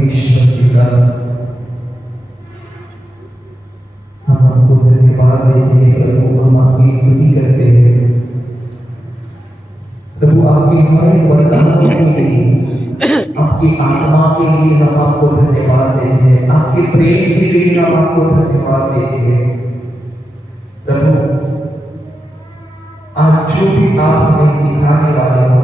परमेश्वर पिता, हम आपको धन्यवाद देते हैं प्रभु, हम आपकी स्तुति करते हैं प्रभु। आपके हमारे वरदानों के लिए, आपकी आत्मा के लिए हम आपको धन्यवाद देते हैं, आपके प्रेम के लिए हम आपको धन्यवाद देते हैं प्रभु। आज जो भी आप हमें सिखाने वाले हो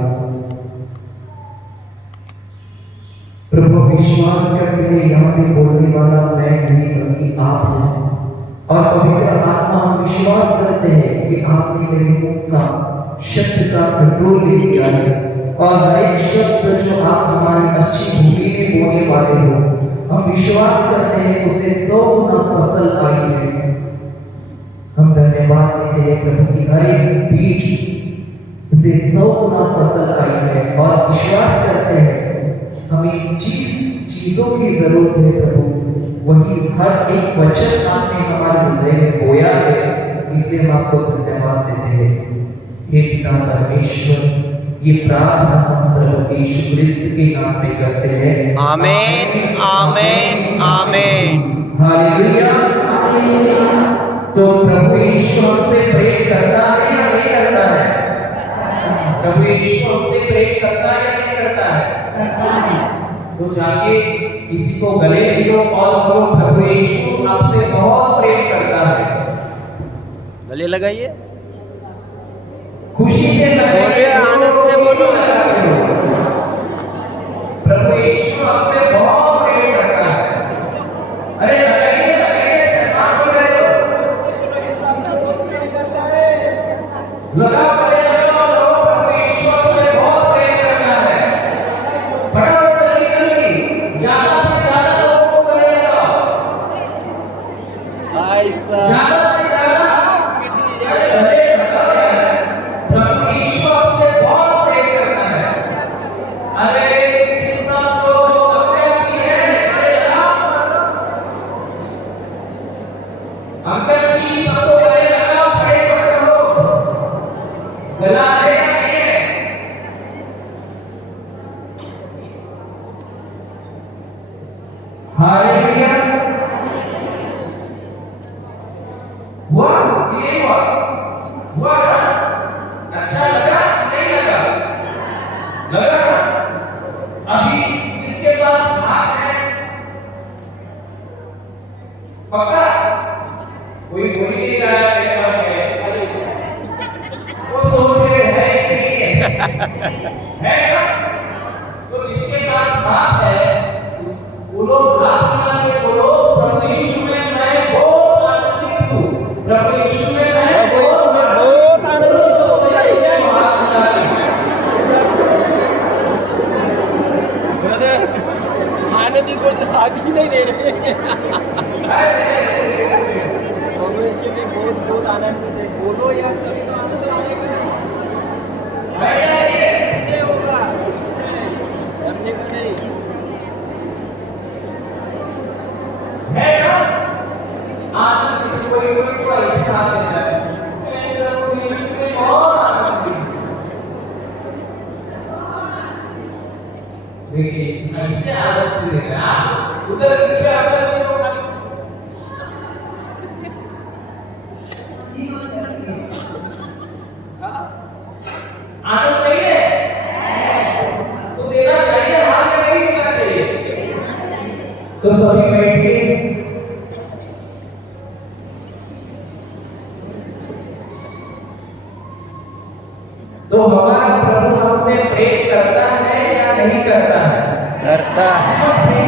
प्रभु, विश्वास करते हैं यहाँ पे बोलने वाला मैं नहीं बल्कि आप हैं। और पवित्र आत्मा, हम विश्वास करते हैं कि आपने मेरे मुख का शब्द का कंट्रोल ले लिया है और हर एक शब्द जो आप हमारी अच्छी भूमि में बोलने वाले हो, हम विश्वास करते हैं उसे 100 गुना फसल आई है। हम धन्यवाद देते हैं प्रभु की हर एक बीज उसे 100 गुना फसल आई है और विश्वास करते हैं हमें जिस चीजों की जरूरत है प्रभु, वही हर एक वचन आपने हमारे हृदय में बोया है, इसलिए हम आपको धन्यवाद देते हैं। हे पिता परमेश्वर, ये प्रार्थना हम प्रभु यीशु क्रिस्त के नाम पे करते हैं। आमीन आमीन आमीन हालेलुया। तो प्रभु यीशु हमसे प्रेम करता है या नहीं करता है? प्रभु यीशु हमसे प्रेम करता है या नहीं करता है? तो जाके किसी को गले मिलो और बोलो, प्रभु यीशु आपसे बहुत प्रेम करता है। गले लगाइए, खुशी से बोलिए, आनंद से बोलो। प्रभु यीशु आपसे बहुत प्रेम करता है। अरे लगाइए लगाइए, शैतान हो गए तो लगाओ गले लगाओ लगाओ, प्रभु यीशु आपसे बहुत प्रेम करता है। फटाफट जल्दी जल्दी, ज्यादा से ज्यादा लोगों को गले लगाओ, ऐसा ज्यादा से ज्यादा। अरे प्रभु यीशु आपसे बहुत प्रेम करता है। अरे जिसका जो अंकल जी है, अंकल जी सबको गले लगाओ, खड़े करो, गला है या नहीं है? हालेलुया। वाह, ये वाह ना? अच्छा लगा नहीं लगा? लगा ना? अभी इसके पास हाथ है, पक्का कोई बोल नहीं रहा है मेरे पास है, वो सोच रहे हैं कि नहीं है ना? तो जिसके पास हाथ है बोलो, हाथ मिला के बोलो, प्रभु यीशु में मैं बहुत आनंदित हूँ, प्रभु यीशु में मैं बहुत आनंदित हूँ। आनंदित बोलते आगे नहीं दे रहे, भविष्य में बहुत बहुत आनंदित है। बोलो यार, कभी तो आनंद आएगा, नहीं होगा करने को नहीं है ना? आनंद कोई को ऐसे हाथ देता है, और आनंद देखिए ऐसे आनंद से देना, उधर पीछे आकर जो आनंद नहीं है तो देना चाहिए, हाथ में नहीं देना चाहिए। तो सभी बैठिए। तो हमारा प्रभु हमसे प्रेम करता है या नहीं करता है? करता है,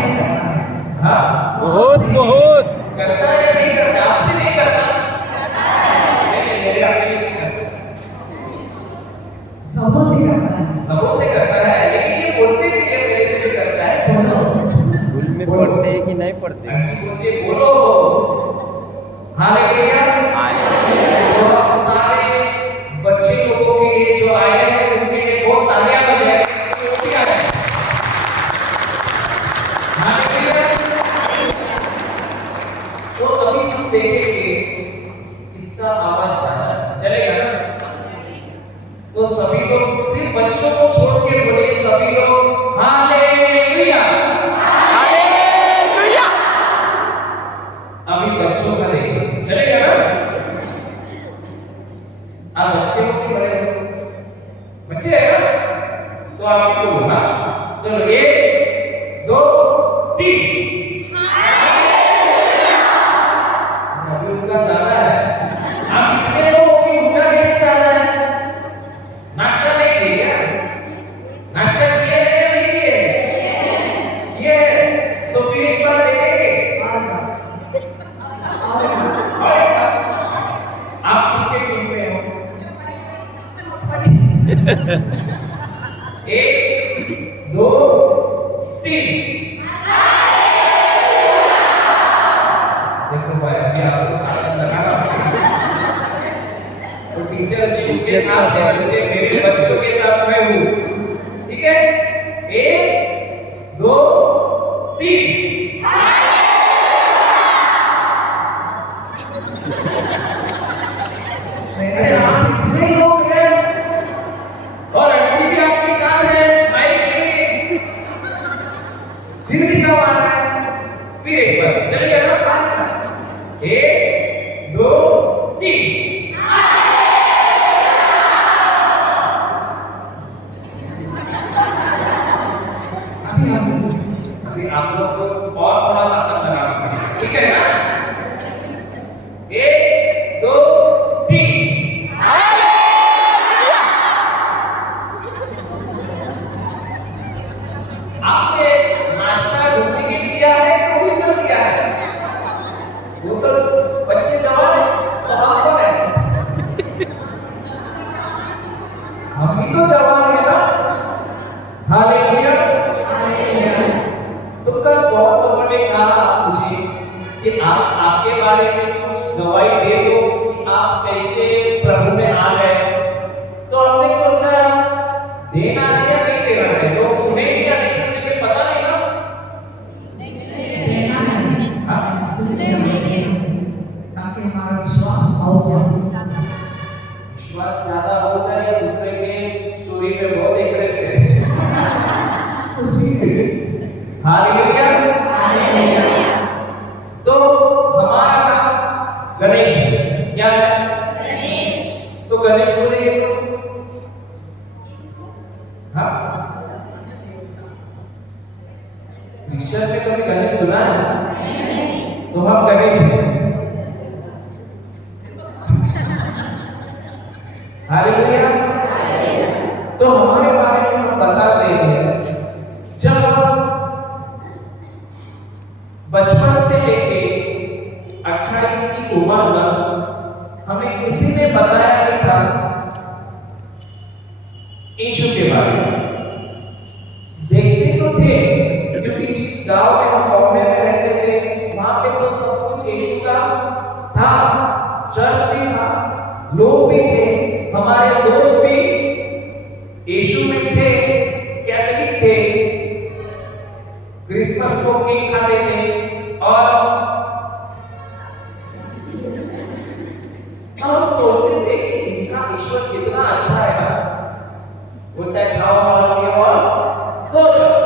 हाँ बहुत बहुत करता है या नहीं करता? आपसे नहीं करता? नहीं, मेरे अपने से करता है, सबों से करता है। सबों से करता है, लेकिन ये बोलते भी है मेरे से भी करता है। बोलो, स्कूल में पढ़ते हैं कि नहीं पढ़ते? बोलो हालेलुया। बहुत सारे बच्चे लोगों के लिए जो आए हैं उनके लिए बहुत तालियां बजाएं। हालेलुया। तो अभी हम देखेंगे इसका आवाज चलेगा ना? तो सभी लोग सिर्फ बच्चों को छोड़ के बोलिए, सभी लोग हालेलुया। आप बोलो। हाँ चलो, 1 2 3। अभी उनका ज्यादा है। आप इतने लोगों की उनका कैसे ज्यादा है? नाश्ता नहीं किए क्या? नाश्ता किए हैं या नहीं किए? किए। तो फिर एक बार देखेंगे। आप किसके टीम में हो? 1 2 3। देखो भाई, अभी आपको ताकत लगाना तो टीचर जी के साथ मेरे बच्चों के साथ मैं हूँ, ठीक है? 1 2 3। अरे आप इतने लोग हैं और आंटी भी आपके साथ है, माइक लेके, फिर भी कब आ रहा है? फिर एक बार चलिए ना, 1 2 3। अभी आप लोग को और थोड़ा ताकत लगाना है, ठीक है ना? 1 2 3। आपने नाश्ता डुप्लीकेट किया है कि ओरिजिनल किया है? वो तो बच्चे जवान है, तो हम कौन है? हम भी तो जवान है ना। हालेलुया। तो कल बहुत लोगों ने कहा मुझे कि आप आपके बारे में कुछ गवाही दे दो कि आप कैसे प्रभु में आ गए। तो हमने सोचा देना है या नहीं देना है, तो सुनेंगे या नहीं सुनेंगे पता नहीं ना। ताकि हमारा विश्वास बढ़ जाए। विश्वास ज्यादा हो जाए या दूसरे के चोरी में बहुत इंटरेस्ट है। हालेलुया। तो हमारा नाम गणेश क्या है? गणेश। तो गणेश बोलेंगे तो हाँ, क्रिश्चियन में कभी गणेश सुना है? तो हम गणेश हैं। हालेलुया। तो हमारे बारे में हम बताते हैं, जब हम बचपन से लेके 28 की उम्र तक हमें किसी ने बताया नहीं था यीशु के बारे में। देखते तो थे क्योंकि जिस गांव में हम बॉम्बे में रहते थे वहां पे तो सब कुछ यीशु का था, चर्च भी था, लोग भी थे, हमारे दोस्त भी यीशु में थे, कैथोलिक थे, क्रिसमस को केक खाते थे और हम सोचते थे कि इनका ईश्वर कितना अच्छा है ना, बोलता है खाओ और पियो और सो जाओ।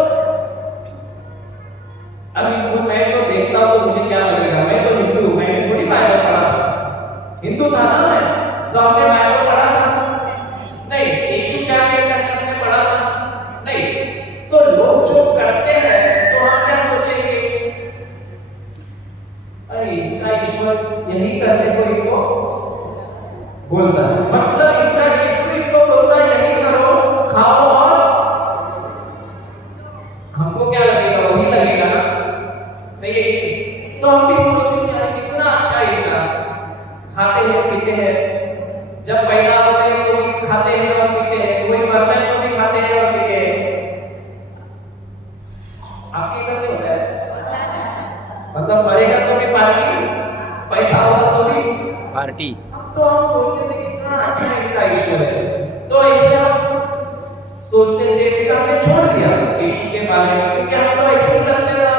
अब इनको मैं तो देखता हूँ तो मुझे क्या लगेगा, मैं तो हिंदू हूँ, मैंने थोड़ी बाइबल पढ़ा था, हिंदू था ना मैं, तो हमने बाइबल पढ़ा था नहीं, यीशु क्या कहता है हमने पढ़ा था नहीं। तो लोग जो करते हैं तो हम क्या सोचेंगे, अरे इनका ईश्वर यही करने को इनको बोलता है, मतलब इनका ईश्वर इनको बोलता है यही करो, खाओ और हमको क्या लगेगा, वही लगेगा ना, सही है कि? तो हम भी सोचते हैं यार कितना अच्छा इनका, खाते हैं पीते हैं, जब पैदा होते हैं तो भी खाते हैं और पीते हैं, कोई मरता है तो भी खाते हैं और पीते हैं। आपके घर में होता है? मतलब मरेगा तो भी पार्टी, पैदा होगा तो भी पार्टी। तो हम सोचते थे कितना अच्छा इनका ईश्वर है, तो ऐसे हम सोचते थे, फिर हमने छोड़ दिया यीशु के बारे में, क्योंकि हम तो ऐसे ही लगते था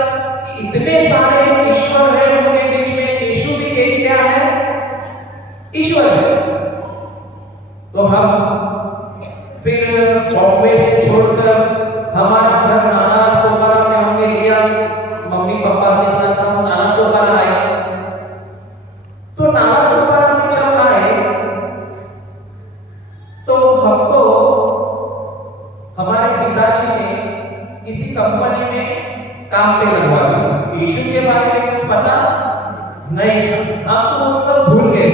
कि इतने सारे ईश्वर हैं उनके बीच में यीशु भी एक क्या है, ईश्वर है। तो हम फिर बॉम्बे से छोड़कर हमारा घर नाना सोपारा में हमने लिया, मम्मी पापा के साथ हम नाना सोपारा आए। तो नाना सोपारा में जब आए तो हमको हमारे पिता पिताजी ने किसी कंपनी में काम पे लगवा दिया। यीशु के बारे में कुछ पता नहीं था, हम तो सब भूल गए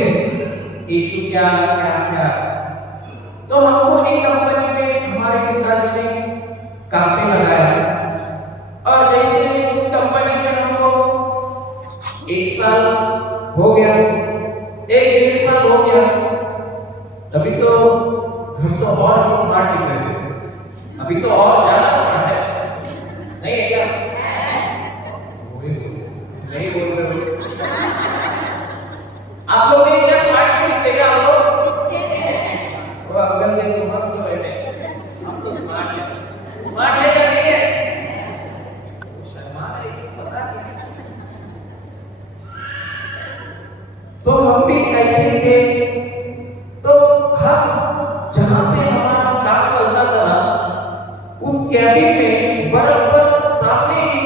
यीशु क्या क्या क्या। तो हमको एक कंपनी में हमारे पिताजी ने काम पे लगाया, और जैसे उस कंपनी में हमको 1 साल हो गया, 1-1.5 साल हो गया, अभी तो हम तो और भी स्मार्ट निकल गए, अभी तो और ज्यादा स्मार्ट है, नहीं है क्या? नहीं बोल रहे हो आप लोग? नहीं क्या स्मार्ट नहीं दिखते क्या आप लोग? वो अगर से तुम मस्त बैठे, हम तो स्मार्ट है। स्मार्ट है या नहीं है? शर्मा रहे हैं, पता नहीं। तो हम भी ऐसे थे, तो हम जहां पे हमारा काम चलता था ना, उस कैबिन में बराबर सामने ही,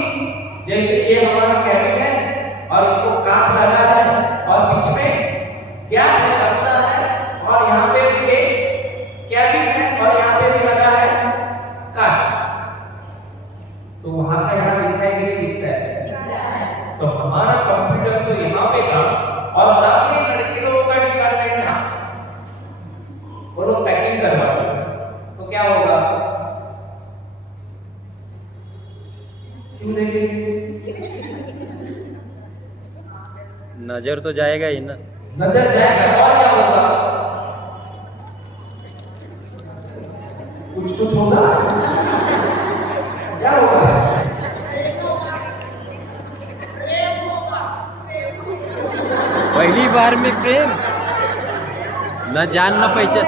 जैसे ये हमारा कैबिन है और इसको कांच लगा है और बीच में क्या है, रास्ता है, और यहाँ पे भी एक कैबिन है और यहाँ पे भी लगा है कांच। तो वहां का यहाँ दिखता है कि नहीं दिखता है? तो हमारा कंप्यूटर तो यहाँ पे था और सामने लड़के लोगों का डिपार्टमेंट था, वो लोग पैकिंग करवा रहे, तो क्या होगा? क्यों देखेंगे? नजर तो जाएगा ही ना। नजर जाएगा, और क्या होगा? कुछ होगा, क्या होगा? पहली बार में प्रेम, न जान न पहचान।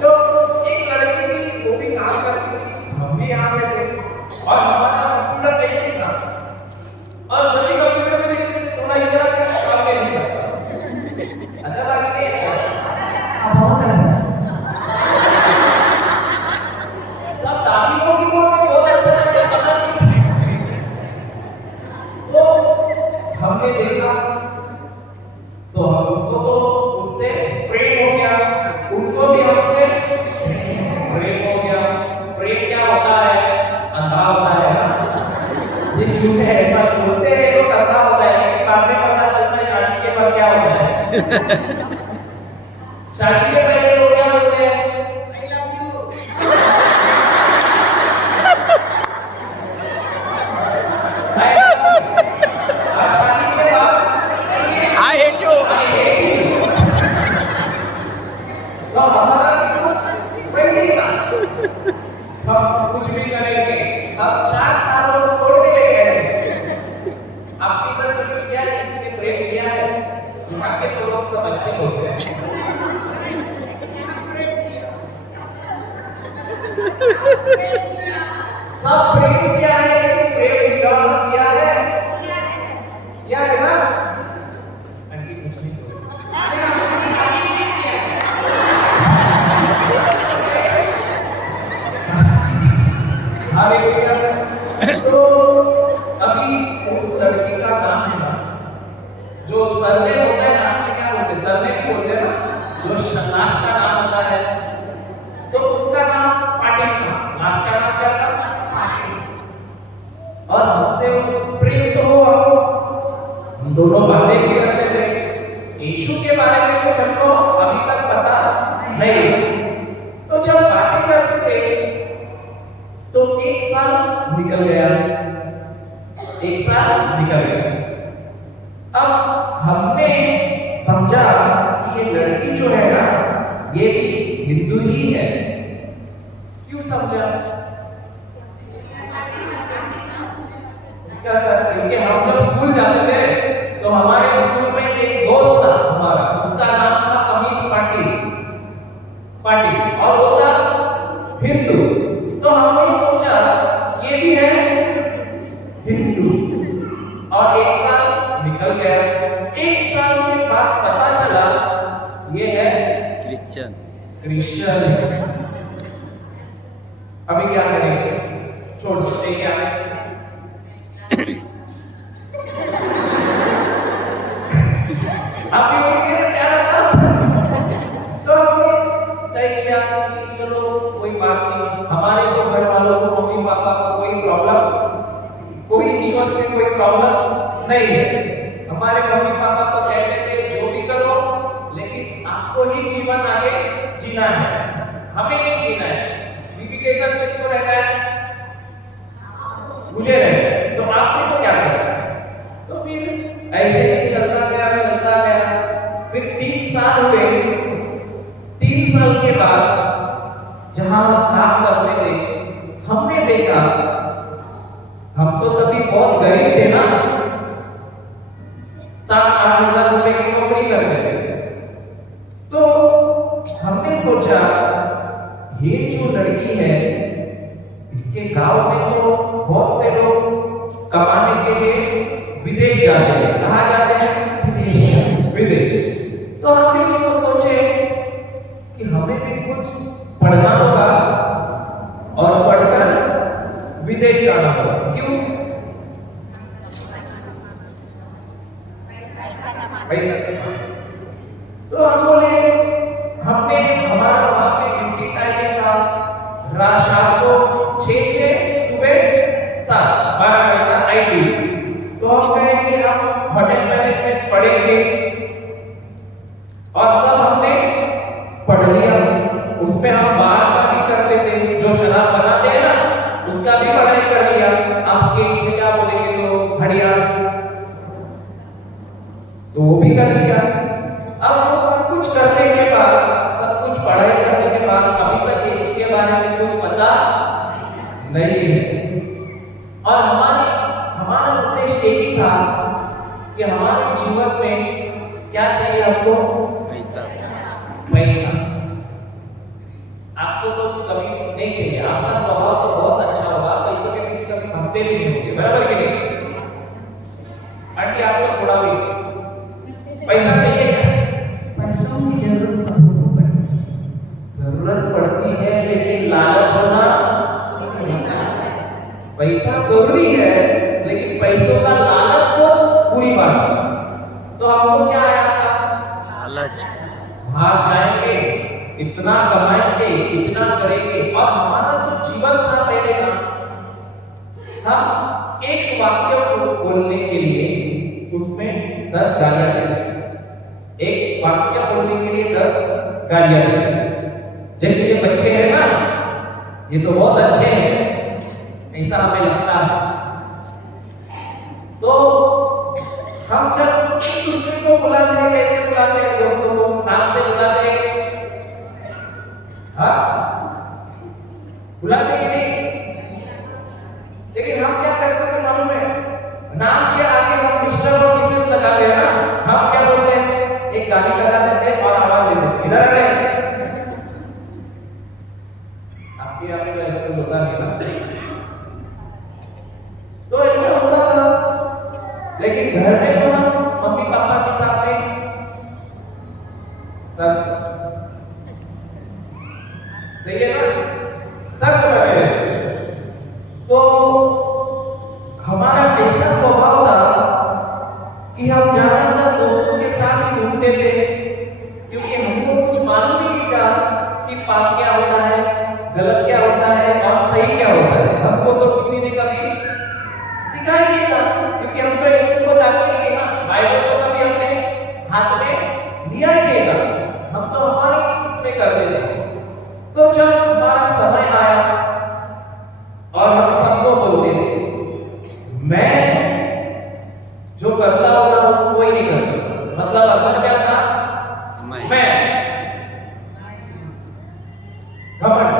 तो एक लड़की थी, वो भी काम करती थी, हम भी यहाँ पे थे, और हमारा कंप्यूटर कैसे था, और जब भी कंप्यूटर में देखते थे थोड़ा इधर आके काम में नहीं करता। अच्छा लगा कि नहीं? बहुत अच्छा। सब तारीफों की बोल रहे, बहुत अच्छा लगा, पता नहीं। तो हमने देखा, तो हम उसको तो उनसे प्रेम हो गया, उनको भी हमसे प्रेम हो गया। प्रेम क्या होता है? अंधा होता है ना, ये झूठ है, ऐसा बोलते हैं लोग अंधा होता है, लेकिन बाद में पता चलता है शादी के बाद क्या होता है। शादी के पहले लोग क्या बोलते हैं? I love you. शादी के बाद आई हेट यू। तो हमारा कुछ वैसे ही था, हम कुछ भी करेंगे, हम 4 तारों को तोड़ के लेके आएंगे। आपकी तरफ कुछ किया, किसी ने प्रेम किया है? यहाँ के तो लोग सब अच्छे होते हैं। सब प्रेम किया है, लेकिन प्रेम विवाह किया है? क्या है ना? आंटी कुछ नहीं बोल। हालेलुया। तो अभी उस लड़की का नाम है ना, जो सरनेम होता है, नाम में क्या बोलते हैं? सरनेम बोलते हैं ना, जो लाश का नाम होता है, तो उसका नाम पाटिल था। लाश का नाम क्या था? पाटिल। और हमसे प्रेम तो हुआ, हम दोनों बातें भी करते थे, यीशु के बारे में कुछ हमको अभी तक पता नहीं। तो जब बातें करते थे तो 1 साल निकल गया, 1 साल निकल गया। अब हमने समझा कि ये लड़की जो है ना, ये भी हिंदू ही है। क्यों समझा? उसका सर, क्योंकि हम जब स्कूल जाते थे तो हमारे स्कूल में एक दोस्त था हमारा, उसका नाम था अमित पाटिल, और वो था हिंदू। तो हमने सोचा ये भी है हिंदू, और 1 साल निकल गया। 1 साल के बाद पता चला ये है क्रिश्चियन। अभी क्या करेंगे? छोड़ सकते क्या? आप भी प्रॉब्लम नहीं है। हमारे मम्मी पापा तो कहते थे जो भी करो लेकिन आपको ही जीवन आगे जीना है, हमें नहीं जीना है। बीबी के साथ किसको रहना है? मुझे रहना है। तो आपने को क्या करना है? तो फिर ऐसे ही चलता गया। फिर 3 साल हुए। 3 साल के बाद जहां हम काम करते थे हमने देखा, हम तो तभी बहुत गरीब थे ना, 7-8 हजार रुपए की नौकरी करते थे। तो हमने सोचा ये जो लड़की है इसके गांव में तो बहुत से लोग कमाने के लिए विदेश जाते हैं। कहाँ जाते हैं? विदेश। तो हमने जो सोचे कि हमें भी कुछ पढ़ना होगा और पढ़कर विदेश जाना होगा। क्यों? पैसा। तो हम बोले, हमने हमारा वहां पे ड्यूटी टाइम था शाम को 6 से सुबह 7, 12 घंटा नाइट ड्यूटी। तो हम कहे कि हम होटल मैनेजमेंट पढ़ेंगे और सब हमने पढ़ लिया। उसमें हम बाहर का भी करते थे, जो शराब बनाते हैं ना उसका भी पढ़ाई कर लिया। आप केस में क्या बोलेंगे तो बढ़िया, तो वो भी कर लिया। अब वो सब कुछ करने के बाद, सब कुछ पढ़ाई करने के बाद अभी तक केस के बारे में कुछ पता नहीं है। और हमारा उद्देश्य एक ही था कि हमारे जीवन में क्या चाहिए? हमको पैसा। आपको तो कभी नहीं चाहिए, आपका स्वभाव तो बहुत अच्छा होगा, पैसे के पीछे कभी भागते भी नहीं होंगे, बराबर के नहीं? आंटी आपको थोड़ा भी पैसा चाहिए क्या? पैसों की जरूरत सबको पड़ती है। जरूरत पड़ती है लेकिन लालच होना, पैसा जरूरी है लेकिन पैसों का लालच को पूरी बात है। तो हमको क्या आया था? लालच। भाग जाएंगे, इतना कमाएंगे, इतना करेंगे। और हमारा जो जीवन था पहले ना, हम एक वाक्य को बोलने के लिए उसमें 10 गालियां देते। एक वाक्य बोलने के लिए 10 गालियां देते। जैसे ये बच्चे हैं ना, ये तो बहुत अच्छे हैं, ऐसा हमें लगता है। तो हम जब एक दूसरे को बुलाते हैं, कैसे बुलाते हैं? दोस्तों को नाम से बुलाते हैं। हाँ, बुलाते कि नहीं? लेकिन हम क्या करते हैं मालूम है? नाम के आगे हम मिस्टर और मिसेस लगाते हैं ना। हम क्या बोलते हैं? एक गाली लगा देते हैं और आवाज दे देते हैं, इधर आ रहे। आपके यहाँ पे ऐसा कुछ होता नहीं ना? तो ऐसा होता था। लेकिन घर में तो हम मम्मी पापा के साथ में सख्त, सही है ना, सख्त बने रहते। तो हमारा ऐसा स्वभाव था कि हम ज्यादातर दोस्तों के साथ ही घूमते थे, क्योंकि हमको कुछ मालूम ही नहीं था कि पाप क्या होता है, गलत क्या होता है और सही क्या होता है। हमको तो किसी ने कभी सिखाया नहीं था, क्योंकि हम तो यीशु को जानते ही ना, बाइबल तो कभी अपने हाथ में लिया ही नहीं था। हम तो हमारे इसमें करते थे। तो जब हमारा समय आया और हम सबको बोलते थे, मैं जो करता हूं ना वो कोई नहीं कर सकता। मतलब अपन क्या था? मैं घमंड,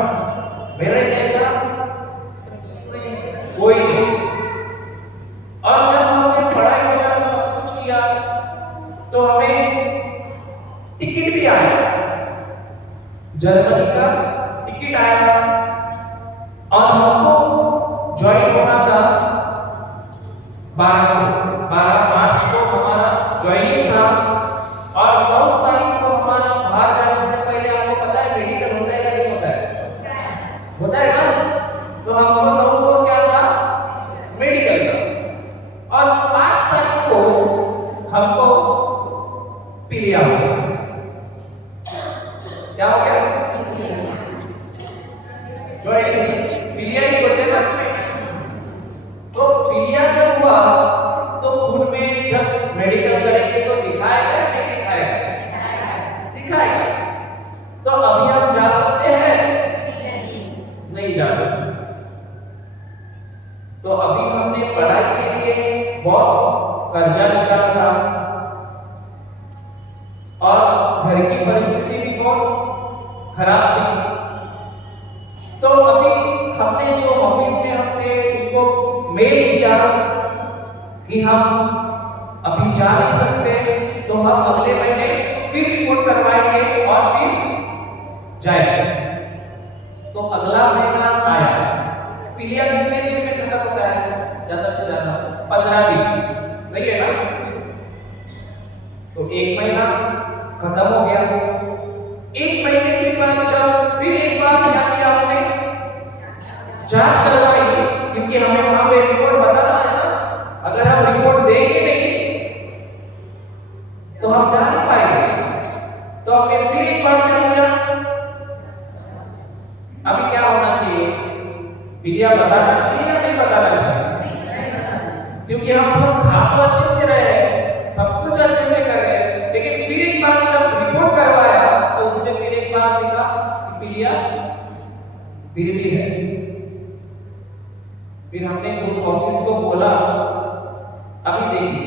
मेरे जैसा कोई नहीं। और जब हमने पढ़ाई वगैरह सब कुछ किया तो हमें टिकट भी आया, जर्मनी का टिकट आया और हमको ज्वाइन होना था 12 मार्च को हमारा ज्वाइनिंग था। और 9 तारीख को हमारा बाहर जाने से पहले आपको पता है मेडिकल होता है या नहीं होता है? होता है ना? तो हमको 9 को क्या था? मेडिकल था। और 5 तारीख को हमको पीलिया हो गया। क्या हो गया? ज्वाइनिंग पीलिया ही बोलते हैं ना। तो पीलिया जब हुआ कर्जा निकाला था और घर की परिस्थिति भी बहुत खराब थी। तो अभी हमने जो ऑफिस में हमने उनको मेल किया कि हम अभी जा नहीं सकते, तो हम अगले महीने फिर रिपोर्ट करवाएंगे और फिर जाएंगे। तो अगला महीना आया। पीलिया कितने दिन में खत्म होता है? ज्यादा से ज्यादा 15 दिन, नहीं है ना? तो एक महीना खत्म हो गया। एक महीने के बाद जब फिर एक बार यहाँ की आपने जांच करवाई, क्योंकि हमें वहां पे रिपोर्ट बताना है ना, अगर हम रिपोर्ट देंगे नहीं तो हम जा नहीं पाएंगे। तो हमने फिर एक बार क्या किया, अभी क्या होना चाहिए, पीलिया बताना चाहिए या नहीं बताना चाहिए? क्योंकि हम सब खा तो अच्छे से रहे हैं, सब कुछ अच्छे से कर रहे हैं, लेकिन फिर एक बार जब रिपोर्ट करवाया तो उसने फिर एक बार दिखा कि पीलिया फिर भी है। फिर हमने उस ऑफिस को बोला, अभी देखिए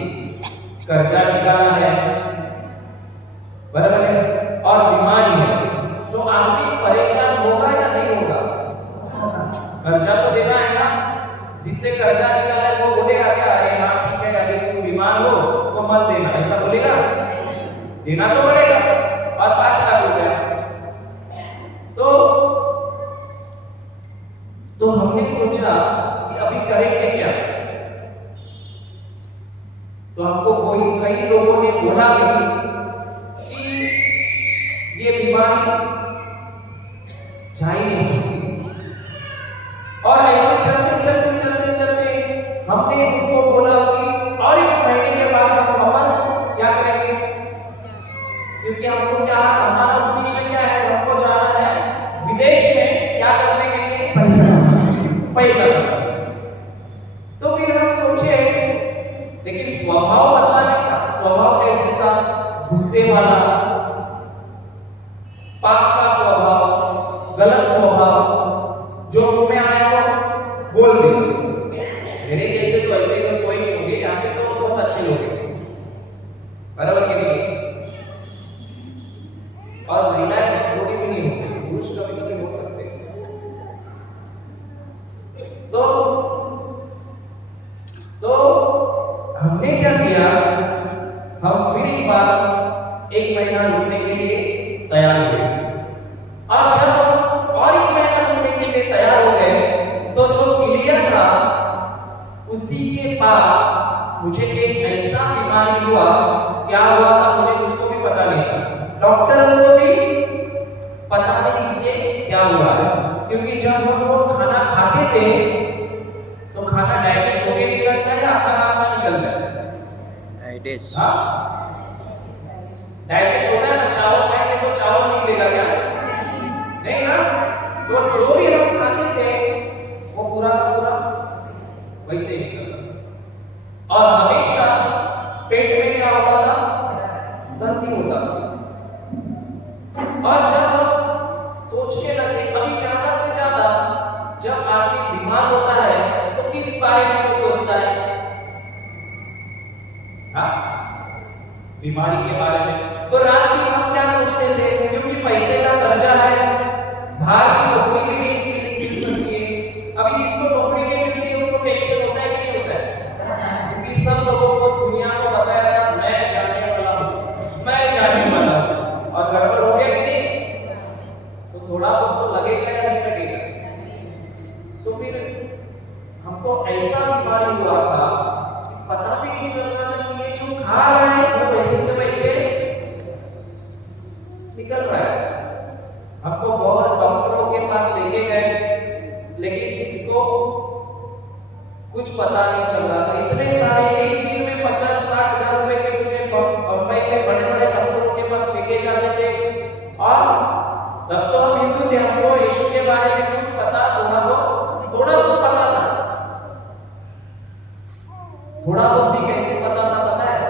कर्जा निकाला है, बराबर है, और बीमारी है, तो आदमी परेशान होगा या नहीं होगा? कर्जा तो देना है ना, जिससे कर्जा निकाला है वो बोलेगा क्या, अरे हाँ ठीक है, अभी तुम बीमार हो तो मत देना, ऐसा बोलेगा? देना तो पड़ेगा। और 5 लाख हो गया। तो हमने सोचा कि अभी करेंगे क्या। तो हमको कई लोगों ने बोला कि ये बीमारी जा ही नहीं सकती, और ऐसे चलते चलते चलते चलते हमने उनको बोला कि और एक महीने के बाद हम वापस क्या करेंगे, क्योंकि हमको क्या, हमारा उद्देश्य क्या है, हमको जाना है विदेश में, क्या करने के लिए, पैसा। तो फिर हम सोचे, लेकिन स्वभाव बदलाने का, स्वभाव कैसे था, गुस्से वाला, पाप का स्वभाव, गलत स्वभाव, जो मुंह में आया तो बोल दे। मेरे जैसे तो ऐसे ही कोई नहीं होंगे यहाँ पे, तो बहुत अच्छे लोग हैं, बराबर के लिए। और महिलाएं थोड़ी भी नहीं होती, पुरुष कभी कभी हो सकते हैं। तो हमने क्या किया, हम फिर एक बार एक महीना रुकने के लिए तैयार हुए। और जब हम और एक महीना रुकने के लिए तैयार हो गए, तो जो पीलिया था उसी के बाद मुझे एक ऐसा बीमारी हुआ, क्या हुआ था मुझे उसको भी पता नहीं था, डॉक्टर को भी पता नहीं इसे क्या हुआ है। क्योंकि जब हम वो खाना खाते थे तो खाना डाइजेस्ट होके निकलता है या खाना निकलता है? डाइजेस्ट होता है ना। चावल खाएंगे तो चावल निकलेगा क्या? नहीं ना। तो जो भी हम खाते थे वो पूरा का पूरा वैसे ही निकलता, और हमेशा पेट में क्या होता था, गंदी होता था। और जब हम सोचने लगे, अभी ज्यादा से ज्यादा जब आदमी बीमार होता है तो किस बारे में वो सोचता है? हाँ, बीमारी के बारे में। तो रात दिन हम क्या सोचते थे, क्योंकि पैसे का कर्जा है, बाहर की नौकरी भी नहीं मिल सकती है। अभी जिसको नौकरी नहीं मिलती है उसको टेंशन होता है कि नहीं होता है? क्योंकि सब लोगों को दुनिया को बताया मैं जाने वाला हूँ, मैं जाने वाला हूँ, और गड़बड़ हो गया कि नहीं, तो थोड़ा बहुत तो लगेगा या नहीं लगेगा? तो फिर हमको ऐसा बीमारी हुआ था, पता भी नहीं चल रहा था कि ये जो खा रहा है वो वैसे के वैसे निकल रहा है। हमको बहुत डॉक्टरों के पास लेके गए, लेकिन किसी को कुछ पता नहीं चल रहा था। इतने सारे, एक दिन में 50-60 हजार रुपए के मुझे बंबई में बड़े बड़े डॉक्टरों के पास लेके जाते थे, और तब तो हम हिंदू थे, हमको यीशु के बारे में कुछ पता, थोड़ा बहुत पता था। थोड़ा बहुत भी कैसे पता था पता है?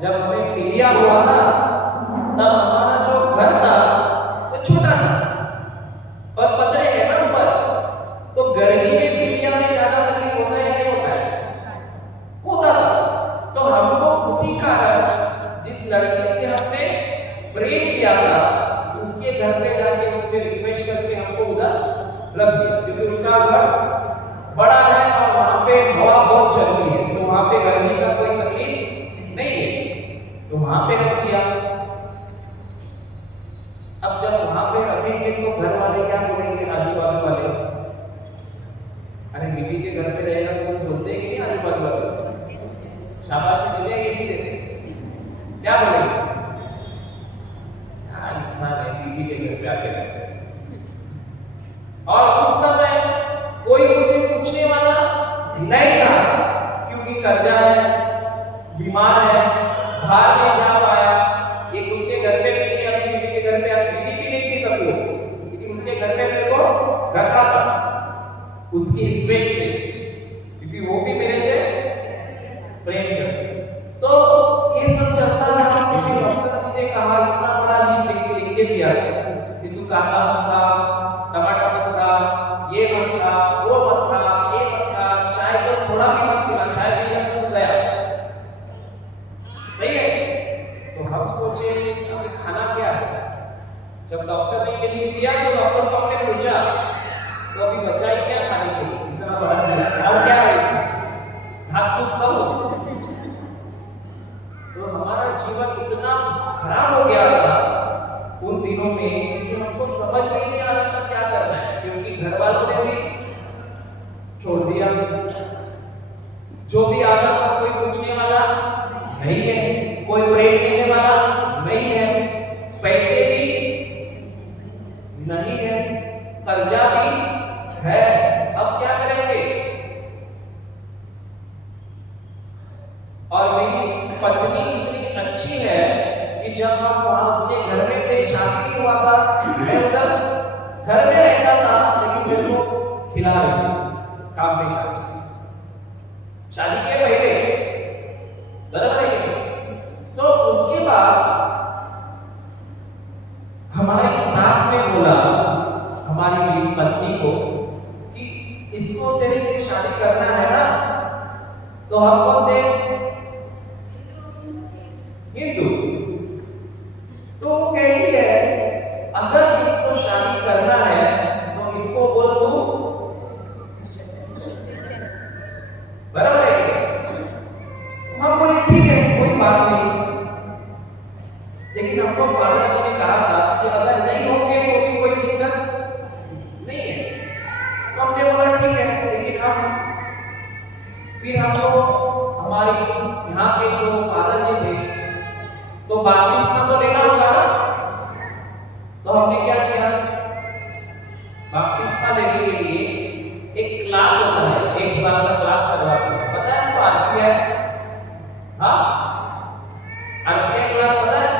जब हमें पीलिया हुआ था तब हमारा जो घर था वो छोटा था, और पतरे है ना ऊपर, तो गर्मी में पीलिया में ज्यादा तकलीफ होता है या नहीं होता है? होता था। तो हम था, तो उसके घर पे जाके उसके रिक्वेस्ट करके हमको उधर रख दिया, क्योंकि उसका घर बड़ा है और वहां पे हवा बहुत चल रही है, तो वहां पे गर्मी का कोई तकलीफ नहीं है, तो वहां पे रख दिया। अब जब वहां पे रखेंगे तो घर वाले क्या बोलेंगे, आजू बाजू वाले, अरे बीवी के घर पे रहेगा तो कुछ बोलते हैं कि नहीं, आजू बाजू वाले शाबाशी मिलेगी नहीं देते, क्या बोलेंगे, हाँ इंसान है बीवी के घर पे आके रहते हैं। और उस समय कोई मुझे पूछने वाला नहीं था, क्योंकि कर्जा है, बीमार है, बाहर नहीं जा पाया, ये खुद के घर पे भी नहीं, अभी बीवी के घर पे, बीवी भी नहीं थी तब वो, लेकिन उसके घर पे मेरे को रखा था उसकी रिक्वेस्ट से, क्योंकि वो भी मेरे से प्रेम करती। तो ये सब चलता रहा, मुझे डॉक्टर जी ने कहा इतना बड़ा लिस्ट लिख के दिया कि तू कांदा मत खा, टमाटर मत खा, ये मत खा, वो मत खा, ये मत खा, चाय तो थोड़ा भी मत पीना, चाय पीना तो गया, सही है। तो हम सोचे अभी खाना क्या है, जब डॉक्टर ने ये लिस्ट दिया तो डॉक्टर को हमने पूछा तो अभी बचा ही क्या खाने के लिए, इतना बड़ा और क्या है इसमें, घास फूस खाओ। तो हमारा जीवन इतना खराब हो गया था उन दिनों में कि हमको समझ में नहीं आ रहा था क्या करना है, क्योंकि घर वालों ने भी छोड़ दिया, जो भी आता था कोई पूछने वाला नहीं है, कोई प्रेम देने वाला नहीं है, पैसे भी नहीं है, कर्जा भी है, अब क्या करेंगे। और मेरी पत्नी इतनी अच्छी है कि जब हम वहां उसके घर में थे, शादी हुआ था, मैं उधर घर में रहता था, लेकिन मेरे को खिला रही थी, काम में शादी के पहले, बराबर है कि। तो उसके बाद हमारी सास ने बोला हमारी मेरी पत्नी को कि इसको तेरे से शादी करना है ना, तो हम बोलते हिंदू, तो वो कहती है अगर इसको शादी करना है तो इसको बोल दो, बराबर है कि। हम बोले ठीक है कोई बात नहीं, लेकिन हमको फादर जी ने कहा था कि अगर नहीं होंगे तो भी कोई दिक्कत नहीं है, तो हमने बोला ठीक है, लेकिन हम फिर हमको हमारे यहाँ के जो फादर जी थे तो बपतिस्मा तो लेना होगा ना, तो हमने क्या किया, बपतिस्मा लेने के लिए एक क्लास होता है, एक साल का क्लास करवाते हैं, पता है आपको आरसीआई, हाँ आरसीआई क्लास पता है,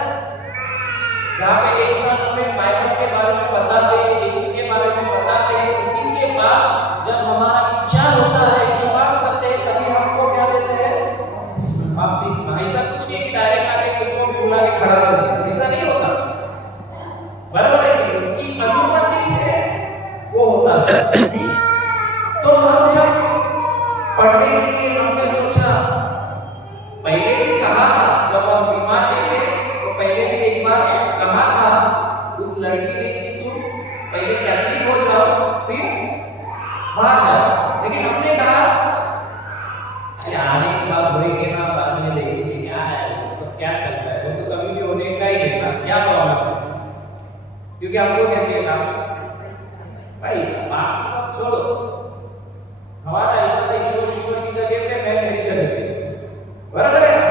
जहाँ पे एक साल हमें बाइबल के बारे में बताते हैं, यीशु के बारे में बताते हैं, उसी के बाद जब हमारा इच्छा होता है, विश्वास करते हैं, तभी हमको क्या देते हैं, बपतिस्मा। ऐसा कुछ नहीं कि डायरेक्ट आके उसको बुला के खड़ा कर दिया, ऐसा नहीं होता, बराबर है कि उसकी अनुमति से वो होता है। तो हम जब पढ़ने के लिए हमने सोचा, पहले भी कहा था जब हम बीमार थे तो पहले भी एक बार कहा था उस लड़की ने कि तुम पहले कैथलिक हो जाओ फिर बाहर जाओ, लेकिन हमने कहा आने की बात होगी ना, बाद में देखेंगे क्या है सब क्या चलता है, वो तो कभी भी होने का ही देखना, क्या प्रॉब्लम है, क्योंकि आपको क्या चाहिए था पैसा, बाकी सब छोड़ो, हमारा ऐसा था ईश्वर की जगह पे मैं मेरी जगह पे, बराबर है ना,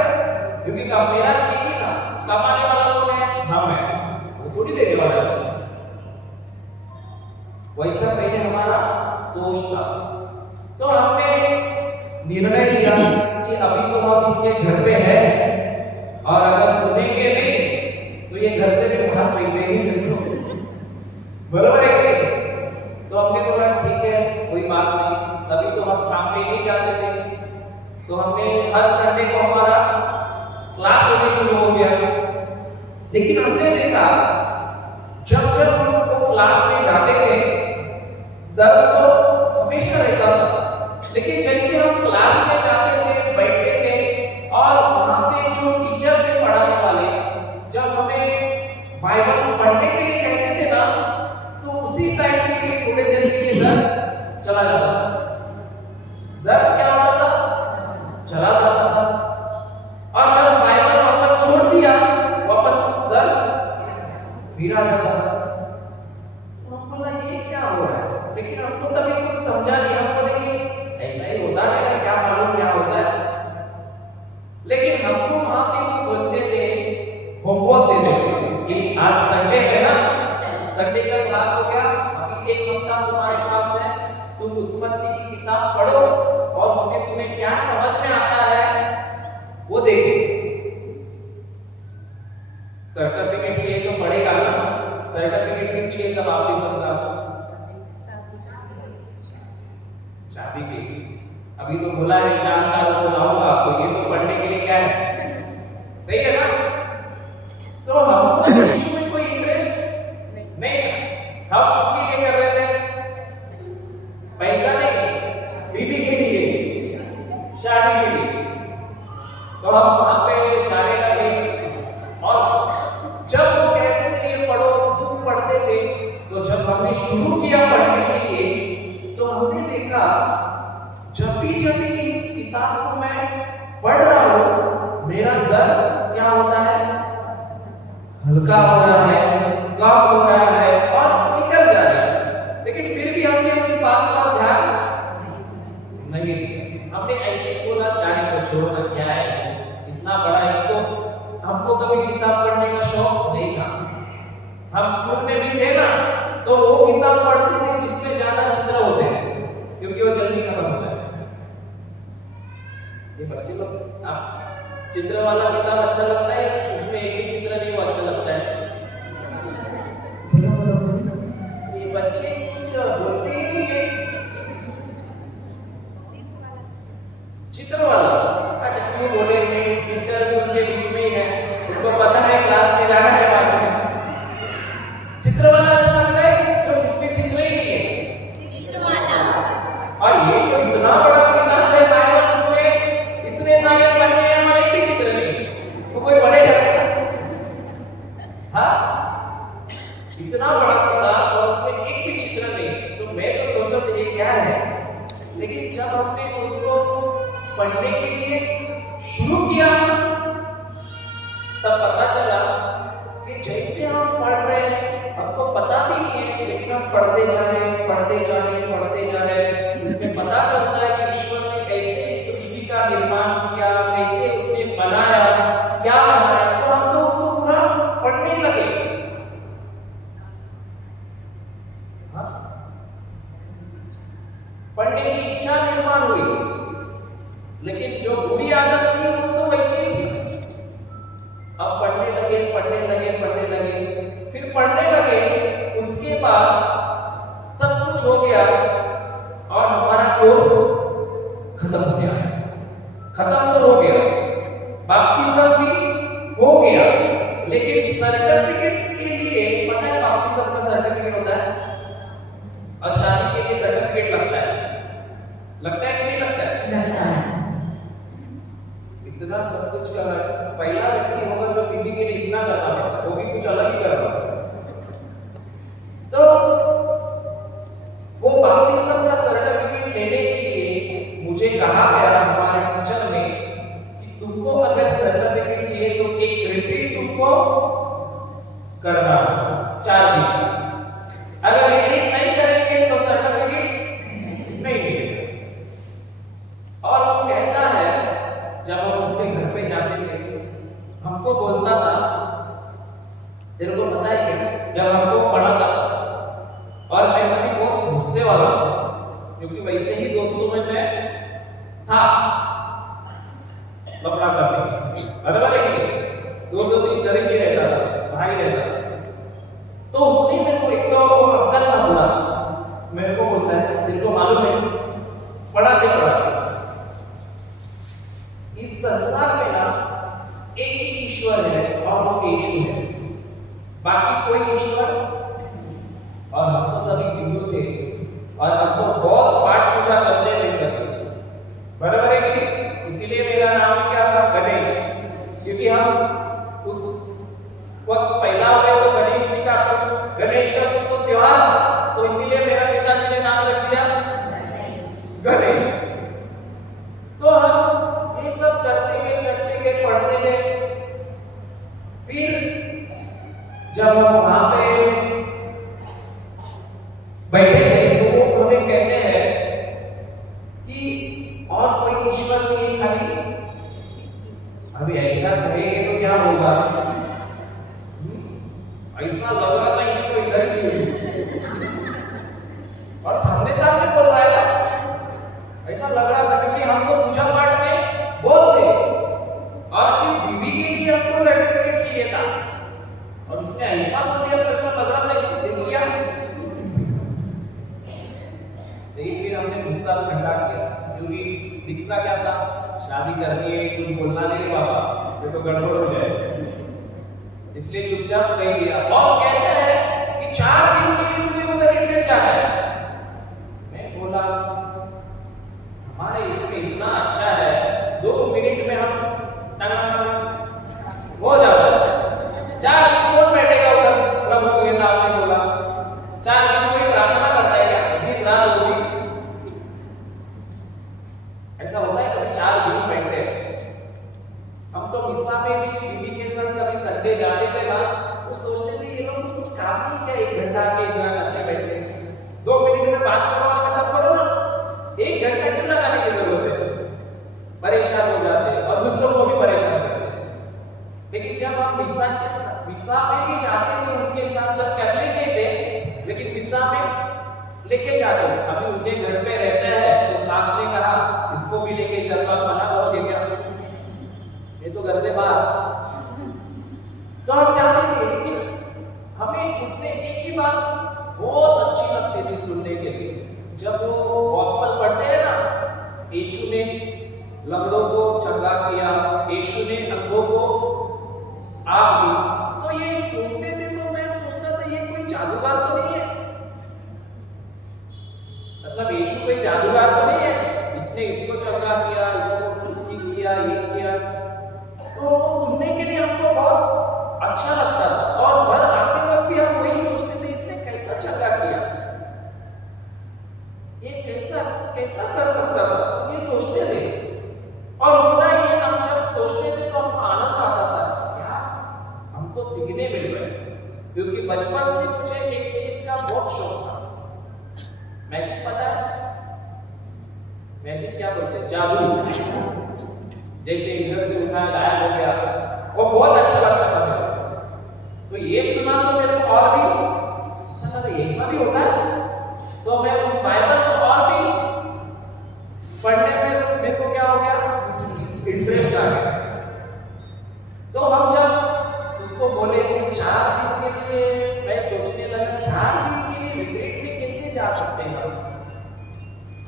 क्योंकि मेरा एक ही था, कमाने वाला कौन है, हम है, वो थोड़ी देने वाला है, वैसा पहले हमारा सोच था। तो हमने निर्णय लिया कि अभी तो हम इसके घर पे हैं और अगर सुनेंगे नहीं तो ये घर से भी बाहर फेंक देंगे, बराबर है कि नहीं। तो हमने बोला ठीक है कोई बात नहीं, तभी तो हम काम पे नहीं जाते थे, तो हमने हर संडे को हमारा क्लास होने शुरू हो गया, लेकिन हमने देखा जब जब हम वो क्लास में जाते थे दर्द तो हमेशा रहता था, लेकिन जैसे हम क्लास में जाते थे, बैठते थे और वहां पे जो टीचर थे पढ़ाने वाले, जब हमें बाइबल हम पढ़ने के लिए कहते थे ना, तो उसी टाइम के लिए थोड़े देर के लिए दर्द चला जाता था। दर्द क्या होता था? चला जाता था। और जब बाइबल वापस छोड़ दिया, वापस दर्द फिर आ जाता था। तो हम बोला ये क्या हो रहा है, लेकिन हमको तभी कुछ समझा नहीं। हम बोले कि ऐसा ही होता है, क्या मालूम क्या होता है। लेकिन हमको वहां पे वो बोलते थे, होमवर्क देते थे कि आज संडे है ना, संडे का क्लास हो गया, अभी एक हफ्ता तुम्हारे पास है, तुम उत्पत्ति की किताब पढ़ो और उसमें तुम्हें क्या समझ में आता है वो देखो। सर्टिफिकेट चाहिए तो पढ़ेगा ना, सर्टिफिकेट भी चाहिए तब आप भी समझा। शादी के अभी तो बोला है चांद तारों को लाऊंगा, तो ये तो पढ़ने के लिए क्या है, सही है ना। तो हमको यीशु में कोई इंटरेस्ट नहीं था। हम इसके लिए कर रहे थे, पैसा नहीं, बीवी के लिए, शादी के लिए। तो हम वहां पे जाने लगे और जब वो कहते थे ये पढ़ो, खूब पढ़ते थे। तो जब हमने शुरू किया पढ़ने के लिए, तो हमने देखा जब भी इस किताब को मैं पढ़ रहा हूं, मेरा दर्द क्या होता है, हल्का हो रहा है, कम हो रहा है और निकल जा रहा है। लेकिन फिर भी हमने उस बात पर ध्यान नहीं दिया। हमने ऐसे बोला चाहे तो छोड़ना, क्या है इतना बड़ा है। तो हमको कभी किताब पढ़ने का शौक नहीं था। हम स्कूल में भी थे ना, तो वो किताब पढ़ते थे जिसमें ज्यादा चित्र होते हैं, क्योंकि वो जल्दी खत्म होता है। ये बच्चे लोग, आप चित्र वाला किताब अच्छा लगता है, उसमें एक भी चित्र नहीं वो अच्छा लगता है। ये बच्चे कुछ बोलते ही नहीं है। चित्र वाला अच्छा क्यों बोले, टीचर भी उनके बीच में ही है, उनको पता है क्लास में जाना है बाद में। चित्र वाला अच्छा लगता है जो जिसमें चित्र ही नहीं है, चित्र वाला। और ये तो इतना बड़ा किताब है बाइबल, उसमें इतने सारे पन्ने हैं और एक भी चित्र नहीं, तो कोई पढ़े जाते हैं? हाँ, इतना बड़ा किताब और उसमें एक भी चित्र नहीं। तो मैं तो सोचता था ये क्या है, लेकिन जब हमने उसको पढ़ने के लिए शुरू किया, तब पता चला कि जैसे हम पढ़ रहे हैं, हमको पता भी नहीं है, लेकिन हम पढ़ते जा रहे हैं, पढ़ते जा रहे हैं, पढ़ते जा रहे हैं। इसमें पता चलता है कि ईश्वर ने कैसे इस सृष्टि का निर्माण किया, कैसे उसने बनाया, क्या बनाया। तो हम तो उसको पूरा पढ़ने लगे। पढ़ने की इच्छा निर्माण हुई, लेकिन जो बुरी आदत थी वो तो वैसे ही थी। अब पढ़ने लगे, पढ़ने लगे, पढ़ने लगे, फिर पढ़ने लगे। उसके बाद सब कुछ हो गया और हमारा कोर्स खत्म हो गया। खत्म तो हो गया, बपतिस्मा भी हो गया, लेकिन सर्टिफिकेट के लिए पता है बपतिस्मा का सर्टिफिकेट होता है और शादी के लिए सर्टिफिकेट लगता है। लगता है कि नहीं लगता है? लगता है। इतना सब कुछ कर रहा है, पहला व्यक्ति होगा जो बीवी के लिए इतना करना पड़ता है, वो भी कुछ अलग ही कर रहा है। तो वो बपतिस्मा का सर्टिफिकेट लेने के लिए मुझे कहा गया हमारे टीचर ने कि तुमको अगर सर्टिफिकेट चाहिए तो एक रिट्रीट तुमको करना 4 दिन। अगर रिट्रीट नहीं करेंगे तो सर्टिफिकेट नहीं मिलेगा। और वो कहता है, जब हम उसके घर पे जाते थे, हमको बोलता था, तेरे को पता है क्या, जब हमको पढ़ाता था, और मैं कभी बहुत गुस्से वाला था, क्योंकि वैसे ही दोस्तों में मैं था लफड़ा करने की, बराबर है कि नहीं? 2-2 दिन करीब ही रहता था, भाई रहता था। तो उसने मेरे को एक तो अंकल ना बोला, मेरे को बोलता है, तेरे को मालूम है पढ़ाते पढ़ाते इस संसार में ना एक ही ईश्वर है और वो यीशु है, बाकी कोई ईश्वर। और हम तो तभी हिंदू थे और हम तो बहुत पाठ पूजा करते थे तभी, बराबर है कि नहीं? इसीलिए मेरा नाम क्या था, गणेश, क्योंकि हम उस वक्त पैदा हुए तो गणेश जी ऐसा लग रहा था इसको इधर ही और सामने सामने बोल रहा है ना, ऐसा लग रहा था क्योंकि हमको पूजा पाठ में बहुत थे और सिर्फ बीवी के लिए हमको सर्टिफिकेट चाहिए था और उसने ऐसा बोल दिया तो ऐसा लग रहा था इसको देख लिया। लेकिन फिर हमने गुस्सा ठंडा किया क्योंकि दिखता क्या था, शादी करनी है, कुछ बोलना नहीं बाबा, ये तो गड़बड़ हो जाए, इसलिए चुपचाप सही लिया। और कहता है कि 4 दिन के लिए मुझे उधर रिट्रीट जाना है। मैं बोला हमारे इसमें इतना अच्छा है, 2 मिनट में हम हो जाता है। 4 दिन कौन बैठेगा उधर प्रभु के सामने? बोला 4 दिन कोई प्रार्थना करता है क्या? दिन रात होगी ऐसा होता है? कभी 4 दिन बैठते हैं हम तो मिस्सा में भी बीवी के साथ कभी संडे जाते थे ना, तो सोचते थे ये लोग कुछ काम नहीं क्या, 1 घंटा के इतना करते बैठे, 2 मिनट में बात करो और खत्म करो ना, 1 घंटा क्यों लगाने की जरूरत है? परेशान हो जाते हैं और दूसरों को भी परेशान करते हैं। लेकिन जब हम मिस्सा में भी जाते थे उनके साथ, जब कर लेते थे, लेकिन मिस्सा में लेके जाते थे। अभी उनके घर पे रहते हैं तो सास ने कहा इसको भी लेके चलता, मना करोगे क्या? ये तो घर से बाहर, तो हम जाते थे। लेकिन हमें उसमें एक ही बात बहुत अच्छी लगती थी सुनने के लिए, जब वो गॉस्पेल पढ़ते हैं ना, यीशु ने लंगड़ों को चंगा किया, यीशु ने अंधों को आँख दी, तो ये सुनते थे तो मैं सोचता था ये कोई जादूगर तो नहीं है, मतलब यीशु कोई जादूगर तो नहीं है, इसने इसको चंगा किया, इसको ठीक किया, ये किया। तो सुनने के लिए हमको बहुत अच्छा लगता था और घर आते वक्त भी हम वही सोचते थे इसने कैसा चंगा किया, ये कैसा कैसा कर सकता था, ये सोचते थे। और उतना ही हम जब सोचते थे तो हमको आनंद आता था, क्या हमको सीखने मिल रहा है, क्योंकि बचपन से मुझे एक चीज का बहुत शौक था। मैजिक पता है? मैजिक क्या बोलते हैं? जादू। जैसे इधर से उठाया गायब हो गया, वो बहुत अच्छा लगता था मेरे। तो ये सुना तो मेरे को और भी अच्छा लगा, ऐसा भी होता है। तो मैं उस बाइबल को और भी पढ़ने में मेरे को क्या हो गया, इंटरेस्ट आ गया। तो हम जब उसको बोले कि 4 दिन के लिए, मैं सोचने लगा 4 दिन के लिए रिट्रीट में कैसे जा सकते हैं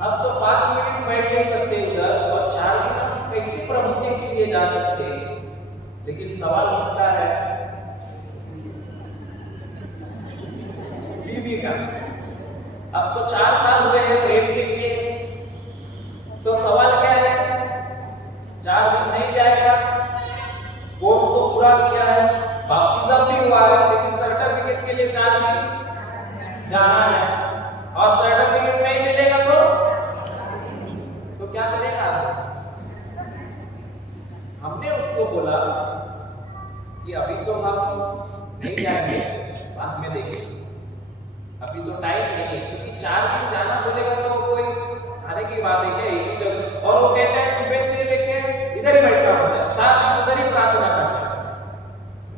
हम तो 5 मिनट बैठ नहीं सकते उधर, और 4 दिन हम कैसे प्रभु के लिए जा सकते हैं? लेकिन सवाल किसका है? बीवी का। अब तो 4 साल हुए हैं प्रेम के लिए, तो सवाल क्या है? 4 दिन नहीं जाएगा, कोर्स तो पूरा किया है, बैप्टिज्म भी हुआ है, लेकिन सर्टिफिकेट के लिए 4 दिन जाना है, और सर्टिफिकेट नहीं मिलेगा तो क्या करेगा? हमने उसको बोला कि अभी तो हम नहीं जाएंगे, बाद में देखेंगे, अभी तो टाइम नहीं है, क्योंकि 4 दिन जाना बोलेगा तो कोई खाने की बात है क्या, एक ही जगह। और वो कहता है सुबह से लेके इधर ही बैठना होता है, 4 दिन उधर ही प्रार्थना करना है।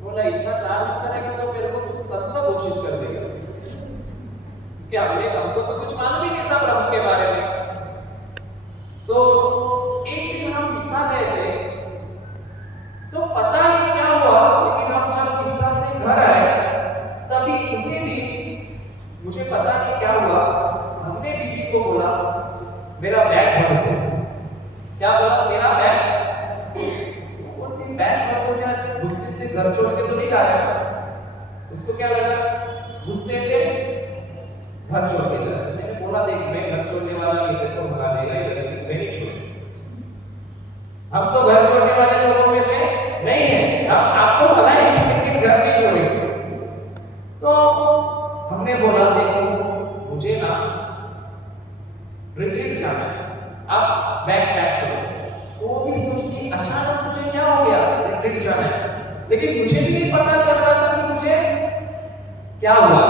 बोला इतना 4 दिन करेगा तो मेरे को तुम संत घोषित कर देगा, क्योंकि हमको तो कुछ मालूम ही नहीं था प्रभु के बारे में। तो एक दिन हम मिस्सा गए थे, तो पता नहीं क्या हुआ, लेकिन हम जब मिस्सा से घर आए तभी उसी दिन मुझे पता नहीं क्या हुआ, हमने बीवी को बोला मेरा बैग भर दो। क्या बोला? मेरा बैग। उस दिन बैग भर दो, क्या गुस्से से घर छोड़ के तो नहीं जा रहा, उसको क्या लगा गुस्से से घर छोड़ के जा रहा। मैंने बोला देख मैं घर छोड़ने वाला नहीं, तेरे को भगा देगा इधर, मैं नहीं छोड़, हम तो घर छोड़ने वाले लोगों में से नहीं है, हम आपको भगाएंगे लेकिन घर नहीं छोड़ेंगे। तो हमने बोला देखो मुझे ना रिट्रीट जाना है, आप बैग पैक करो। वो भी सोचती अचानक तुझे क्या हो गया, रिट्रीट जाना है, लेकिन मुझे भी नहीं पता चल रहा था कि मुझे क्या हुआ,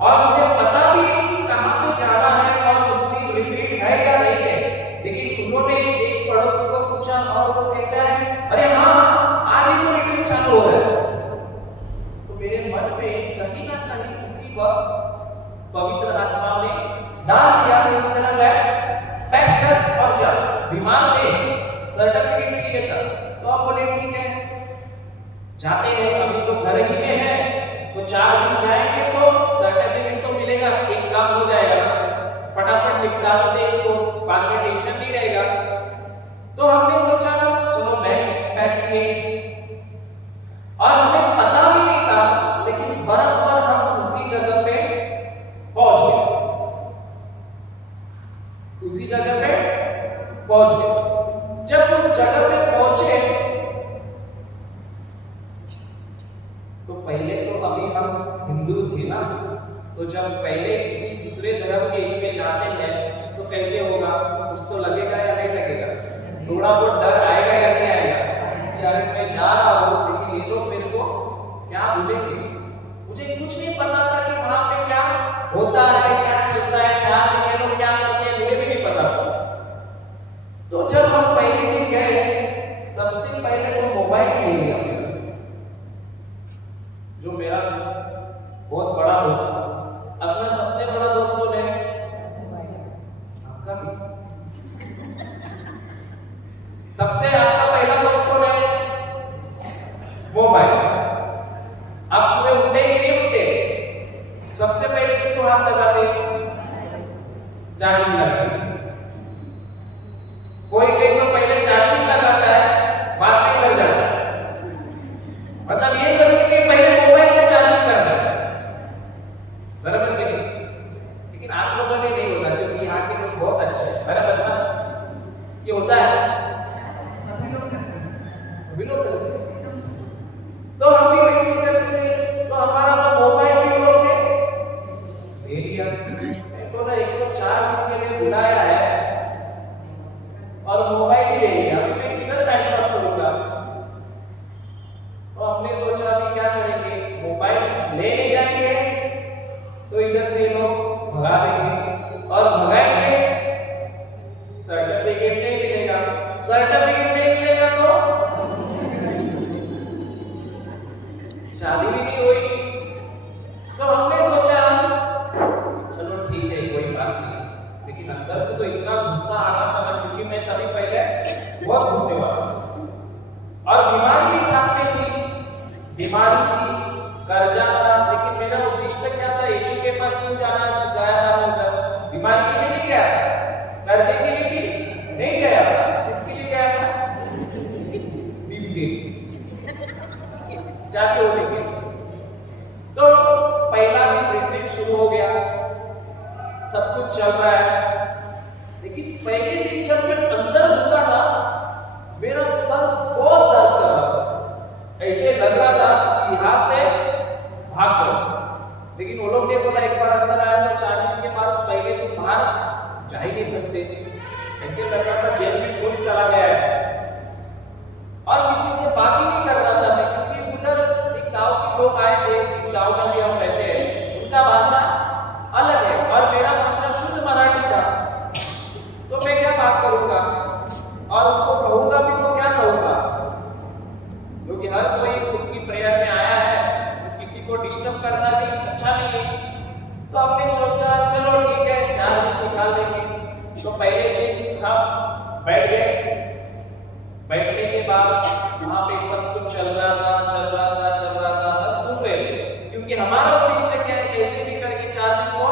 और मुझे पता भी नहीं कि कहां पे जाना है और उसकी रिट्रीट है या नहीं है। लेकिन उन्होंने एक पड़ोसी को पूछा और वो कहता है अरे हाँ आज ही तो रिट्रीट चालू हो रहा है। तो मेरे मन हमें कहीं ना कहीं उसी वक्त पवित्र आत्मा में डाल दिया, मेरी तरह पैक कर और जा। बीमार थे, सर्टिफिकेट चाहिए था, तो आप बोले ठीक है जाते हैं, अभी तो घर ही में है, तो 4 दिन जाएंगे तो सर्टिफिकेट तो मिलेगा, एक काम हो जाएगा, फटाफट निपटा देते इसको, बाद में टेंशन नहीं रहेगा। तो हमने सोचा चलो बैग पैक किए और हमें पता भी नहीं था, लेकिन बराबर हम उसी जगह पे पहुंच गए, उसी जगह पे पहुंच गए। जब उस जगह पे पहुंचे तो पहले तो अभी हम हिंदू थे ना, तो जब पहले किसी दूसरे धर्म के इसमें जाते हैं तो कैसे होगा, कुछ तो लगेगा या नहीं लगेगा, थोड़ा बहुत डर आएगा या नहीं आएगा कि अरे मैं जा रहा हूँ लेकिन ये तो मेरे को क्या बोलेंगे। मुझे कुछ नहीं पता था कि वहां पे क्या होता है, क्या चलता है, 4 दिन लोग क्या करते हैं, मुझे भी नहीं पता था। तो जब हम पहले दिन गए, सबसे पहले तो मोबाइल ले लिया, जो मेरा बहुत बड़ा दोस्त था। अपना सबसे बड़ा दोस्त कौन है? आपका भी। सबसे आपका पहला दोस्त कौन है? मोबाइल। आप सुबह उठते कि नहीं उठते, सबसे पहले किसको हाथ लगाते? चार्जिंग लगाते। कोई तो पहले चार्जिंग लगाता है, बाद में लग जाता है, मतलब ये जरूरी नहीं पहले मोबाइल में चार्जिंग करना है, बराबर कि नहीं? लेकिन आप लोगों ने नहीं होता, क्योंकि यहाँ के लोग बहुत अच्छे हैं, बराबर ना? ये होता है, सभी लोग करते हैं। सभी लोग करते हैं। तो हम भी वैसे ही करते थे, तो हमारा तो मोबाइल भी लोग ने ले लिया। तो ना एक तो 4 दिन के लिए बुलाया है और मोबाइल ही ले लिया, अभी मैं किधर टाइम पास करूंगा? तो हमने सोचा अभी क्या करेंगे, मोबाइल लेने जाएंगे तो इधर से लोग भगा देंगे और भगाएंगे, सर्टिफिकेट नहीं मिलेगा, सर्टिफिकेट नहीं मिलेगा तो शादी भी नहीं होगी। तो हमने सोचा चलो ठीक है कोई बात नहीं, लेकिन अंदर से तो इतना गुस्सा आ रहा था, क्योंकि मैं तभी पहले बहुत गुस्से वाला और बीमारी भी साथ में थी, बीमारी थी, कर्जा था, लेकिन मेरा उद्देश्य क्या था, यीशु के पास क्यों जाना गया था? मैं बीमारी के लिए नहीं गया था, कर्जे के लिए भी नहीं गया था, किसके लिए गया था? बीवी के शादी होने के। तो पहला दिन रिट्रीट शुरू हो गया, सब कुछ चल रहा है, लेकिन पहले दिन जब मैं अंदर घुसा ना, मेरा सर बहुत दर्द कर रहा था, ऐसे लग रहा था कि यहाँ से भाग जाओ। लेकिन वो लोग ने बोला एक बार अंदर आया तो 4 दिन के बाद पहले तो बाहर जा ही नहीं सकते, ऐसे लग रहा था जेल में खून चला गया है। और किसी से बात ही नहीं कर रहा था मैं, क्योंकि उधर एक गांव के लोग आए थे, जिस गांव में भी हम रहते हैं, उनका भाषा अलग है और मेरा भाषा शुद्ध मराठी था, तो मैं क्या बात करूंगा और उनको कहूंगा भी तो क्या कहूंगा, क्योंकि हर कोई उनकी प्रेयर में आया है, तो किसी को डिस्टर्ब करना भी अच्छा नहीं है। तो हमने सोचा चलो ठीक है 4 दिन निकाल देंगे। तो पहले दिन हम बैठ गए, बैठने के बाद वहां पे सब कुछ चल रहा था, हम सुन रहे थे, क्योंकि हमारा उद्देश्य क्या है, कैसे भी करके 4 दिन को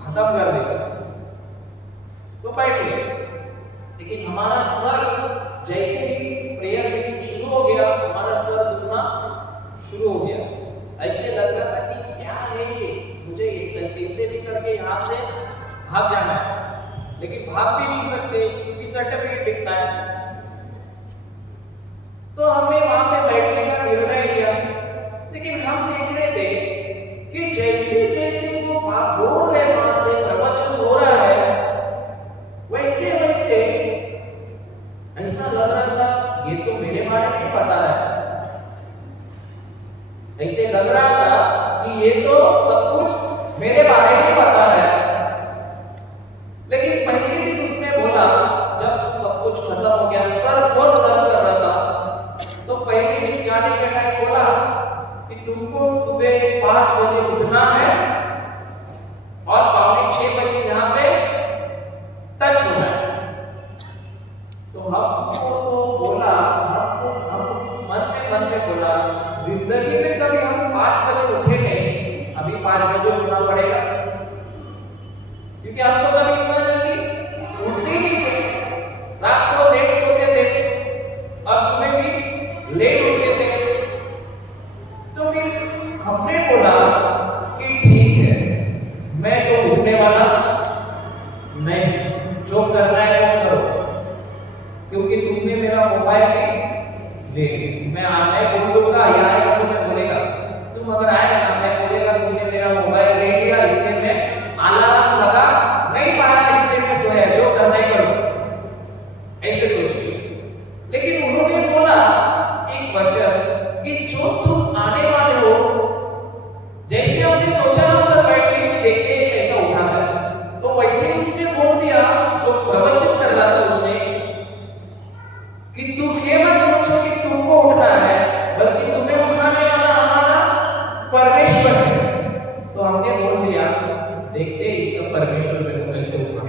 खत्म कर देगा। तो बैठ गए, लेकिन हमारा सर जैसे ही प्रेयर मीटिंग शुरू हो गया, हमारा सर दुखना शुरू हो गया। ऐसे लग रहा था कि क्या है ये, मुझे कैसे भी करके यहाँ से भाग जाना है, लेकिन भाग भी नहीं सकते क्योंकि सर्टिफिकेट दिखता है। तो हमने वहां पे बैठने का निर्णय लिया, लेकिन हम देख रहे थे कि जैसे जैसे वो बोल रहे, वहां से प्रवचन हो रहा है, वैसे वैसे ऐसा लग रहा था ये तो मेरे बारे में बता रहा है, ऐसे लग रहा था कि ये तो सब कुछ मेरे बारे में बता रहा है। लेकिन पहले दिन उसने बोला, जब सब कुछ खत्म हो गया, सर बहुत दर्द कर रहा था, तो पहले दिन जाने के टाइम बोला कि तुमको सुबह 5 बजे उठना है और 5:45 यहाँ पे टच होना है। तो हमको तो बोला, हम मन में बोला, जिंदगी में कभी हम 5 बजे उठे नहीं, अभी 5 बजे उठना पड़ेगा, क्योंकि हम तो कभी इतना जल्दी उठते ही नहीं थे। रात को लेट सोते थे और सुबह भी लेट उठते थे। तो फिर हमने बोला कि ठीक है, मैं तो उठने वाला नहीं, जो करना है वो करो, क्योंकि तुमने मेरा मोबाइल ले मैं आने बोल दूंगा या आएगा तो मैं बोलेगा, तुम अगर आएगा ना मैं बोलेगा तुमने मेरा मोबाइल ले लिया, इसलिए मैं अलार्म लगा नहीं पा रहा, इसलिए मैं सोया, जो करना है करो, ऐसे सोचिए। लेकिन उन्होंने बोला एक वचन कि जो तुम आने वाले हो, जैसे हमने सोचा ना उधर बैठ के देखते हैं कैसा उठा है, तो वैसे ही उसने बोल दिया, जो प्रवचन कर रहा था उसने, कि तुम ये मत सोचो कि तुमको उठना है, बल्कि तुम्हें उठाने वाला हमारा परमेश्वर है। तो हमने बोल दिया, देखते हैं इसका परमेश्वर मेरे कैसे उठा।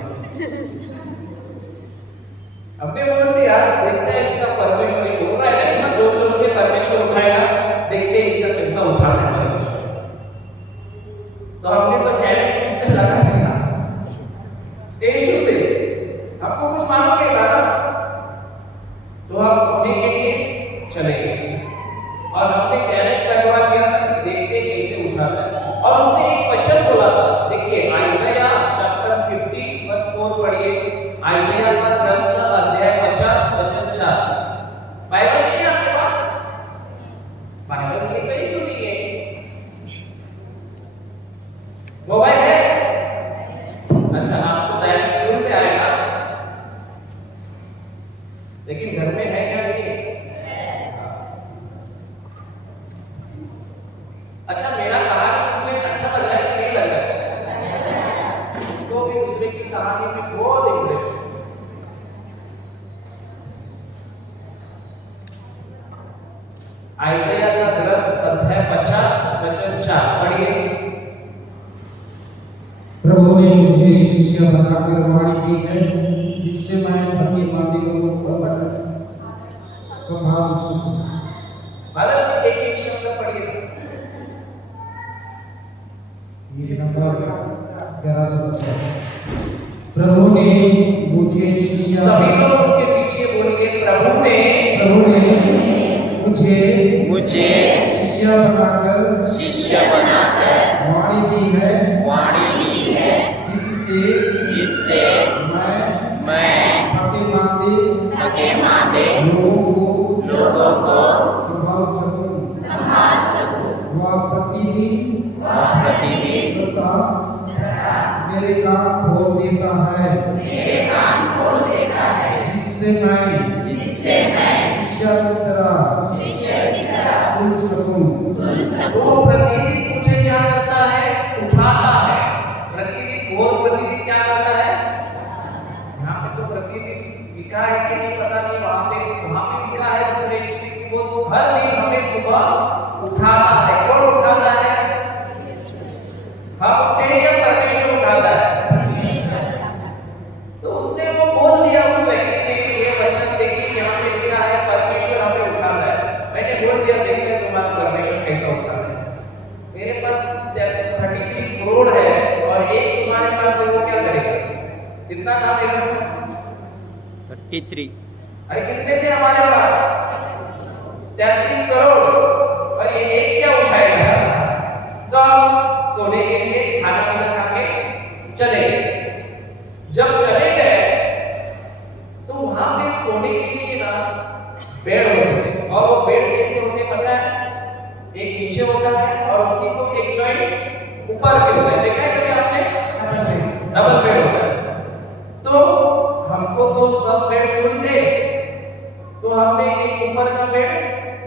हमने बोल दिया, देखते हैं इसका परमेश्वर ही बोल रहा है ना, जो जो से परमेश्वर उठाएगा, देखते हैं इसका कैसा उठाना है परमेश्वर। तो हमने तो चैलेंज किससे लगा दिया, यीशु से। हमको कुछ मालूम नहीं था, तो हम सोने के लिए चले गए और हमने चैलेंज करवा दिया था कि देखते कैसे उठाता है। और उसने एक वचन बोला था, देखिए आइज़ाया चैप्टर 50 वर्स 4 पढ़िए, आइज़ाया का ग्रंथ अध्याय 50 वचन 4। बाइबल नहीं है आपके पास? बाइबल के लिए कहीं सुनिए, मोबाइल है? अच्छा, आपको डायरेक्ट स्कूल से आएगा, लेकिन घर में है क्या नहीं? अच्छा, मेरा कहानी सुनने अच्छा लग रहा है कि नहीं लग रहा है? तो भी दूसरे की कहानी में बहुत इंटरेस्ट। आइज़ाया का ग्रंथ अध्याय 50 वचन 4 पढ़िए। प्रभु ने मुझे शिष्य बनाकर वाणी की है, जिससे मैं थके मांदे लोगों को संभाल सकूं। बालक जी एक शब्द पढ़िए। ये नंबर 1150। प्रभु ने मुझे शिष्य, सभी लोगों के पीछे बोलिए, प्रभु ने मुझे शिष्य बनाकर वाणी दी है, जिससे मैं थके मांदे लोगों को संभाल सकूं। वह प्रतिदिन मेरे कान खोल देता है, जिससे मैं शिष्य की तरह सुन सकूं। वो प्रतिदिन मुझे क्या करता है? उठाता है। प्रतिदिन और प्रतिदिन क्या करता है? यहाँ पे तो प्रतिदिन लिखा है कि नहीं पता नहीं, वहाँ पे लिखा है दूसरे इसमें कि वो हर दिन हमें सुबह उठाता है। कौन उठाता है? हम उठते हैं या परमेश्वर उठाता है? तो उसने वो बोल दिया उस व्यक्ति ने कि ये वचन देखिए यहाँ पे लिखा है परमेश्वर हमें उठाता है। मैंने बोल दिया, देखते हैं तुम्हारा परमेश्वर कैसा उठाता है। मेरे पास 33 करोड़ है और एक तुम्हारे पास है, वो क्या करेगा? कितना था मेरे पास? 33। अरे कितने थे हमारे पास? 33 करोड़, और ये एक क्या उठाएगा? तो हम सोने के लिए खाना पीना खा के चले गए। जब चले गए तो वहां पे सोने के लिए ना बेड होते, और वो बेड कैसे होते पता है? एक नीचे होता है और उसी को एक जॉइंट ऊपर पे होता है। देखा है कभी आपने? डबल बेड होता है। तो हमको तो सब बेड फुल थे, तो हमने एक ऊपर का बेड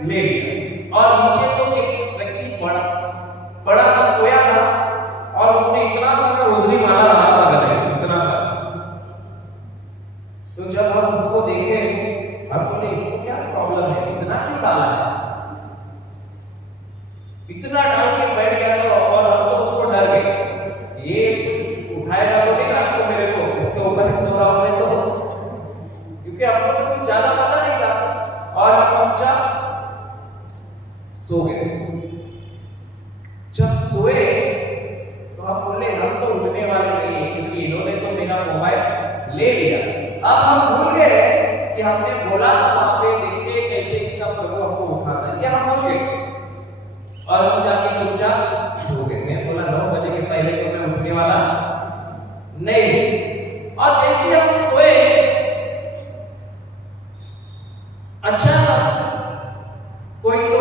ले लिया और नीचे तो एक व्यक्ति बड़ा सा सोया था, और उसने इतना सारा रोजरी मारा रहा बगल में, इतना सारा। तो जब हम उसको देखे, हम बोले इसको क्या प्रॉब्लम है, इतना क्यों डाला है? हम तो उठने वाले नहीं हैं, क्योंकि इन्होंने तो मेरा मोबाइल ले लिया। अब हम भूल गए कि हमने बोला था वहां पे देखते कैसे इसका प्रभु हमको उठाता है, ये हम भूल गए और हम जाके चुपचाप सो गए। मैं बोला 9 बजे के पहले तो मैं उठने वाला नहीं। और जैसे हम सोए, अच्छा कोई तो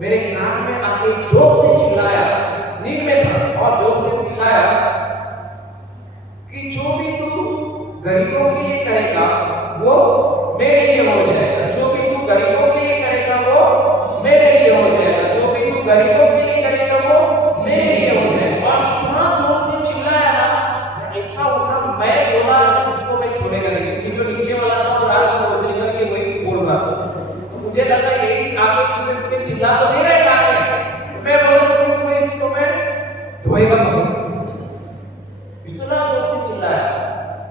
मेरे कान में आके जोर से चिल्लाया, नींद में था और जोर से चिल्लाया कि जो भी तू गरीबों के लिए करेगा वो मेरे लिए हो जाएगा, जो भी तू गरीबों के लिए करेगा वो मेरे लिए हो जाएगा, जो भी तू गरीबों के लिए करेगा वो मेरे लिए हो जाएगा। और इतना जोर से चिल्लाया ना, ऐसा उठा, मैं बोला इसको मैं छोड़ेगा नहीं, क्योंकि जो नीचे वाला था वो रात को रोज करके वही बोल रहा था। मुझे लगा यही आगे सुबह सुबह चिल्ला तो नहीं रहा है, मैं बोला सुबह सुबह इसको मैं धोएगा नहीं। इतना जोर से चिल्लाया,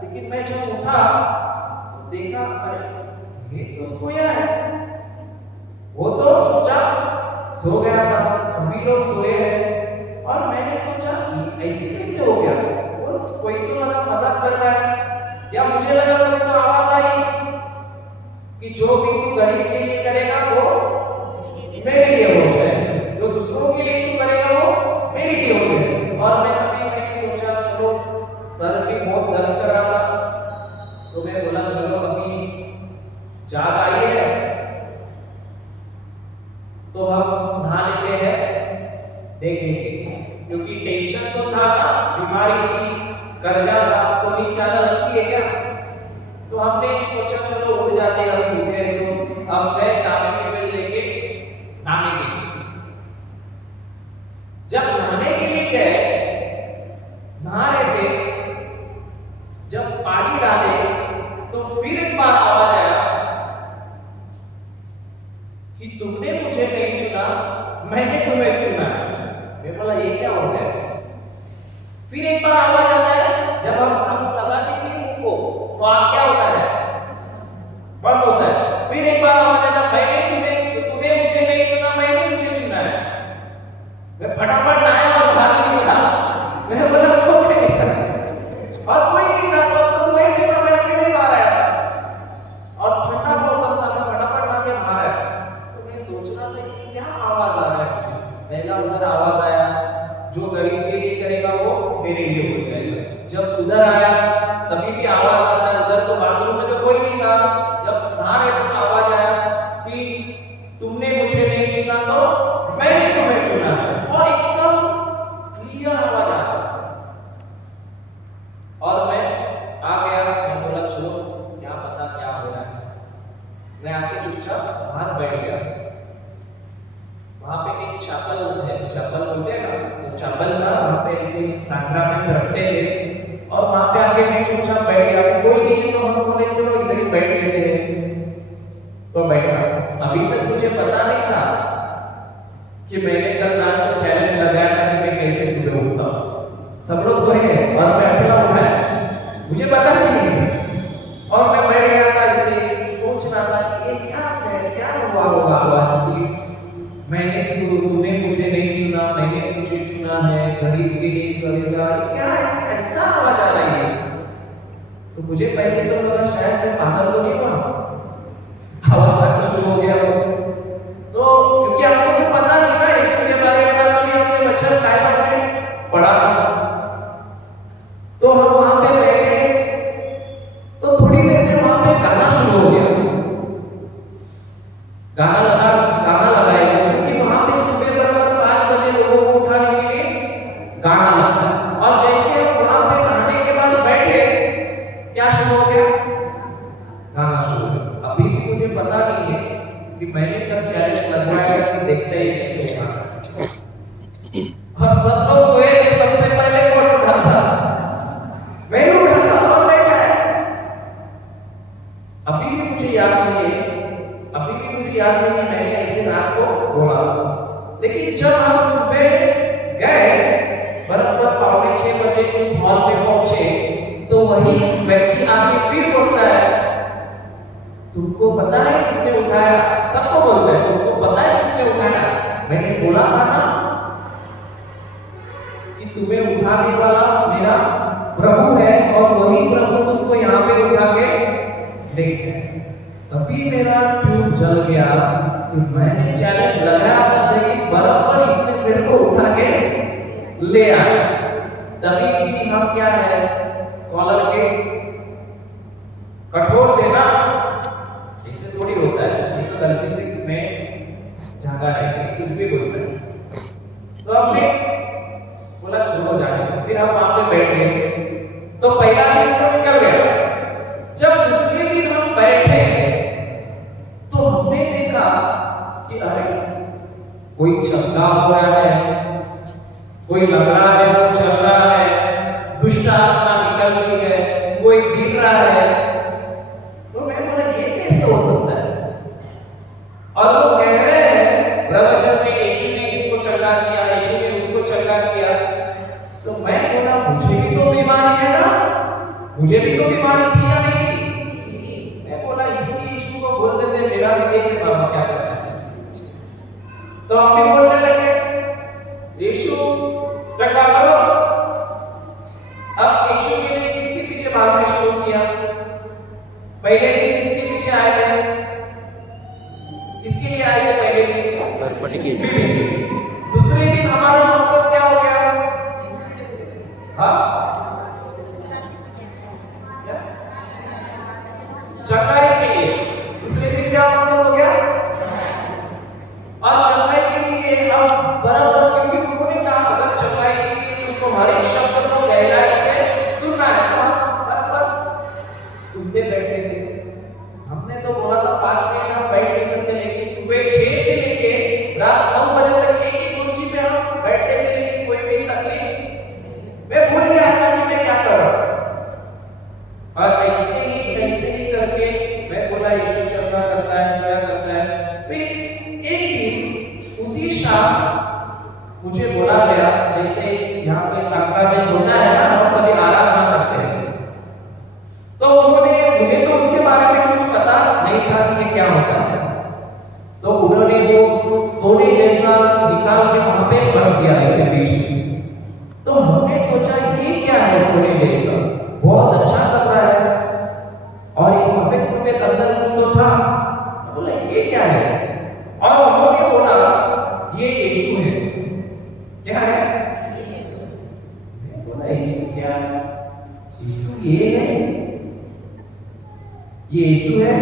लेकिन मैं जब उठा तो देखा अरे ये तो सोया है, वो तो चुपचाप सो गया था, सभी लोग सोए हैं। और मैंने सोचा कि ऐसे कैसे हो गया, और कोई तो लगा मजाक कर रहा है, या मुझे लगा कोई तो आवाज आई कि जो भी तू गरीब के लिए करेगा वो मेरे लिए हो जाए, जो दूसरों के लिए तू करेगा वो मेरे लिए हो जाए। और मैंने सोचा चलो, सर भी बहुत दर्द कर रहा था, तो मैं बोला चलो अभी जाग आई है तो हम नहा लेते हैं, देखेंगे, क्योंकि टेंशन तो था ना, बीमारी थी, कर्जा था, तो नींद ज्यादा लगती है क्या। तो हमने सोचा चलो उठ जाते हैं, अभी उठे तो अब गए टाइम टेबल लेके नहाने के लिए। जब नहाने के लिए गए, नहा रहे थे, जब पानी डाले तो फिर एक बार आवाज आया कि तुमने मुझे नहीं चुना, मैंने तुम्हें चुना। मैं बोला ये क्या हो गया। फिर एक बार आवाज आता है, जब हम सामने लगाते हैं मुंह को तो आप क्या होता है, बंद होता है। फिर एक बार आवाज आता है, तुमने मुझे नहीं चुना, मैंने मुझे चुना है। मैं फटाफट आया और बाहर निकला। मैं बोला कोई नहीं था, और कोई नहीं था, सब तो सोए थे, मैं अकेले बाहर आया था और ठंडा मौसम था, मैं फटाफट आके बाहर आया। तो मैं सोच रहा था कि क्या आवाज आ रहा है। पहला उधर आवाज आया, जो गरीब के लिए करेगा वो मेरे लिए हो जाएगा। जब उधर आया तभी भी आवाज आता है, उधर तो बाथरूम में तो कोई नहीं था। जब नहा रहे थे तो आवाज आया कि तुमने मुझे नहीं चुना तो मैंने तुम्हें चुना है, और एकदम क्लियर आवाज आ रहा। और मैं आ गया, मैं बोला चलो क्या पता क्या हो रहा है। मैं आके चुपचाप बाहर बैठ गया। वहां पे एक चैपल है, चैपल बोलते हैं ना, तो चैपल का वहां पे ऐसे सैक्रामेंट रखते हैं, और वहां पे आके मैं चुपचाप बैठ गया। कोई नहीं तो हम बोले चलो इधर ही बैठ लेते हैं, तो बैठा। अभी तक मुझे पता नहीं था कि मैंने कल रात को चैलेंज लगाया था कि मैं कैसे सुबह उठता हूं। सब लोग सोए हैं और मैं अकेला उठा है, मुझे पता नहीं। और मैं बैठ गया था, इसे सोच रहा था कि ये क्या है, क्या हुआ होगा आवाज की। तुम्हें मुझे नहीं चुना, मैंने तुझे चुना है, गरीब के लिए करेगा, क्या है, ऐसा आवाज आ रही है। तो मुझे पहले तो लगा शायद मैं पागल तो नहीं हुआ, आवाज आना शुरू हो गया। तो क्योंकि आपको तो पता नहीं ना, इसके बारे में कभी अपने बच्चों बाइबल में पढ़ा था। तो हम वहां पे बैठे, तो थोड़ी देर में वहां पे गाना शुरू हो गया। गाना लगाए, क्योंकि वहां पे सुबह बराबर 5 बजे लोगों को उठाने के लिए गाना लगता है। और जैसे हम वहां पे नहाने के बाद बैठे, क्या शुरू हो गया, गाना शुरू हो गया। अभी भी मुझे पता नहीं है कि मैंने कब चैलेंज लगवाया कि देखते ही कैसे गाना। और सब लोग सोए थे, सबसे पहले कौन उठा था, मैं उठा था और बैठा है। अभी भी मुझे याद नहीं है, मैंने ऐसे रात को बोला। लेकिन जब हम सुबह गए, बराबर 5:45 बजे उस हॉल में पहुंचे, तो वही व्यक्ति आगे फिर बोलता है, तुमको पता है किसने उठाया। सबको बोलता है, तुमको पता है किसने उठाया। मैंने बोला था ना कि तुम्हें उठा उठाने वाला मेरा प्रभु है और वही प्रभु तुमको यहाँ पे उठा के ले गया। तभी मेरा ट्यूब जल गया कि मैंने चैलेंज लगाया था, लेकिन बराबर इसने मेरे को उठा के ले आया। तभी भी हम क्या है, कॉलर के कठोर थे ना, ऐसे थोड़ी होता है कि गलती से मैं झागा है कुछ भी बोलता है। तो हमने बोला छोड़ो जाने, फिर हम वहां पे बैठ गए। तो पहला दिन तो निकल गया। जब दूसरे दिन हम बैठे तो हमने देखा कि अरे कोई चमका हो रहा है, कोई लग रहा है वो चल रहा है, दुष्ट आत्मा निकल रही है, कोई गिर रहा है। तो मैं बोला ये कैसे हो सकता है? और वो कह रहे हैं प्रवचन में यीशु ने इसको चंगा किया, यीशु ने उसको चंगा किया। तो मैं बोला मुझे भी तो बीमारी है ना, मुझे भी तो बीमारी थी या नहीं थी? मैं बोला इसी यीशु को बोल देते मेरा भी देख बाबा क्या कर रहा है। तो हम भी बोलने लगे यीशु चंगा करो। अब यीशु के लिए किसके पीछे भागना शुरू किया? पहले दिन किसके पीछे आए थे? किसके लिए आए थे पहले दिन? सरपट की। दूसरे दिन हमारा मकसद क्या हो गया? हाँ, चंगाई चाहिए। दूसरे दिन क्या मकसद हो गया? और चंगाई के लिए हम बराबर, क्योंकि उन्होंने कहा अगर चंगाई के लिए तुमको हर एक शब्द को गहराई से सुनना है तो हम बराबर सुनते बैठे थे। हमने तो बोला था 5 मिनट हम बैठ नहीं सकते, लेकिन सुबह 6 से लेके रात 9 बजे तक एक ही कुर्सी पे हम बैठते थे, लेकिन कोई भी तकलीफ मैं भूल गया था कि मैं क्या कर रहा हूं। और ऐसे ही करके मैं बोला यीशु चंगा करता है, चंगा करता है। फिर एक दिन उसी शाम मुझे बोला गया, जैसे यहाँ पे साक्रामेंट होता है ना, हम कभी आराधना करते हैं, तो उन्होंने, मुझे तो उसके बारे में कुछ पता नहीं था कि ये क्या होता है, तो उन्होंने वो सोने जैसा निकाल के वहां पे रख दिया ऐसे बीच में। तो हमने सोचा ये क्या है सोने जैसा, बहुत अच्छा लग रहा है, और ये सफेद सफेद अंदर कुछ तो था। बोला ये क्या है? और उन्होंने बोला ये यीशु है। क्या है? बोला यीशु क्या है? यीशु ये है, ये यीशु है,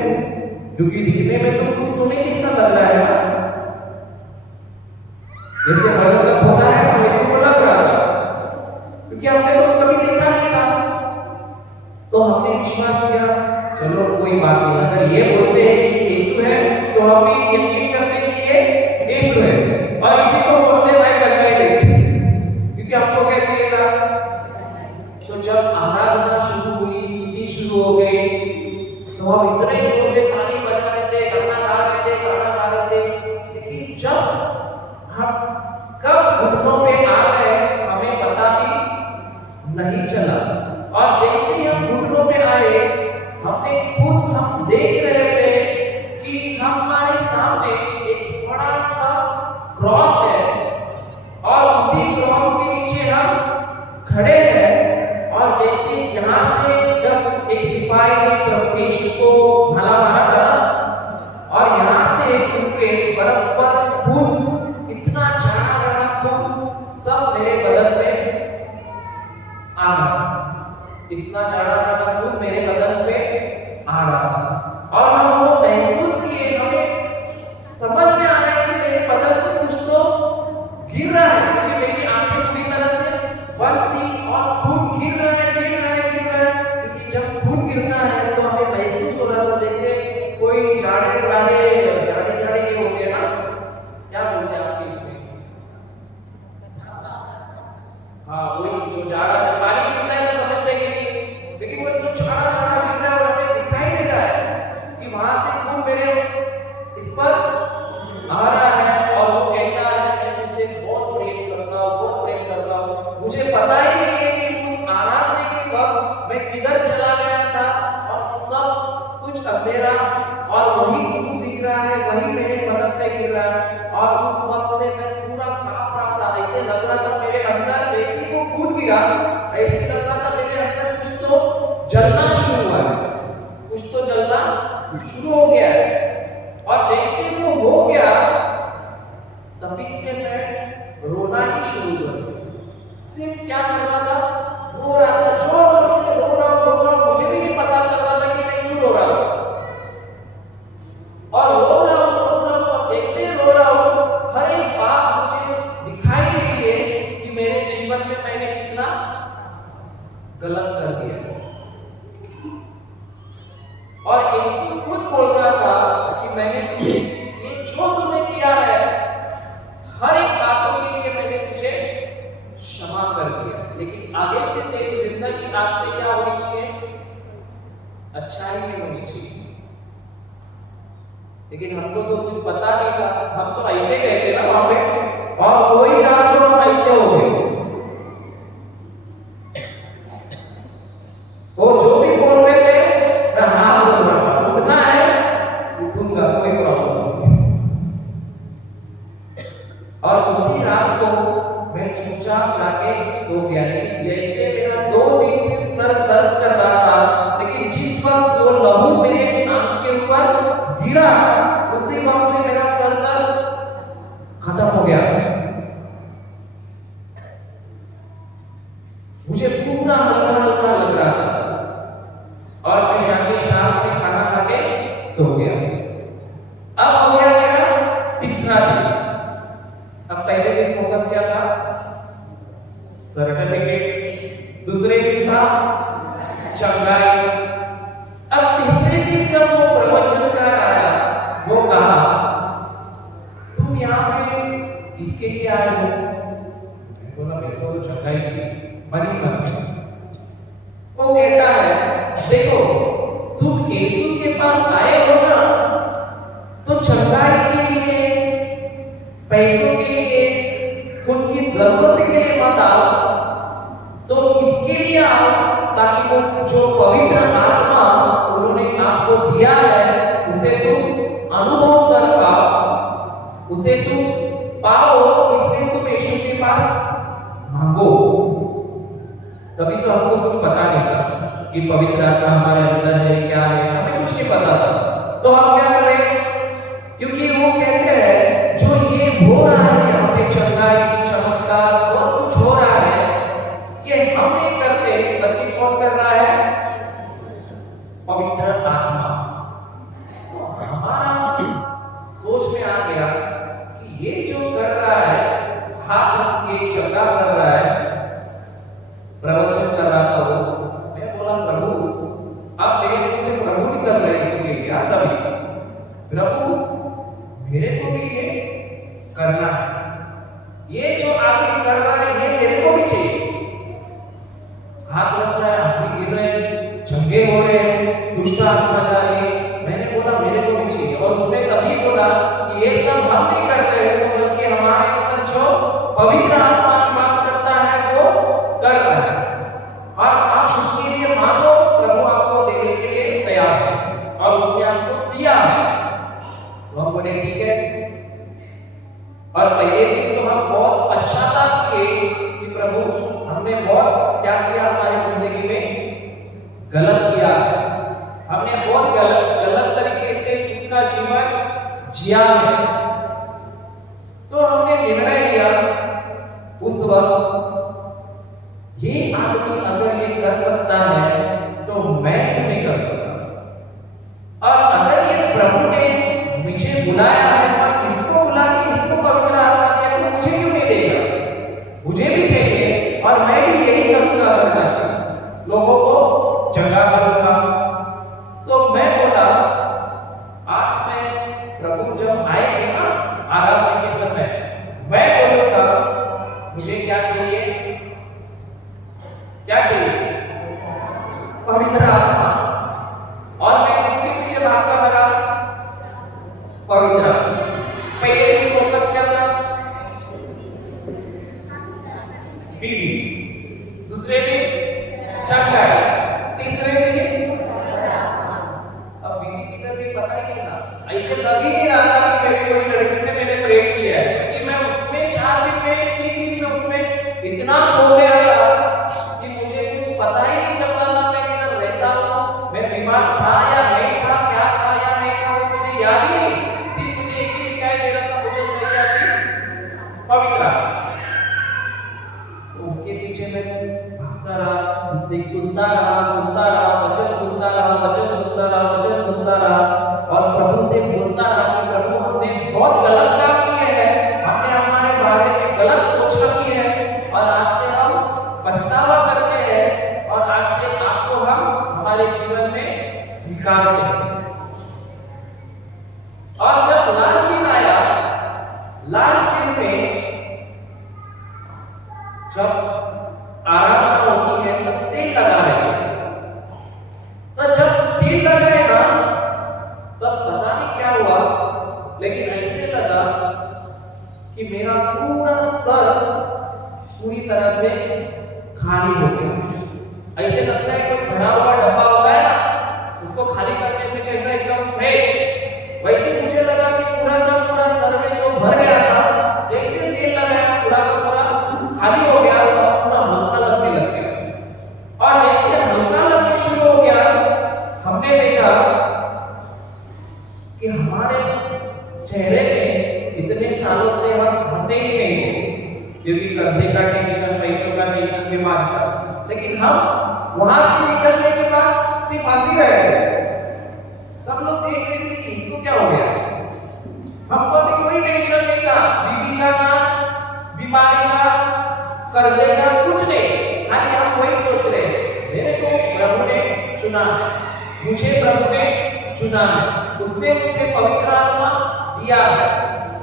क्योंकि दिखने में तो कुछ सोने जैसा लग रहा है ना, जैसे बर्तन होता है ना वैसे वो लग रहा था, क्योंकि हमने तो कभी देखा नहीं था। तो हमने विश्वास किया, चलो कोई बात नहीं, अगर ये बोलते हैं कि यीशु है तो हम भी यकीन करते हैं कि ये यीशु है, और इसी को बोलते मैं चंगाई देखी, क्योंकि हमको क्या चाहिए था। तो जब आराधना शुरू हुई, स्तुति शुरू हो गई, तो हम इतने जोर से ताली बजा रहे थे, गाना गा रहे थे, लेकिन जब हम कब घुटनों पे आ गए हमें पता भी नहीं चला। और जैसे ही हम घुटनों पे आए, हमने खुद हम देख रहे थे कि हमारे सामने एक बड़ा सा क्रॉस है, और उसी क्रॉस के नीचे हम खड़े हैं। और जैसे यहाँ से जब एक सिपाही ने प्रभु यीशु को भला मारा करा, और यहाँ से उनके बराबर खून, इतना जाना जाना खून सब मेरे बदन में आ रहा, इतना जाना जाना खून मेरे बदन पे आ रहा था। और हम वो महसूस किए, हमें समझ में आ रहा है कि मेरे बदन में कुछ तो गिर रहा है, क्योंकि मेरी आंखें पूरी तरह से बंद थी और खून गिर रहा है, गिर रहा है, गिर रहा है। क्योंकि जब खून गिरता है तो हमें महसूस हो रहा था जैसे कोई जाने ये हो गया ना, क्या बोलते हैं आप इसमें? हाँ, वही जो जा रहा है, पानी गिरता है तो समझते हैं कि नहीं, लेकिन वो सब गिर रहा है और हमें दिखाई दे रहा है कि वहां से खून मेरे इस पर आ रहा है। और वो कहता है मैं तुझसे बहुत प्रेम करता हूँ, बहुत प्रेम करता हूँ। मुझे पता ही नहीं है कि उस आराधना के वक्त मैं किधर चला गया था, और सब कुछ अंधेरा, और वही कुछ दिख रहा है, वही मेरे बदन पे गिर रहा है। और उस वक्त से मैं पूरा कांप रहा था, ऐसे लग रहा था मेरे अंदर जैसे वो खून गिरा ऐसे लग रहा था मेरे अंदर कुछ तो जलना शुरू हुआ है, कुछ तो जलना शुरू हो गया है। और जैसे वो हो गया तभी से मैं रोना ही शुरू कर दिया। सिर्फ क्या कर रहा था, रो रहा था, जोर से रो रहा, मुझे भी नहीं पता चल रहा था कि मैं क्यों रो रहा हूं। और रो रहा हूं, और जैसे रो रहा हूं हर एक बात मुझे दिखाई दे रही है कि मेरे जीवन में मैंने कितना गलत कर दिया। और यीशु खुद बोल रहा था कि मैंने ये जो तुमने किया है हर एक बातों के लिए मैंने तुझे क्षमा कर दिया, लेकिन आगे से तेरी जिंदगी आज से क्या होनी चाहिए, अच्छाई में होनी चाहिए। लेकिन हमको तो कुछ पता नहीं था, हम तो ऐसे गए थे ना वहां पे, और वही रात को हम ऐसे हो गए। वो जो भी बोल रहे थे मैं हाँ बोल रहा था, उठना है उठूंगा, कोई प्रॉब्लम नहीं। और उसी रात को मैं चुपचाप जाके सो गया। लेकिन जैसे मेरा 2 दिन से सर दर्द कर रहा था, लेकिन जिस वक्त वो लहू मेरे आंख के ऊपर गिरा उसी वक्त से मेरा सर दर्द खत्म हो गया। मुझे पूरा हल्का हल्का लग रहा था और मैं जाके शाम में खाना खा के सो गया। अब हो गया मेरा तीसरा दिन। अब पहले दिन फोकस क्या था, सर्टिफिकेट, दूसरे दिन था चंगाई। अब तीसरे दिन जब वो प्रवचन कर आया, वो कहा तुम यहाँ पे इसके लिए आए हो? बोला मेरे को चंगाई चाहिए, मनी मत। वो कहता है देखो तुम यीशु के पास आए हो ना, तो चंगाई के लिए, पैसों के लिए, खुद की जरूरत के लिए मत आओ, तो इसके लिए आओ ताकि वो जो पवित्र आत्मा उन्होंने आपको दिया है उसे तुम अनुभव कर पाओ, उसे तुम पाओ। इसलिए तुम यीशु के पास मांगो। तभी तो हमको कुछ पता नहीं था कि पवित्र आत्मा हमारे अंदर है, क्या है, हमें कुछ नहीं पता था। तो हम क्या करें, क्योंकि वो कहते हैं जो ये हो रहा है यहाँ पे, चंगाई, चमत्कार, बहुत कुछ हो रहा है, ये हम नहीं करते, बल्कि कौन कर रहा है, पवित्र आत्मा। तो हमारा सोच में आ गया कि ये जो कर रहा है, हाथ रख के चंगा कर रहा है, प्रवचन कर रहा था वो, मैं बोला प्रभु अब मेरे मुंह से प्रभु निकल रहे इसलिए क्या, तभी प्रभु मेरे को भी ये करना है, ये जो आदमी कर रहा है ये मेरे को भी चाहिए। हाथ रख रहा है, आदमी गिर रहे हैं, चंगे हो रहे हैं, दुष्ट आत्मा जा रही है, मैंने बोला मेरे को भी चाहिए। और उसने तभी बोला कि ये सब हम नहीं करते हैं, बल्कि हमारे अंदर जो पवित्र आत्मा निवास करता है वो करता है, और आप उसके लिए मांगो, प्रभु आपको देने के लिए तैयार है, और उसने आपको दिया है। तो हम बोले ठीक है। और पहले दिन तो हम बहुत पश्चाताप किए कि प्रभु हमने बहुत क्या किया, हमारी जिंदगी में गलत किया, हमने बहुत गलत तरीके से इतना जीवन जिया है। तो हमने निर्णय लिया उस वक्त, ये आदमी अगर ये कर सकता है तो मैं क्यों नहीं कर सकता। और अगर ये प्रभु ने मुझे बुलाया है और इसको बुला के इसको पवित्र आत्मा दिया, तो मुझे क्यों नहीं देगा, मुझे भी चाहिए, और मैं भी यही करूंगा, अगर जाकर लोगों को चंगा करूंगा। तो मैं बोला आज मैं प्रभु जब आएंगे ना आराधना के समय, मैं बोलूंगा मुझे क्या चाहिए, क्या चाहिए, पवित्र आत्मा। और मैं किसके पीछे भागता लगा, पवित्र आत्मा। पहले दिन फोकस क्या था, बीवी, दूसरे दिन चंगाई, तीसरे दिन अब बीवी की तरफ पता ही नहीं था, ऐसे लग ही नहीं रहा था कि मेरी कोई लड़की से मैंने प्रेम किया है, कि मैं उसमें 4 दिन में 3 दिन में उसमें इतना खो गया था कि मुझे पीछे मैं भागता रहा, सुनता रहा, वचन सुनता रहा और प्रभु से बोलता रहा कि प्रभु हमने बहुत गलत काम किए हैं, हमने हमारे बारे में गलत सोचा की है और आज से हम पछतावा करते हैं और आज से आपको हम हमारे जीवन में स्वीकारते हैं। और जब लास्ट दिन आया, लास्ट दिन में जब आराधना होती है तब तेल लगा रहे हैं, तो जब तेल लगाए ना तब पता नहीं क्या हुआ, लेकिन ऐसे लगा कि मेरा पूरा सर पूरी तरह से खाली हो गया। ऐसे लगता है कोई भरा हुआ डब्बा होता है ना, उसको खाली करने से कैसा एकदम फ्रेश, वैसे मुझे लगा कि पूरा का पूरा सर में जो भर गया था, जैसे तेल लगाया पूरा का पूरा खाली हो गया और पूरा हल्का लगने लग गया। और जैसे हल्का लगने शुरू हो गया, हमने देखा कि हमारे चेहरे में इतने सालों से हम हंसे ही नहीं थे, क्योंकि कर्जे का टेंशन, पैसों का टेंशन, बीमार था, लेकिन हम वहां से निकलने के बाद सिर्फ हंसी रह गए। सब लोग देख रहे थे कि इसको क्या हो गया, हमको भी कोई टेंशन नहीं था, बीबी का ना, बीमारी का, कर्जे का, कुछ नहीं, खाली हम वही सोच रहे मेरे को प्रभु ने चुना है, मुझे प्रभु ने चुना है, उसने मुझे पवित्र आत्मा दिया है,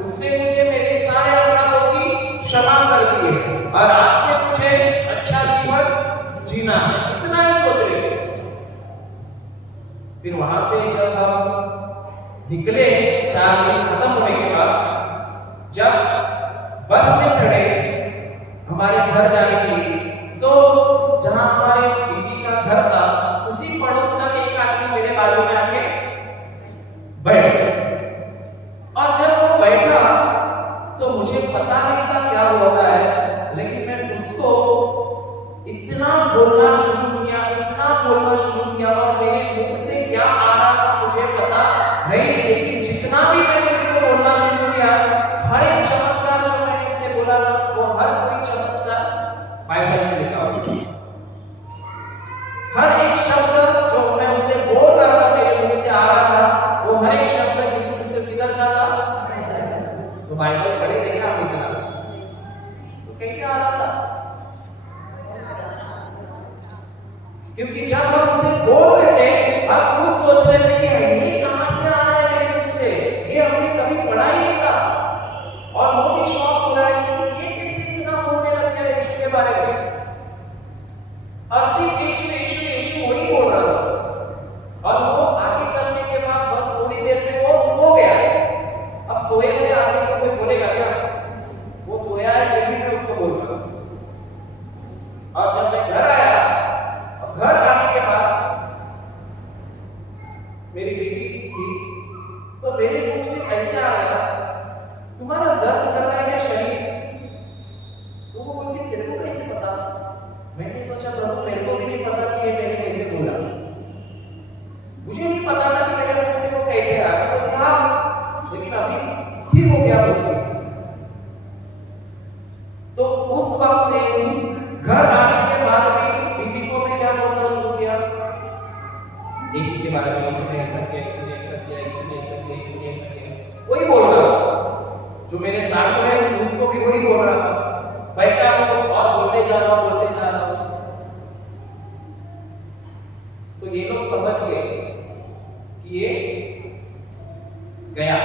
उसने मुझे मेरे सारे अपराधों की क्षमा कर दी है और आज से मुझे अच्छा जीवन जीना है, इतना ही सोच रहे थे। फिर वहां से जब हम निकले, 4 दिन खत्म होने के बाद जब बस में चढ़े हमारे घर जाने के लिए, तो जहां हमारे बीबी का घर था, उसी पड़ोस का एक आदमी मेरे बाजू में आके बैठ, और जब वो बैठा तो मुझे पता नहीं था क्या हो रहा है, लेकिन मैं उसको इतना बोलना शुरू किया और मेरे मुख से क्या आ रहा था मुझे पता नहीं, लेकिन जितना भी मैंने उसको बोलना शुरू किया, हर एक चमत्कार जो मैंने उसे बोला ना, वो हर कोई चमत्कार बाइबल में लिखा हुआ, हर एक शब्द जो मैं उसे बोल रहा था, मेरे मुंह से आ रहा था, वो हर एक शब्द किधर का था, तो बाइबल पढ़े देखा आप इतना, तो कैसे आ रहा था, क्योंकि जब हम उसे बोल रहे थे, आप खुद सोच रहे थे कि ये कहां से आ रहा है मेरे मुंह से, ये हमने कभी पढ़ा ही नहीं था, और वो भी शौक हो रहा है कि ये कैसे इतना बोलने लग गया यीशु के बारे में, और सिर्फ यीशु यीशु यीशु वही बोल रहा था। और वो आगे चलने के बाद बस थोड़ी देर में वो सो गया। अब सोए हुए आदमी को कोई बोलेगा क्या, वो सोया है फिर भी मैं उसको बोल रहा हूं। और जब मैं घर आया, घर आने के बाद मेरी बेटी थी, तो मेरे मुंह से ऐसा आ रहा, तुम्हारा दर्द कर रहा है क्या शरीर, तो वो बोलती तेरे को कैसे पता। मैंने सोचा प्रभु मेरे को भी नहीं पता कि ये मैंने कैसे बोला, मुझे नहीं पता था कि मेरे मुंह से वो कैसे आ रहा, तो हाँ, लेकिन अभी ठीक हो गया बोलती। तो उस वक्त से घर आने के बाद भी बीबी को मैं क्या बोलना शुरू किया, यीशु के बारे में, यीशु ने ऐसा किया, यीशु ने ऐसा किया, यीशु ने ऐसा किया, यीशु ने ऐसा किया, वही बोल रहा, जो मेरे साथ है उसको भी वही बोल रहा, बैठा हूं और बोलते जा रहा हूं। तो ये लोग समझ गए कि ये गया,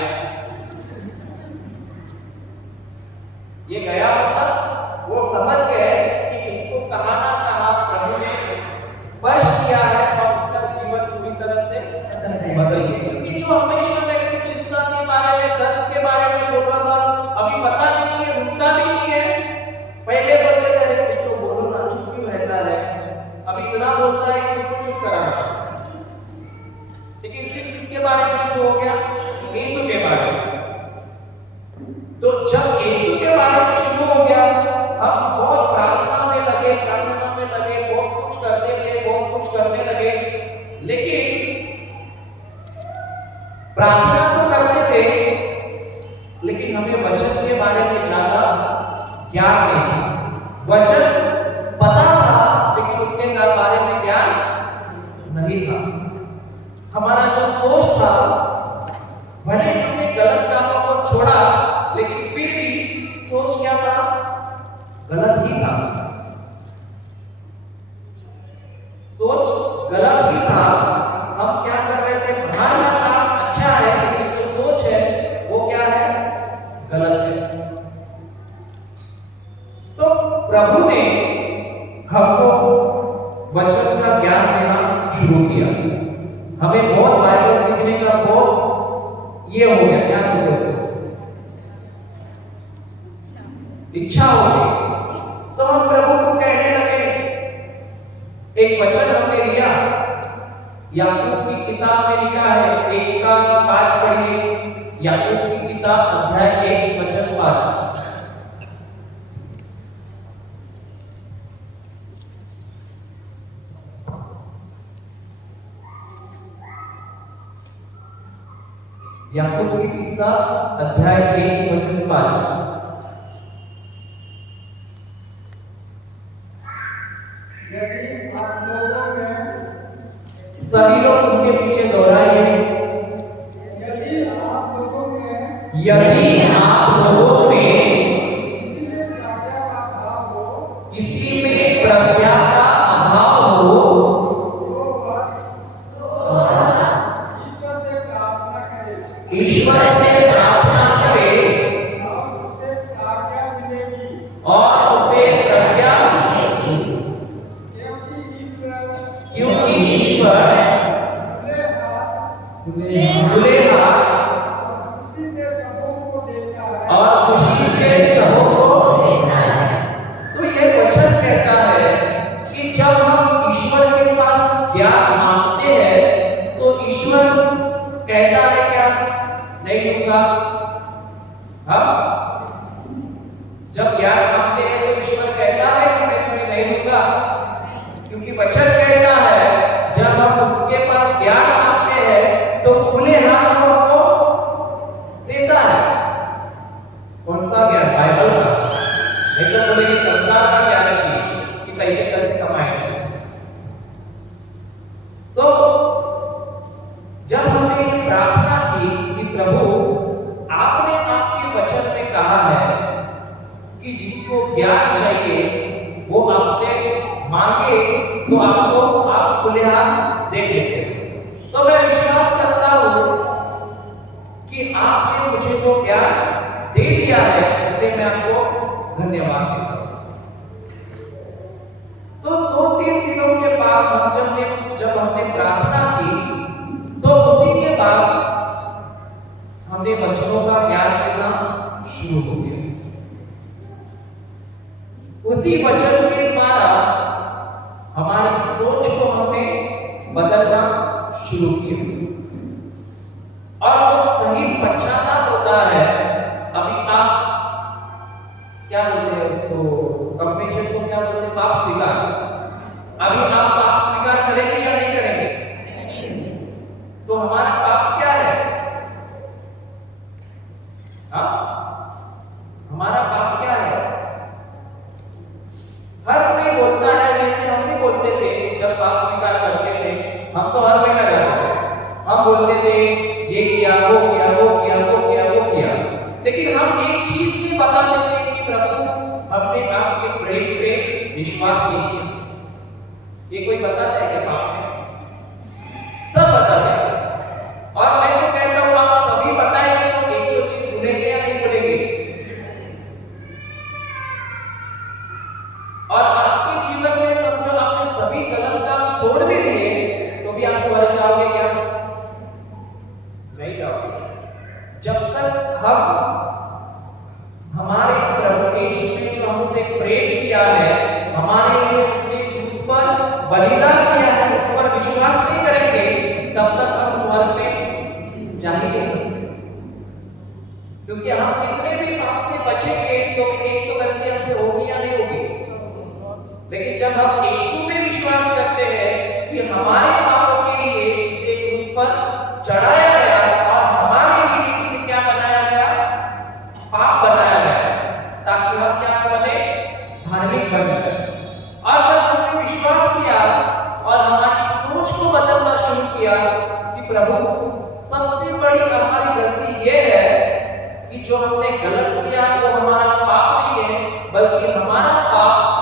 ये गया मतलब वो समझ गए कि इसको कहा ना कहा प्रभु ने स्पर्श किया है और इसका जीवन पूरी तरह से बदल गया। क्योंकि जो हमेशा व्यक्ति चिंता के बारे में, दर्द के बारे में बोल रहा था, अभी पता नहीं कि रुकता भी नहीं है, पहले बोलते थे कुछ तो बोलो ना, चुप क्यों रहता है, अभी इतना बोलता है कि इसको चुप कराना, लेकिन सिर्फ किसके बारे में शुरू हो गया, यीशु के बारे में। तो जब यीशु के बारे में शुरू हो गया, हम बहुत प्रार्थना में लगे, बहुत कुछ करते थे, बहुत कुछ करने लगे, लेकिन प्रार्थना तो करते थे, लेकिन हमें वचन के बारे में ज्यादा ज्ञान नहीं था, वचन सोच गलत ही था। हम क्या कर रहे थे, बाहर का काम अच्छा है लेकिन जो सोच है वो क्या है, गलत है। तो प्रभु ने हमको वचन का ज्ञान देना शुरू किया। हमें बहुत बाइबल सीखने का बहुत ये हो गया, क्या बोलते उसको, इच्छा हो गई। तो हम प्रभु को कहने लगे, एक वचन हमने लिया, याकूब की किताब में लिखा है 1:5 पढ़िए, याकूब की किताब अध्याय 1 वचन 5। याकूब की किताब अध्याय 1 वचन 5। यदि आप लोगों में सभी लोग उनके पीछे दोहराइए, यदि आप लोगों में यदि आप लोगों में किसी में प्रज्ञा का अभाव हो, किसी में प्रज्ञा का अभाव हो, तो वह ईश्वर से प्रार्थना करे ईश्वर से प्रार्थना करे और उसे प्रज्ञा मिलेगी, और उसे प्रज्ञा मिलेगी, क्योंकि ईश्वर खुले हाथ खुशी से सबों को देता है और खुशी से सबों को देता है। तो यह वचन कहता है कि जब हम ईश्वर के पास ज्ञान मांगते हैं तो ईश्वर कहता है क्या, नहीं दूंगा। हाँ, जब ज्ञान मांगते हैं तो ईश्वर कहता है कि मैं तुम्हें नहीं दूंगा, क्योंकि वचन कहता है जब हम उसके पास ज्ञान मांगते हैं तो खुले हाथ हमको देता है। कौन सा ज्ञान, बाइबल का, नहीं तो बोलेंगे संसार का ज्ञान चाहिए कि पैसे कैसे कमाए। तो जब हमने ये प्रार्थना की कि प्रभु आपने आपके वचन में कहा है कि जिसको ज्ञान चाहिए वो आपसे मांगे तो आपको आप खुले हाथ दे देते। तो मैं विश्वास करता हूं कि आपने मुझे तो ज्ञान दे दिया है, इसलिए मैं आपको धन्यवाद देता हूं। तो 2-3 दिनों के बाद जब हमने प्रार्थना की तो उसी के बाद हमने वचनों का ज्ञान देना शुरू हो गया। उसी वचन के द्वारा हमारी सोच को हमने बदलना शुरू किया, और जो सही पश्चाताप होता है, अभी आप क्या बोलते हैं उसको, कंपेशन को क्या बोलते हैं, पाप स्वीकार। अभी आप पाप स्वीकार करेंगे या नहीं करेंगे? तो हमारा पाप क्या है? हाँ, हमारा पाप क्या है? हर कोई बोलता है, जैसे हम भी बोलते थे जब पाप स्वीकार करते थे, हम तो हर महीना करते थे, हम बोलते थे ये किया, वो किया, वो किया, वो किया, वो किया, लेकिन हम एक चीज भी बता देते कि प्रभु हमने आपके प्रेम पे विश्वास नहीं किया। ये कोई बताता है क्या पाप है? सब बताते हैं। और मैं तो कहता हूं आप सभी बताएंगे तो एक दो चीज भूलेंगे या नहीं भूलेंगे? और आपके जीवन में समझो आपने सभी गलत काम छोड़ भी दिए तो भी आप स्वर्ग जाओगे क्या? नहीं जाओगे। जब तक हम हमारे प्रभु यीशु ने जो हमसे प्रेम किया है, हमारे लिए उसने उस पर बलिदान किया है, उस पर विश्वास नहीं करेंगे तब तक हम स्वर्ग में जा ही नहीं सकते। क्योंकि हम कितने भी पाप से बचेंगे तो एक तो गलती हमसे होगी या नहीं होगी। लेकिन जब हम यीशु में विश्वास करते हैं कि हमारे पापों के लिए इसे क्रूस पर चढ़ाया गया और हमारे लिए इसे क्या बनाया गया, पाप बनाया गया, ताकि हम क्या बने, धार्मिक बन जाए। और जब हमने विश्वास किया और हमारी सोच को बदलना शुरू किया कि प्रभु सबसे बड़ी हमारी गलती यह है कि जो हमने गलत किया वो हमारा पाप नहीं है, बल्कि हमारा पाप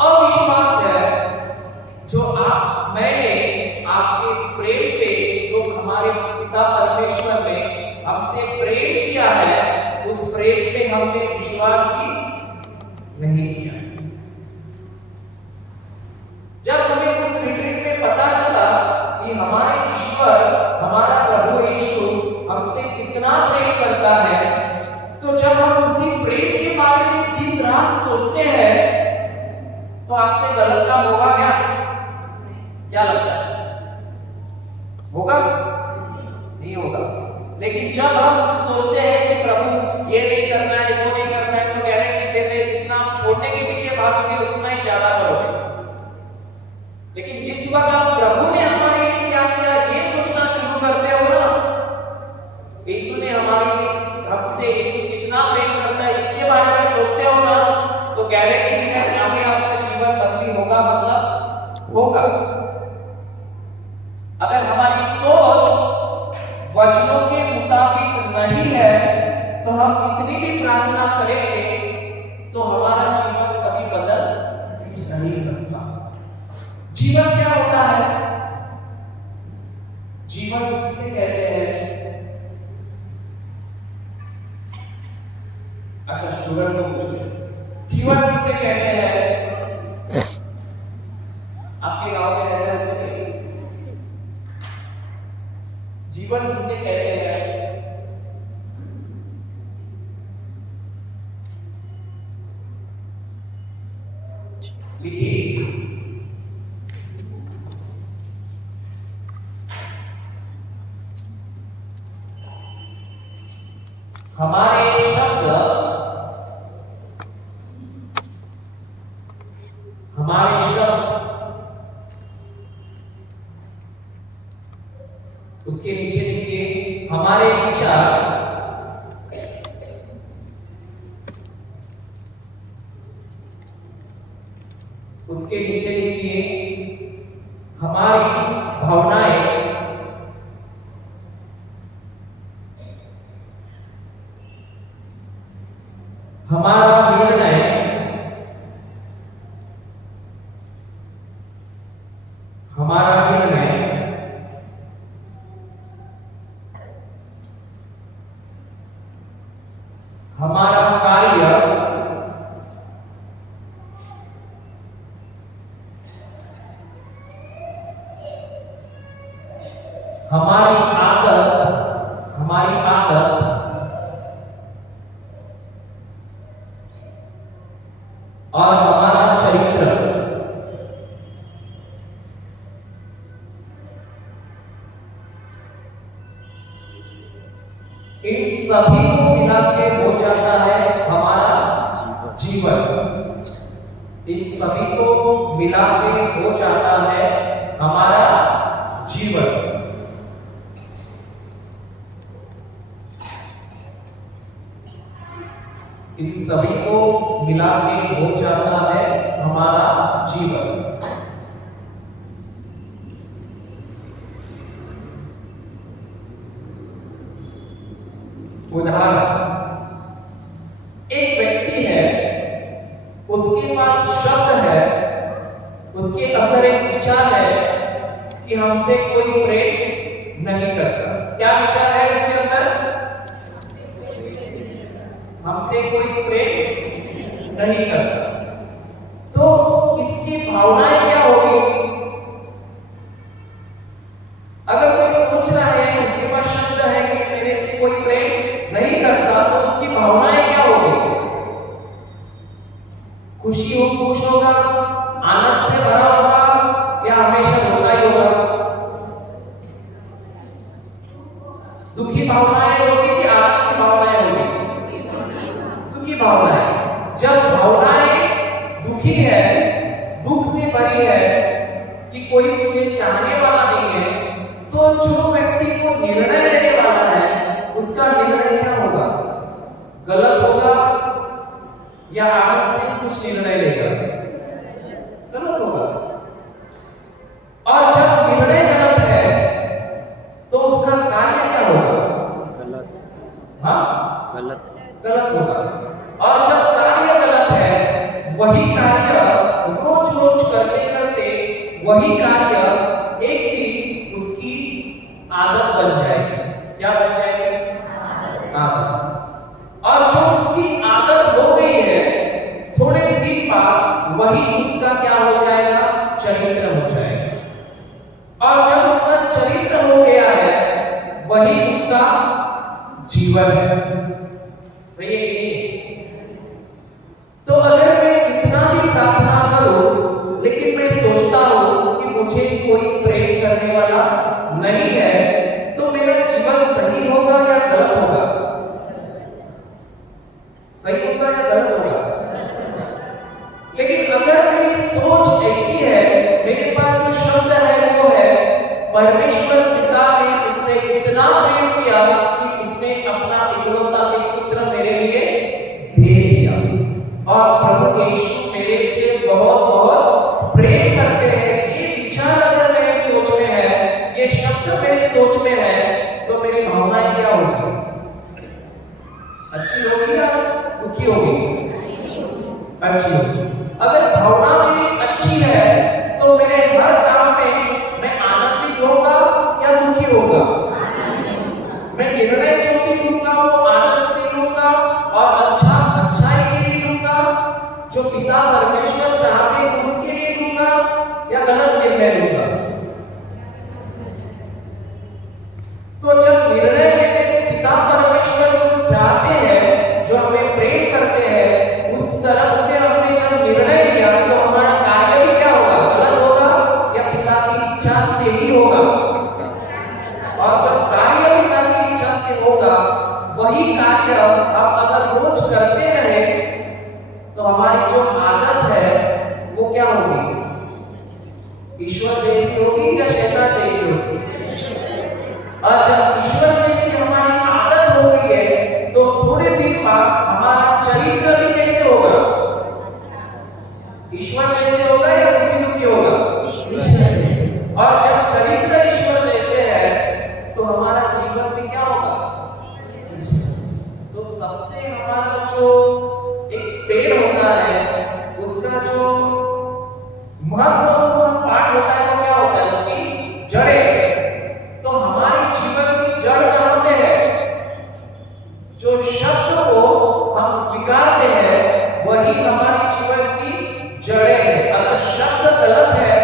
अविश्वास है, जो मैं हमने विश्वास ही नहीं किया। जब हमें उस रिट्रीट में पता चला कि हमारे ईश्वर, हमारा प्रभु यीशु हमसे कितना प्रेम करता है, तो जब हम उसी प्रेम के बारे में दिन रात सोचते हैं, तो आपसे गलत काम होगा क्या? क्या लगता है? होगा? नहीं होगा। लेकिन जब हम सोचते हैं कि प्रभु ये नहीं करना है, वो नहीं करना है, तो गारंटी देते हैं जितना आप छोड़ने के पीछे भागोगे उतना ही ज्यादा करोगे। लेकिन जिस वक्त आप प्रभु ने हमारे लिए क्या किया ये सोचना शुरू करते हो ना, यीशु ने हमारे लिए, हमसे यीशु कितना प्रेम करता है इसके बारे में सोचते हो ना, तो गारंटी है आगे आपका जीवन बदली होगा, मतलब होगा। अगर हमारी सोच वचनों के मुताबिक नहीं है, तो हम कितनी भी प्रार्थना करेंगे तो हमारा जीवन कभी बदल नहीं सकता। जीवन क्या होता है? जीवन किसे कहते हैं? अच्छा, स्टूडेंट को पूछिए, जीवन किसे कहते हैं? आपके गांव में रहते हैं उसे जीवन किसे कहते हैं? लिखिए। हमारे शब्द, उसके नीचे लिखिए हमारे विचार, उसके नीचे लिखिए हमारी भावनाएं, हमारा निर्णय, हमारा निर्णय, हमारा कार्य, हमारी आदत, हमारी आदत, और हमारा चरित्र, इन सभी को मिला के हो जाता है हमारा जीवन। इन सभी को मिला के हो जाता है हमारा जीवन। इन सभी को मिला के हो जाता है हमारा जीवन। उदाहरण, एक व्यक्ति है, उसके पास शब्द है, उसके अंदर एक विचार है कि हमसे कोई प्रेम नहीं करता। क्या विचार है उसके अंदर? हमसे कोई प्रेम नहीं करता। तो इसकी भावनाएं क्या होगी? अगर कोई सोच रहा है, उसके पास शब्द है कि मेरे से कोई प्रेम नहीं करता, तो उसकी भावनाएं क्या होगी? खुश होगा, आनंद से भरा होगा, या हमेशा धोखा ही होगा? दुखी भावनाएं होगी कि आनंद की भावनाएं होगी? दुखी भावनाएं। जब भावनाएं दुखी है, दुख से भरी है कि कोई मुझे चाहने वाला नहीं है, तो जो व्यक्ति को निर्णय लेने वाला है, उसका निर्णय क्या होगा? गलत होगा या आनंद से कुछ निर्णय लेगा? गलत होगा। और जब निर्णय गलत है, तो उसका कार्य क्या होगा? गलत। हाँ, गलत होगा। और जब कार्य गलत है, वही कार्य रोज रोज करते करते वही कार्य एक दिन उसकी आदत बन जाएगी। क्या बन जाएगी? आदत। और जो उसकी वही उसका क्या हो जाएगा, चरित्र हो जाएगा। और जब उसका चरित्र हो गया है वही उसका जीवन है। सही है कि नहीं? तो अगर मैं कितना भी प्रार्थना करूं लेकिन मैं सोचता हूं कि मुझे कोई प्रेम करने वाला नहीं है, तो मेरा जीवन सही होगा या गलत होगा? सही होगा या गलत होगा? लेकिन अगर मेरी सोच ऐसी है, मेरे पास जो शब्द है वो है परमेश्वर पिता ने उससे इतना प्रेम किया कि उसने अपना इकलौता एक पुत्र मेरे लिए दे दिया, और प्रभु यीशु मेरे से बहुत बहुत प्रेम करते हैं। ये विचार अगर मेरे सोच में है, ये शब्द मेरे सोच में है, तो मेरी भावनाएं क्या होगी? अच्छी होगी या दुखी होगी? अच्छी होगी। अगर भावना मेरी अच्छी है तो मेरे हर काम में मैं आनंदित होगा या दुखी होगा? मैं निर्णय जो भी लूंगा वो आनंद से लूंगा और अच्छाई के लिए लूंगा, जो पिता परमेश्वर चाहते हैं उसके लिए लूंगा, या गलत निर्णय लूंगा? तो जब निर्णय मेरे पिता परमेश्वर जो चाहते हैं, जो हमें प्रेम करते हैं, उस तरफ से हमने जब निर्णय लिया तो हमारा कार्य भी क्या होगा? गलत होगा या पिता की इच्छा से ही होगा? और जब कार्य पिता की इच्छा से होगा, वही कार्य हम अगर रोज करते रहे तो हमारी जो आदत है वो क्या होगी? ईश्वर जैसी होगी या शैतान जैसी होगी? और जब ईश्वर जैसी हमारी आदत हो गई है तो थोड़े दिन बाद हमारा चरित्र भी कैसे होगा? ईश्वर जैसे होगा या दुखी दुखी होगा? और जब चरित्र ईश्वर जैसे है तो हमारा जीवन भी क्या होगा? तो सबसे हमारा जो एक पेड़ होता है उसका जो महत्वपूर्ण पार्ट होता है वो क्या होता है? उसकी जड़ें। तो हमारे जीवन की जड़ कहां पे है? जो शब्द को हम स्वीकारते हैं वही हमारे जीवन की जड़ें है। अगर शब्द गलत है,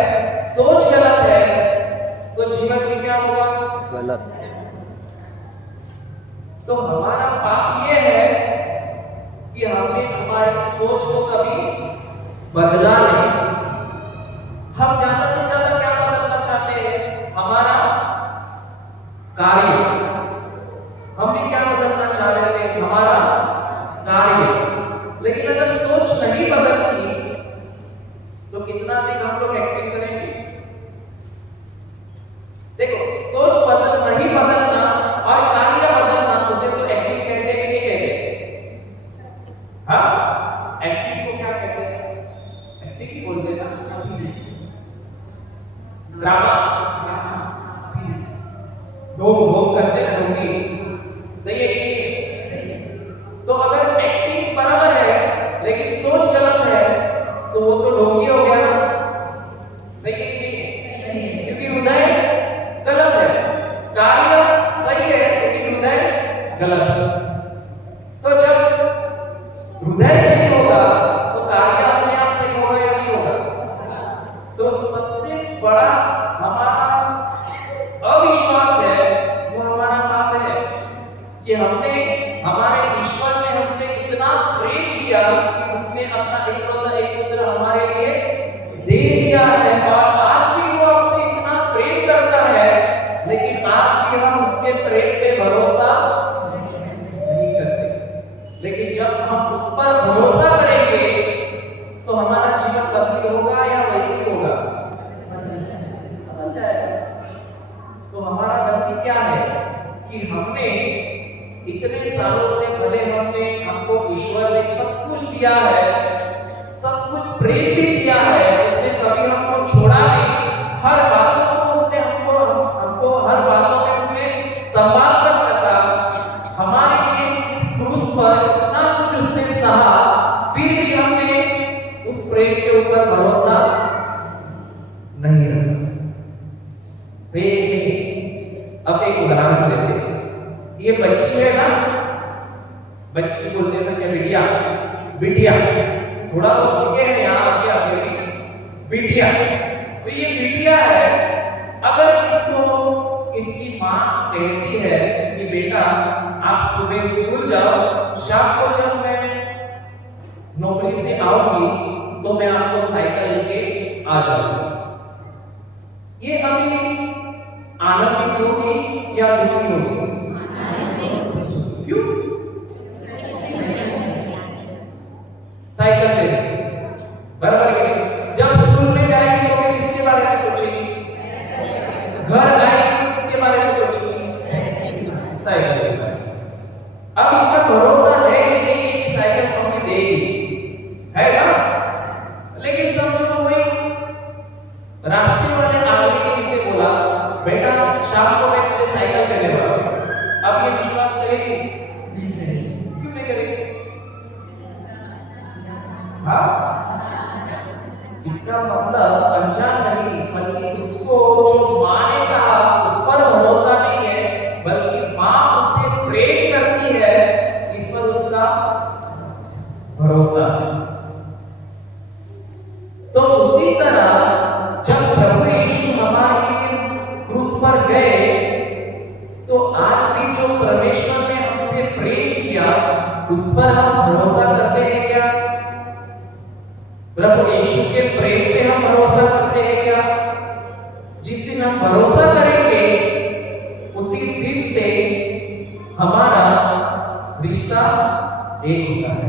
सोच गलत है, तो जीवन में क्या होगा? गलत। तो हमारा पाप ये है कि हमने हमारी सोच को कभी बदला नहीं। हम ज्यादा से ज्यादा क्या बदलना चाहते हैं? हमारा कार्य। हमने क्या बदलना चाह रहे थे? हमारा कार्य। लेकिन अगर सोच नहीं बदलती तो कितना दिन हम लोग एक्टिंग करेंगे? देखो, सोच नहीं बदलना और कार्य बदलना, उसे तो एक्टिंग कहते हैं कि नहीं कहते? हाँ, एक्टिंग को क्या कहते हैं? एक्टिंग ही बोलते हैं ना, ड्रामा। ढोंग करते हैं, ढोंगी। सही है कि नहीं? सही है। तो अगर एक्टिंग बराबर है लेकिन सोच गलत है तो वो तो ढोंगी हो गया ना। सही है कि नहीं? सही है। क्योंकि हृदय गलत है, कार्य सही है लेकिन हृदय गलत है। तो जब हृदय सही होगा तो कार्य अपने आप सही होगा या नहीं होगा? तो सबसे बड़ा हमारा अविश्वास है वो हमारा पाप है कि हमने हमारे ईश्वर ने हमसे इतना प्रेम किया कि उसने अपना एकलौता एक पुत्र हमारे लिए दे दिया है, और आज भी वो हमसे इतना प्रेम करता है, लेकिन आज भी हम उसके प्रेम पे भरोसा नहीं करते। लेकिन जब हम उस पर भरोसा करेंगे तो हमारा जीवन बदली होगा या वैसे ही होगा? बदल जाएगा। तो हमारा गलती क्या है कि हमने इतने सालों से भले हमको ईश्वर ने सब कुछ दिया है, सब कुछ प्रेम भी दिया है, उसने कभी हमको छोड़ा नहीं, हर बातों को उसने हमको हर बातों से उसने संभाल कर रखा। हमारे लिए इस क्रूस पर इतना कुछ उसने सहा, फिर भी हमने उस प्रेम के ऊपर भरोसा नहीं रखा। अब एक उदाहरण देते हैं। ये बच्ची है ना, बच्ची बोलते हैं क्या? बिटिया। बिटिया थोड़ा बहुत सीखे हैं यहाँ क्या बेटी बिटिया। तो ये बिटिया है, अगर इसको इसकी माँ कहती है कि बेटा आप सुबह स्कूल जाओ, शाम को जब मैं नौकरी से आऊंगी तो मैं आपको साइकिल लेके आ जाऊंगी, ये अभी आनंदित होगी या दुखी होगी? क्यों? साइकिल ले बराबर है। जब स्कूल में जाएगी तो फिर किसके बारे में सोचेगी? घर आएगी तो किसके बारे में सोचेगी? साइकिल के बारे में। अब इसका भरोसा है कि नहीं कि साइकिल तो हमें देगी, है ना? लेकिन समझो कोई रास्ते वाले आदमी ने इसे बोला बेटा शाम को मैं तुझे साइकिल देने वाला हूं, अब ये विश्वास करेगी? नहीं करेगी। क्यों नहीं करेगी? हाँ, इसका मतलब अनजान नहीं, बल्कि उसको जो माँ ने कहा उस पर भरोसा नहीं है, बल्कि माँ उसे प्रेम करती है, इस पर उसका भरोसा है। तो उसी तरह जब प्रभु यीशु हमारे लिए क्रूस पर गए, तो आज भी जो परमेश्वर ने हमसे प्रेम किया उस पर हम भरोसा करते हैं क्या? प्रभु यीशु के प्रेम पे हम भरोसा करते हैं क्या? जिस दिन हम भरोसा करेंगे उसी दिन से हमारा रिश्ता एक होता है,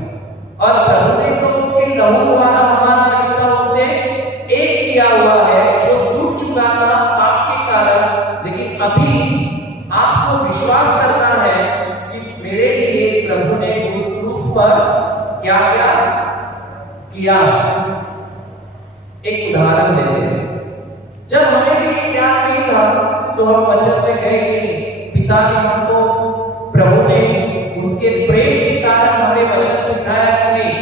और प्रभु ने तो उसके लहू द्वारा हमारा रिश्ता उससे एक किया हुआ है, जो टूट चुका था पाप के कारण। लेकिन अभी आपको विश्वास करना है कि मेरे लिए प्रभु ने उस क्रूस पर क्या क्या किया। एक उदाहरण देते हैं, जब हमें भी ज्ञान नहीं था तो हम वचन में गए कि पिता ने हमको, प्रभु ने उसके प्रेम के कारण हमें वचन सिखाया कि नहीं,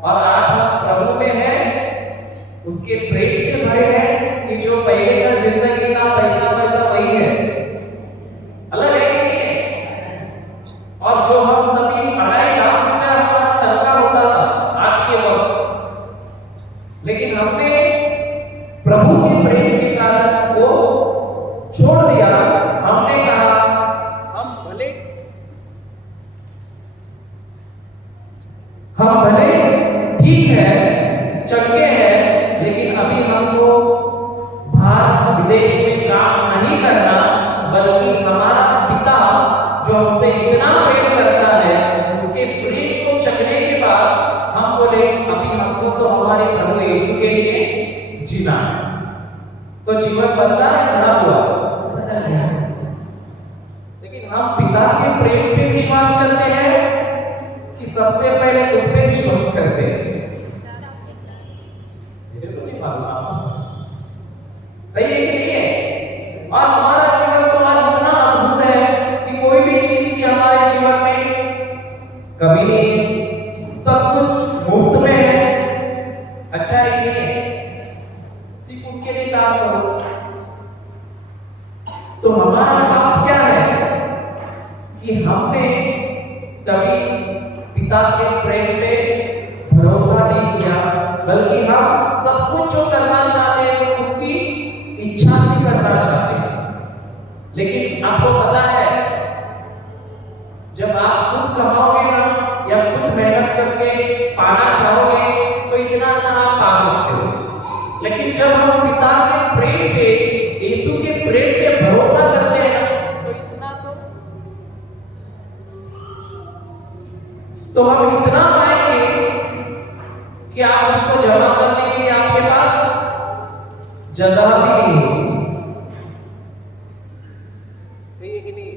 और आज हम प्रभु में हैं, उसके प्रेम से भरे हैं कि जो पहले का जिंदगी था पैसा पैसा वही है, अलग है कि नहीं है? और जो हम तभी 2.5 लाख रुपया हमारा तनख्वाह होता था आज के वक्त, लेकिन हमने प्रभु के प्रेम के कारण वो छोड़ दिया। हमने कहा हम भले ठीक है, चंगे हैं, लेकिन अभी हमको भारत विदेश में काम नहीं करना, बल्कि हमारा पिता जो हमसे इतना प्रेम करता है उसके प्रेम को चखने के बाद हम बोले अभी हमको तो हमारे प्रभु यीशु के लिए जीना है। तो जीवन बदला है, खराब हुआ? बदल गया। लेकिन हम पिता के प्रेम पे विश्वास करते हैं कि सबसे पहले तुम पे विश्वास करते हैं? सही है कि नहीं है? और हमारा जीवन तो आज इतना अद्भुत है कि कोई भी चीज की हमारे जीवन में कभी नहीं, सब कुछ मुफ्त में है। अच्छा है कि नहीं है? सिर्फ उनके लिए काम करो। तो हमारा पाप क्या है कि हमने कभी पिता के प्रेम पे भरोसा नहीं किया, बल्कि हम सब कुछ जो करना चाहते हैं वो खुद की इच्छा से करना चाहते हैं। लेकिन आपको पता है जब आप खुद कमाओगे ना या खुद मेहनत करके पाना चाहोगे तो इतना सा आप पा सकते हो, लेकिन जब हम पिता के प्रेम पे, यीशु के प्रेम पे भरोसा करते हैं तो इतना तो हम इतना पाएंगे कि आप उसको जमा करने के लिए आपके पास जगह भी नहीं होगी। सही है कि नहीं?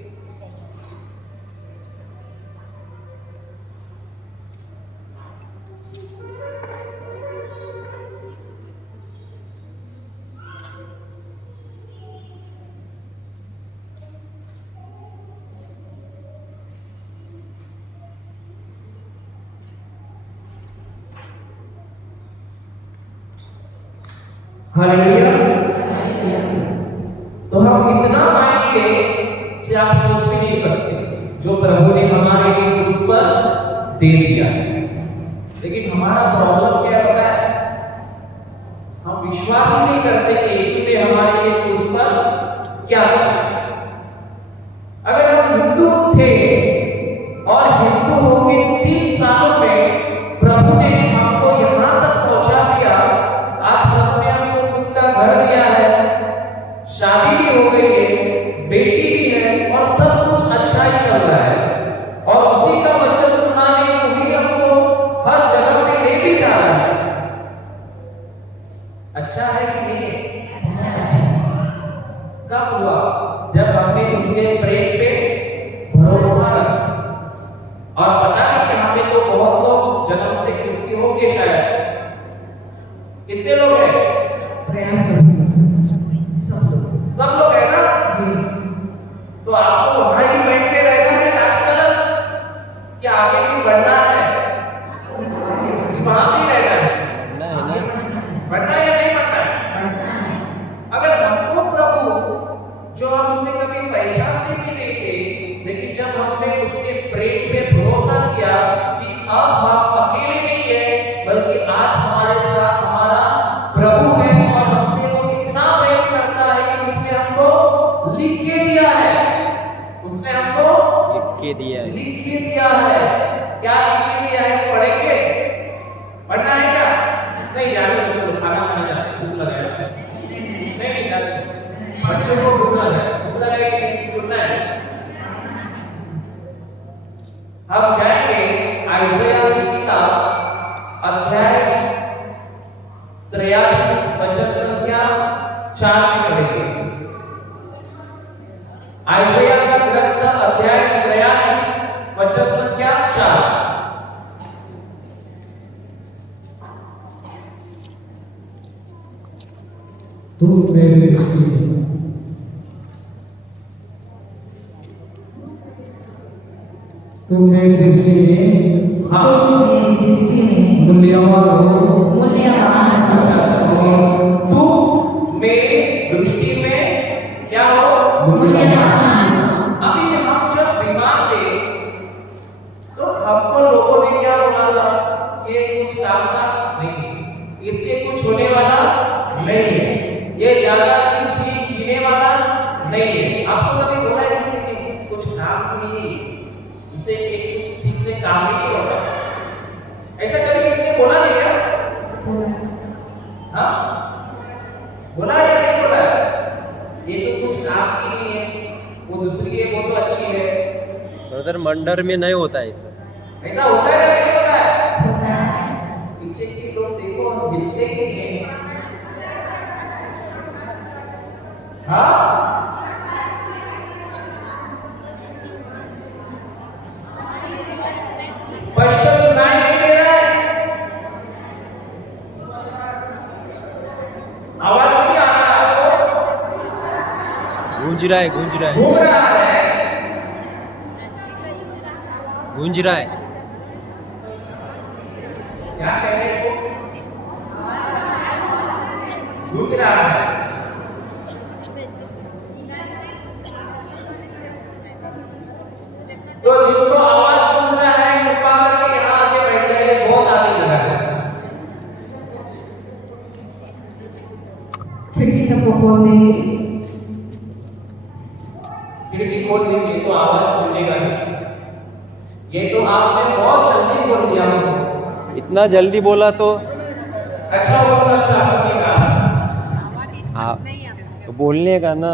हालेलुया। तो हम इतना पाएंगे कि आप सोच भी नहीं सकते जो प्रभु ने हमारे लिए क्रूस पर दे दिया। लेकिन हमारा विश्वास ही नहीं करते कि यीशु ने हमारे लिए क्रूस पर क्या किया। अगर हम हिंदू थे और हिंदू होके 3 सालों में प्रभु ने हमको यहां तक पहुंचा दिया, आज प्रभु ने हमको खुद का घर दिया है, शादी भी हो गई है, बेटी भी है और सब कुछ अच्छा ही चल रहा है, और उसी का वचन सुनाने वही हमको हर जगह पे ले भी जा रहा है। अच्छा है कि नहीं है? कब हुआ? जब हमने उसके प्रेम पे भरोसा रखा। और पता नहीं हमने तो बहुत लोग जन्म से क्रिस्ती हो गए शायद। कितने लोग हैं? सब लोग है ना जी। तो आपको वहां ही बैठ के रहना है आजकल, कि आगे भी बढ़ना है? वहां भी रहना है, बढ़ना है या नहीं बढ़ना है? अगर हमको प्रभु, जो हम उसे कभी पहचानते भी नहीं थे, लेकिन जब हमने उसके प्रेम पे भरोसा किया कि अब हम अकेले नहीं है, बल्कि आज हमारे साथ हमारा प्रभु है और हमसे वो इतना प्रेम करता है कि उसने हमको लिख के दिया है। उसने हमको लिख के दिया है। क्या लिख के दिया है? पढ़ेंगे? पढ़ना है क्या? नहीं जाने तो चलो खाना खाने जा सकते, भूख लगा है। नहीं जाने, बच्चों को भूख लगा है, सुनना है। हम जाएंगे आइज़ाया की किताब, अध्याय 43 वचन संख्या 4 में पढ़ेंगे। आइज़ाया का ग्रंथ अध्याय 43 वचन संख्या 4। तू मेरी दृष्टि में मेरी दृष्टि में मूल्यवान हो। तू मेरी दृष्टि में क्या हो? मूल्यवान। अभी हम जब बीमार थे तो हमको लोगों ने क्या बोला था? ये कुछ काम का नहीं, इससे कुछ होने वाला नहीं है, ये ज्यादा जीने वाला नहीं है। आपको कभी बोला है किसी ने कुछ काम नहीं है, इसे कुछ ठीक से काम भी नहीं होता? ऐसा कभी किसी ने बोला नहीं क्या? हाँ, बोला या नहीं बोला? ये तो कुछ काम की नहीं है, वो दूसरी है, वो तो अच्छी है। ब्रदर मंडर में नहीं होता है ऐसा होता है या नहीं होता है? पीछे के लोग देखो, हम हिलते ही हैं। हाँ, स्पष्ट सुनाई नहीं दे रहा है, आवाज नहीं आ रहा है, गूंज रहा है घूम रहा है। गूंज रहा है। क्या कह रहे हो? घूम रहा है। तो जिनको आवाज सुन रहा है, कृपा करके यहाँ आके बैठ जाइए, बहुत आगे जगह है। खिड़की सबको खोल देंगे। खिड़की खोल दीजिए तो आवाज पहुंचेगा नहीं। ये तो आपने बहुत जल्दी बोल दिया मुझे। इतना जल्दी बोला तो अच्छा बोला, अच्छा आपने कहा। हाँ, तो बोलने का ना,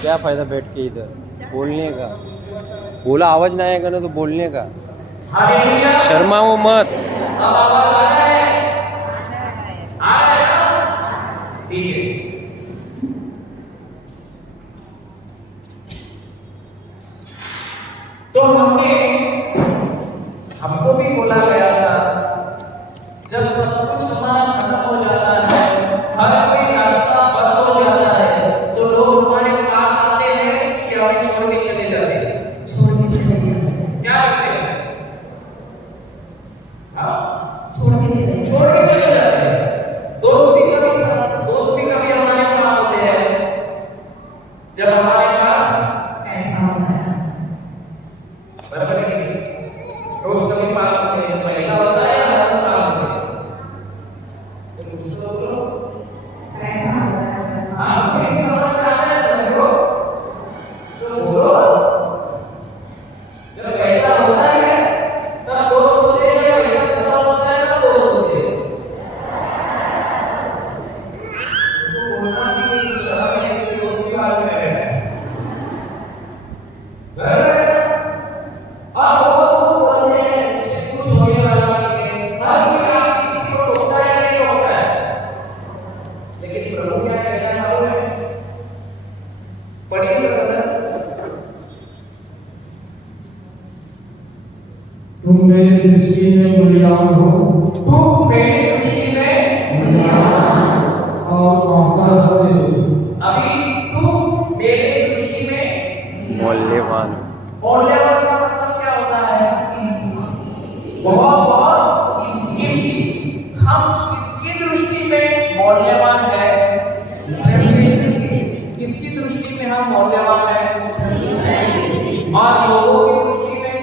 क्या फायदा बैठ के इधर बोलने का? बोला आवाज ना आएगा ना तो बोलने का। हालेलुया। शर्माओ मत। अब आवाज आ रहा है? आ रहा है ना? ठीक है। तो हमको भी बोला गया था, जब सब कुछ हमारा खत्म हो जाता है, हर कोई रास्ता बंद हो जाता है, तो लोग हमारे पास आते हैं कि हमें छोड़ के चले जाते हैं। क्या करते हैं? हाँ, छोड़ के चले जाते हैं। दोस्त भी कभी हमारे पास होते हैं, जब हमारे पास ऐसा होता है। बराबर है कि नहीं? दोस्त सभी पास होते हैं, जब ऐसा होता है हमारे पास होते हैं। दृष्टि में मूल्यवान हो, तुम मेरी दृष्टि में और मौका रखते हो। अभी तुम मेरे दृष्टि में मौल्यवान। मौल्यवान का मतलब क्या होता है? बहुत बहुत कीमती। हम किसकी दृष्टि में मौल्यवान है? किसकी दृष्टि में हम मौल्यवान है? और लोगों की दृष्टि में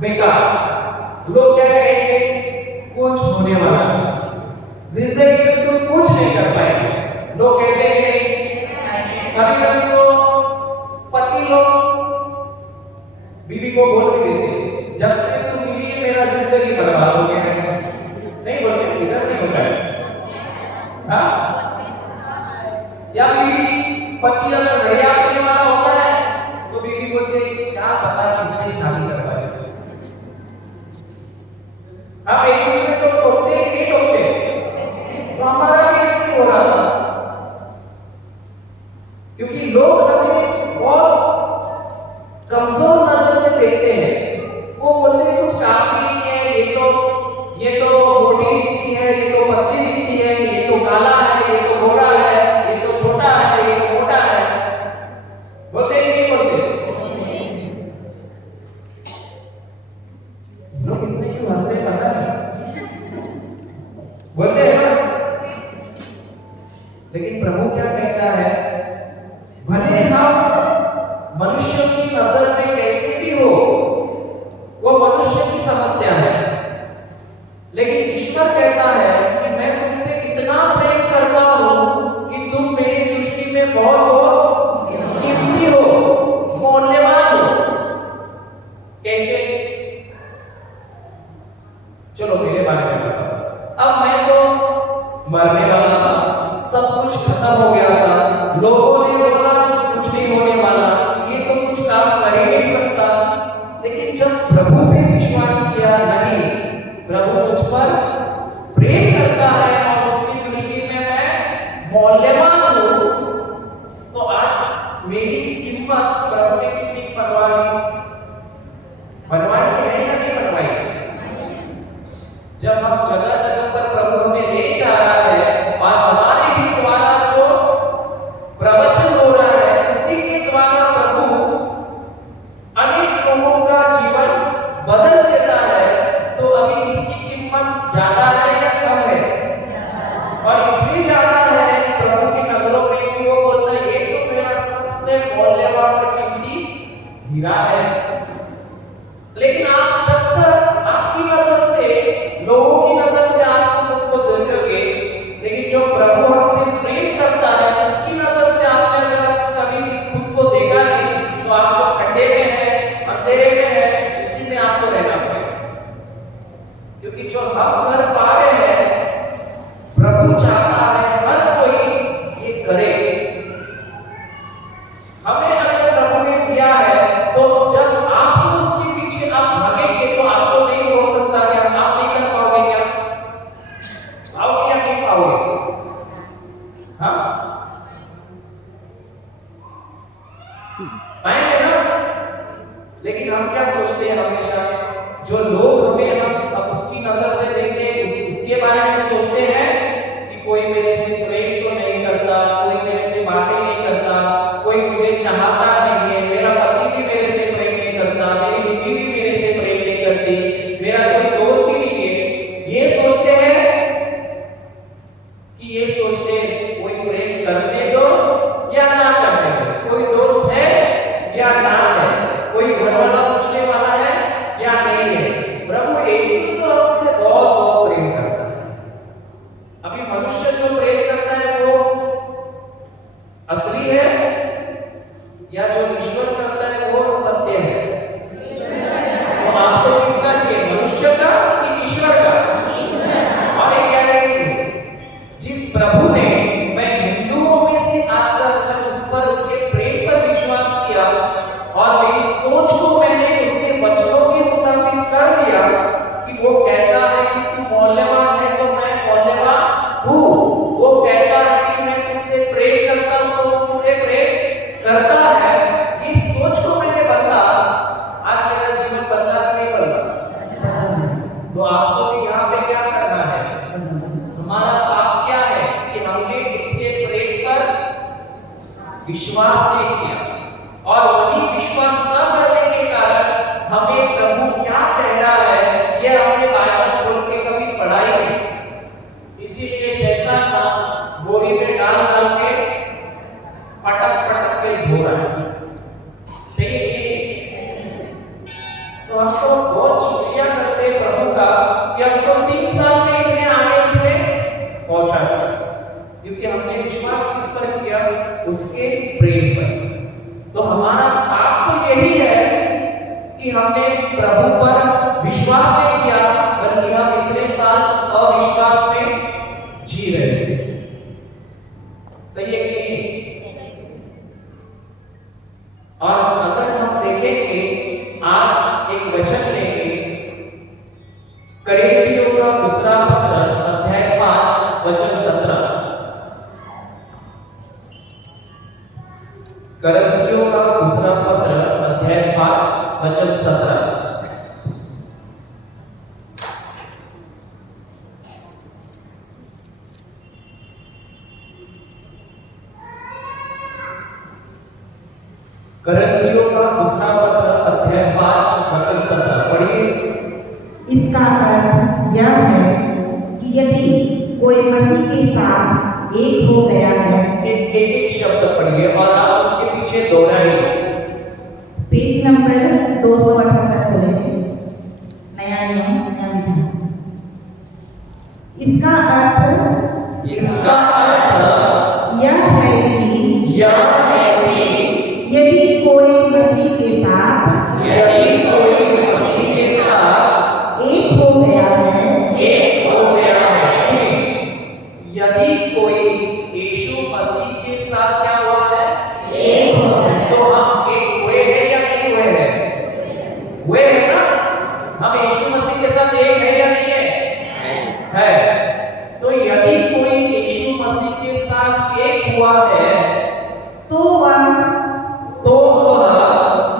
बेकार। लोग क्या कहेंगे? कुछ होने वाला नहीं, जिंदगी में तुम कुछ नहीं कर पाएंगे। लोग कहते हैं कभी कभी तो पति लोग बीवी को बोल भी देते हैं, जब से तुम मिली है मेरा जिंदगी बर्बाद हो गया है। नहीं बोलते, इधर नहीं होता है। हाँ? या बीवी पति अगर बढ़िया करने वाला होता है तो बीवी बोलती है क्या पता किससे शादी कर पाए। आप एक दूसरे को टोकते हैं नहीं टोकते? तो हमारा भी ऐसे हो रहा था, क्योंकि लोग हमें बहुत कमजोर नजर से देखते हैं। वो बोलते हैं कुछ काम ही नहीं है, ये तो मोटी दिखती है, ये तो पतली दिखती है, ये तो काला है, ये तो गोरा है, ये तो छोटा है, ये तो मोटा है। बोलते हैं नहीं बोलते? लोग इतने क्यों हंस रहे पता नहीं, बोलते हैं ना। लेकिन प्रभु क्या कहता है? भले हम मनुष्य की नजर में कैसे भी हो, वो मनुष्य की समस्या है, लेकिन ईश्वर कहता है कि मैं तुमसे इतना प्रेम करता हूं कि तुम मेरी दृष्टि में बहुत बहुत कीमती हो, मौल्यवान हो। कैसे? चलो मेरे बारे में बताओ। अब मैं तो मरने वाला था, सब कुछ खत्म हो गया था, लोगों ने बोला कुछ नहीं होने वाला, ये तो कुछ काम कर ही नहीं सकता। लेकिन जब प्रभु पे विश्वास किया, नहीं प्रभु मुझ पर प्रेम करता है और उसकी दृष्टि में मैं मौल्यवान हूं, तो आज मेरी कीमत प्रभु ने कितनी बनवाई है या नहीं बनवाई? जब हम जगह जगह पर प्रभु हमें ले जा रहा है और हमारे ही द्वारा जो प्रवचन हो रहा है उसी के द्वारा प्रभु अनेक लोगों का जीवन बदल देता है, तो अभी इसकी कीमत ज्यादा है या कम है? और इतनी ज्यादा है प्रभु की नजरों में कि वो बोलता है ये तो मेरा सबसे मौल्यवान और कीमती हीरा है। लेकिन आप जब तक आपकी नजर से, लोगों की नजर से आप खुद को देखोगे, लेकिन जो प्रभु हमसे प्रेम करता है उसकी नजर से आपने अगर कभी इस खुद को देखा नहीं, तो आप जो खड्डे में है, अंधेरे में है, उसी में आपको रहना पड़ेगा। क्योंकि जो हम कर पा रहे हैं, प्रभु चाहता है हर कोई ये करे। हमें अगर प्रभु ने दिया है, तो जब आप उसके पीछे आप भागेंगे तो आपको नहीं हो सकता क्या? आप नहीं कर पाओगे क्या? पाओगे या नहीं पाओगे? हाँ, पाएंगे ना। लेकिन हम क्या सोचते हैं हमेशा, जो लोग हमें हम अब उसकी नजर से देखते हैं, उसके बारे में सोचते हैं कि कोई मेरे से प्रेम तो नहीं करता, कोई मेरे से बातें नहीं करता, कोई मुझे चाहता नहीं है, मेरा पति भी मेरे से प्रेम नहीं करता, मेरी बीवी भी मेरे से प्रेम नहीं करती, मेरा कोई दोस्त ही नहीं है। ये सोचते हैं कि ये सोचते हैं कोई प्रेम करने दो या ना करने दो, कोई दोस्त है या ना है, कोई घर वाला पूछने वाला है या नहीं है। प्रभु यीशु तो हमसे बहुत बहुत प्रेम करता है। अभी मनुष्य जो प्रेम करता है वो असली है या जो ईश्वर करता है वो सत्य है? तो आपको किसका चाहिए, मनुष्य का कि ईश्वर का? और एक गारंटी, जिस प्रभु ने, मैं हिंदुओं में से आकर जब उस पर उसके प्रेम पर विश्वास किया और मेरी सोच को मैंने उसके वचनों के मुताबिक कर दिया कि वो कहता है कि तू मौल्यवान है तो मैं मौल्यवान हूँ, वो कहता है कि मैं तुझसे प्रेम करता हूँ तो मुझे प्रेम करता है, विश्वास नहीं किया, और वही विश्वास न करने के कारण हमें प्रभु क्या कह रहा है ये हमने बाइबल खोल के कभी पढ़ा ही नहीं। इसीलिए शैतान ना बोरी में डाल डाल के पटक पटक के धो रहा है। सही है? तो हम तो बहुत शुक्रिया करते हैं प्रभु का कि हमको 3 साल में इतने आगे उसने पहुंचा दिया, क्योंकि हमने विश्वास किस पर किया? उसके प्रेम पर। तो हमारा पाप तो यही है कि हमने प्रभु पर विश्वास नहीं किया, बल्कि हम इतने साल अविश्वास में जी रहे हैं। सही है कि नहीं? और अगर हम देखेंगे आज एक वचन लेंगे, करीबियों का दूसरा पत्र अध्याय 5 वचन 17। करीबियों का दूसरा पत्र अध्याय 5 वचन 17। करीबियों का दूसरा पत्र अध्याय 5 वचन 17 पढ़िए। इसका अर्थ यह है कि यदि कोई मसीह के साथ एक हो गया है। एक शब्द पढ़िए और आप उनके पीछे दोहराइए। पेज नंबर 278 खोलेंगे, नया नियम नया विधान। इसका अर्थ यह है कि यदि कोई मसीह के साथ एक हो गया है, यदि कोई यीशु मसीह के साथ क्या हुआ है? एक हो गया। तो हम एक हुए हैं या नहीं हुए हैं? हुए हैं ना? हम यीशु मसीह के साथ एक है या नहीं है? है। तो यदि कोई यीशु मसीह के साथ एक हुआ है, तो वह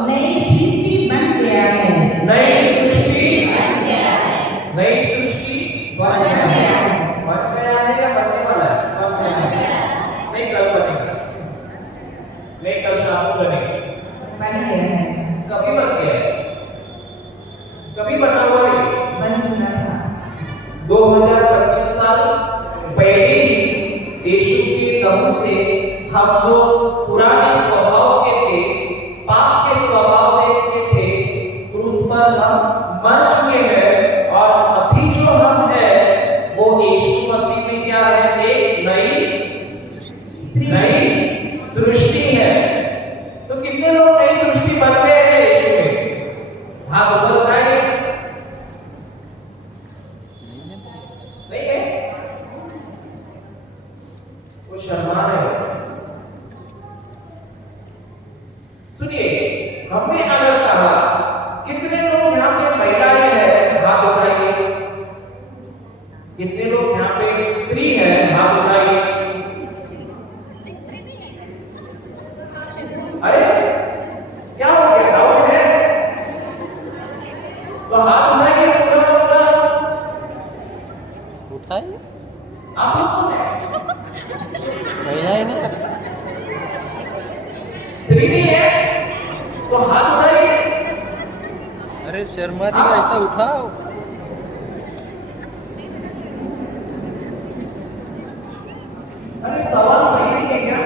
नई सृष्टि बन गया है। नई सृष्टि बन गया है। नई सृष्टि बन गया है। बन गया है या बनने वाला है? नहीं, कल बनेगा। नहीं, कल शाम को बनेगा। बन गया है। कभी बन गया है? कभी बना हुआ है? बन चुका था। 2025 साल पहले ही यीशु के दम से हम जो पुराने स्वभाव के थे, पाप के स्वभाव के थे, क्रूस पर हम मर चुके हैं, और अभी जो हम हैं वो यीशु मसीह में क्या है? एक नई सृष्टि है। तो कितने लोग नई सृष्टि बन गए हैं यीशु में? हाँ, ऊपर उठाइए। नहीं है? वो शर्मा है। सुनिए, हमने अगर कहा कितने लोग यहाँ पे महिलाएं हैं, हाथ उठाइए। कितने लोग यहाँ पे स्त्री है, हाथ उठाइए। अरे क्या हो गया? डाउट है तो हाथ उठाइए। पूरा उठाए आप लोग कौन है? महिला ही नहीं। स्त्री नहीं है तो हाथ उठाइए। अरे शर्मा दी का ऐसा उठाओ। अरे सवाल सही नहीं है क्या?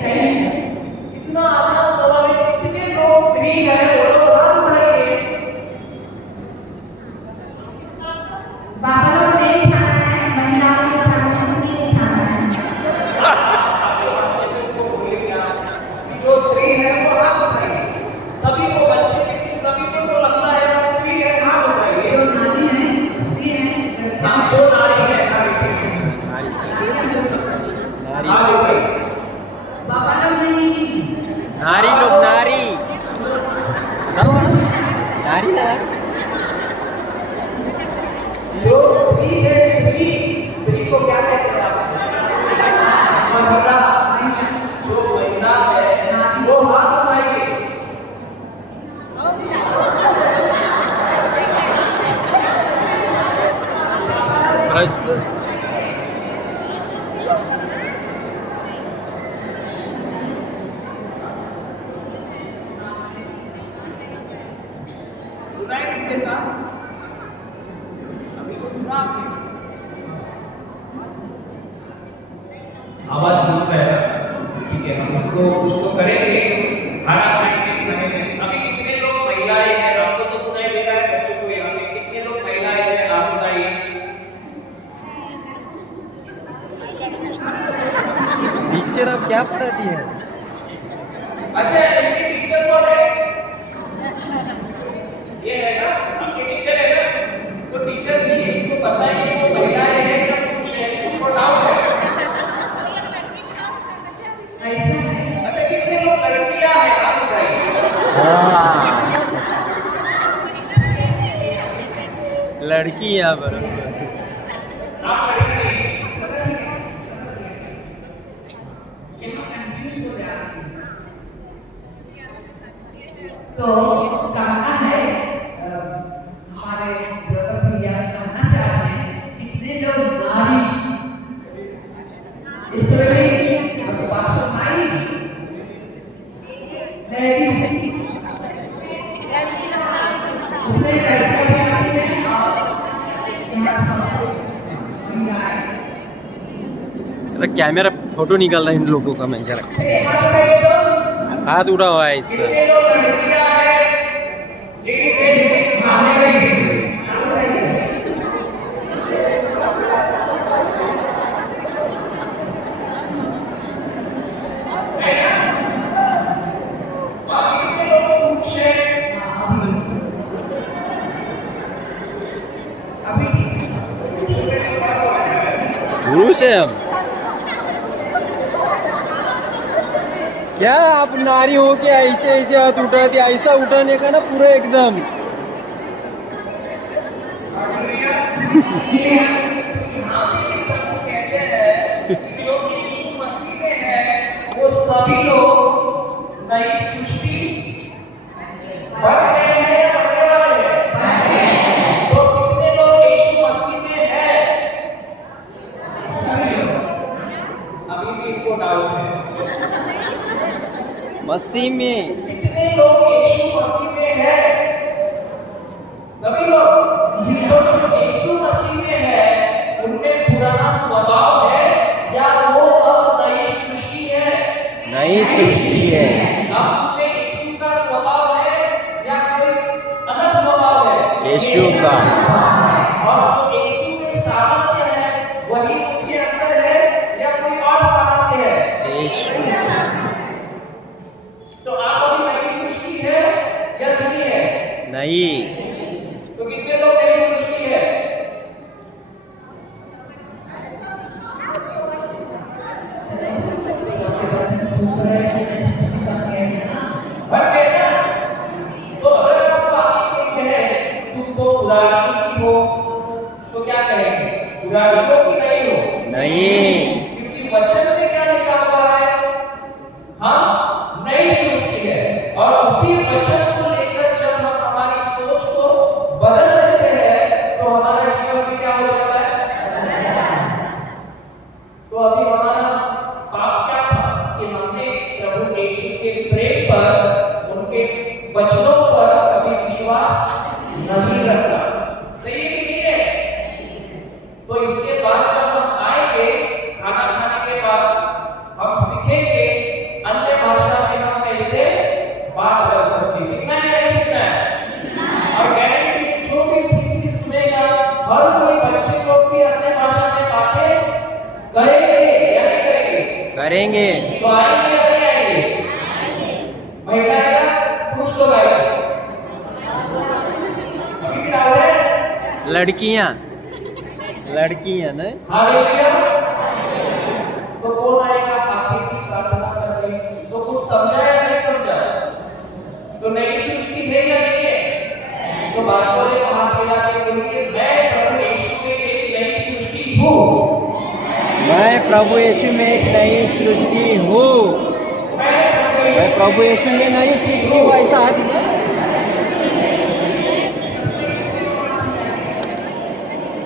सही है। इतना आसान सवाल है। कितने लोग स्त्री है वो लोग हाथ उठाइए। बाबा लोग नहीं उठाना है, महिलाओं को उठाना है, सभी को उठाना है। जो स्त्री है वो हाथ उठाइए। सभी को, बच्चे बच्चे सभी को जो लगता है वो स्त्री है, हाथ उठाइए। जो नारी है, स्त्री है, हाँ, जो नारी है, नारी हाथ उठाइए। बाबा लोग नहीं। नारी लोग, नारी नारी ना। जो स्त्री है, स्त्री को क्या कहते हैं आप? महिला। जो महिला है वो हाथ उठाइए। प्रश्न सुनाई नहीं देता? अभी तो सुना आपने। आवाज नहीं है, ठीक है, हम इसको कुछ तो करेंगे, खाना खाएंगे, अभी कितने लोग महिलाएं हैं? आपको तो सुनाई दे रहा है, बच्चों को यहाँ पे कितने लोग महिलाएं हैं? आप बताइए। टीचर आप क्या पढ़ाती है? अच्छा, इनकी टीचर कौन है? ये है ना, आपके टीचर है ना? तो टीचर जी इनको बताइए वो महिलाएं हैं या कुछ है, इनको डाउट है। अच्छा, कितने लोग लड़कियां हैं? आप बताइए। लड़की है बराबर। आप लड़की तो कहना है हमारे ब्रदर भैया कहना चाहते हैं कितने लोग नारी इसलिए बात सुनाई लेडीज उसमें लड़कियां आती हैं और यहाँ सबको चलो कैमरा फोटो निकाल रहा है इन लोगों का। मैं जरा हाथ उड़ा हुआ है इससे। पुरुष है हम। क्या आप नारी हो के ऐसे ऐसे हाथ उठाते? ऐसा उठाने का ना पूरा एकदम। जो यीशु मसीह में है वो सभी लोग नई सृष्टि बन गए हैं या बनने वाले हैं? तो कितने लोग यीशु मसीह में है? अभी भी इनको डाउट है। मसीह में कितने लोग यीशु मसीह में है? सभी लोग। जो यीशु मसीह में है उनमें पुराना स्वभाव है या वो अब नई सृष्टि है? नई सृष्टि है। अब उनमें यीशु का स्वभाव है या कोई अलग स्वभाव है? यीशु का। और जो यीशु में सामर्थ्य है वही उनके अंदर है या कोई और सामर्थ्य है? यीशु। तो आप अभी नई सृष्टि है या जुड़ी है? नहीं। तो कितने लोग नई सृष्टि है? बन गए ना? तो अगर आपको आगे कोई कहे तुम तो पुरानी ही हो तो क्या कहेंगे? पुरानी हो कि नहीं हो? नहीं। क्योंकि वचन में क्या लिखा हुआ है? हम नई सृष्टि है और उसी वचन को लेकर जब हम हमारी सोच को बदल देते हैं तो हमारा जीवन भी क्या हो जाता है? तो अभी हमारा पाप क्या था कि हमने प्रभु यीशु के प्रेम पर, उनके वचनों पर कभी विश्वास नहीं रखा। सही है कि नहीं है? तो इसके बाद जब हम आएंगे खाना खाने के बाद हम सीखेंगे अन्य भाषा में हम कैसे बात कर सकते हैं। सीखना है या नहीं सीखना है? और गारंटी जो भी ठीक से सुनेगा हर कोई बच्चे लोग भी अन्य भाषा में बातें करेंगे या नहीं करेंगे? करेंगे। तो आएंगे या नहीं आएंगे? महिलाएं का पुरुष लोग आएंगे। अभी भी डाउट है? लड़कियां लड़कियां ना। हालेलुया। तो कौन आएगा आखिर की प्रार्थना करने? तो कुछ समझा या नहीं समझा? तो नई सृष्टि है या नहीं है? तो बात बोले हाथ मिला के बोलिए मैं प्रभु यीशु में एक नई सृष्टि हूँ। मैं प्रभु यीशु में एक नई सृष्टि हूँ। मैं प्रभु यीशु में नई सृष्टि हूँ। ऐसा हाथ दिया।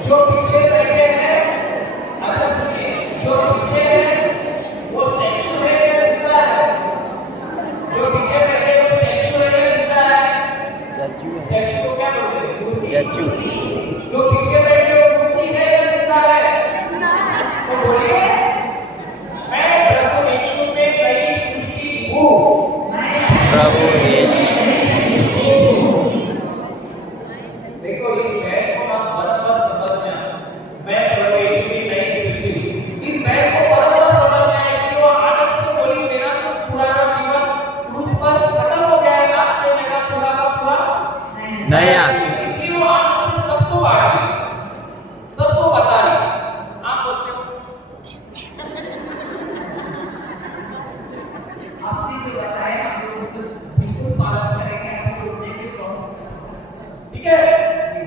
जो पीछे बैठे हैं, अच्छा सुनिए, जो पीछे है वो स्टैचू है या जिंदा है? जो पीछे बैठे वो स्टैचू है या जिंदा है? स्टैचू को क्या स्टैचू। जो पीछे बैठे वो मूर्ति है या जिंदा है? तो बोलिए, मैं प्रभु यीशु में नई सृष्टि हूँ। प्रभु यीशु देखो इस बैठ को आप बराबर समझना। मैं प्रभु यीशु की नई सृष्टि, इस बैठ को बराबर समझना है। इसलिए वो आनंद से बोली, मेरा तो पुराना जीवन क्रूस पर खत्म हो गया है, आज से मेरा पूरा का पूरा नया। इसलिए वो आनंद से सबको बांट रही, सबको बता रही। आप बोलते हो आपने जो बताया हम लोग उसको बिल्कुल पालन करेंगे, ऐसे बोलने के तो ठीक है?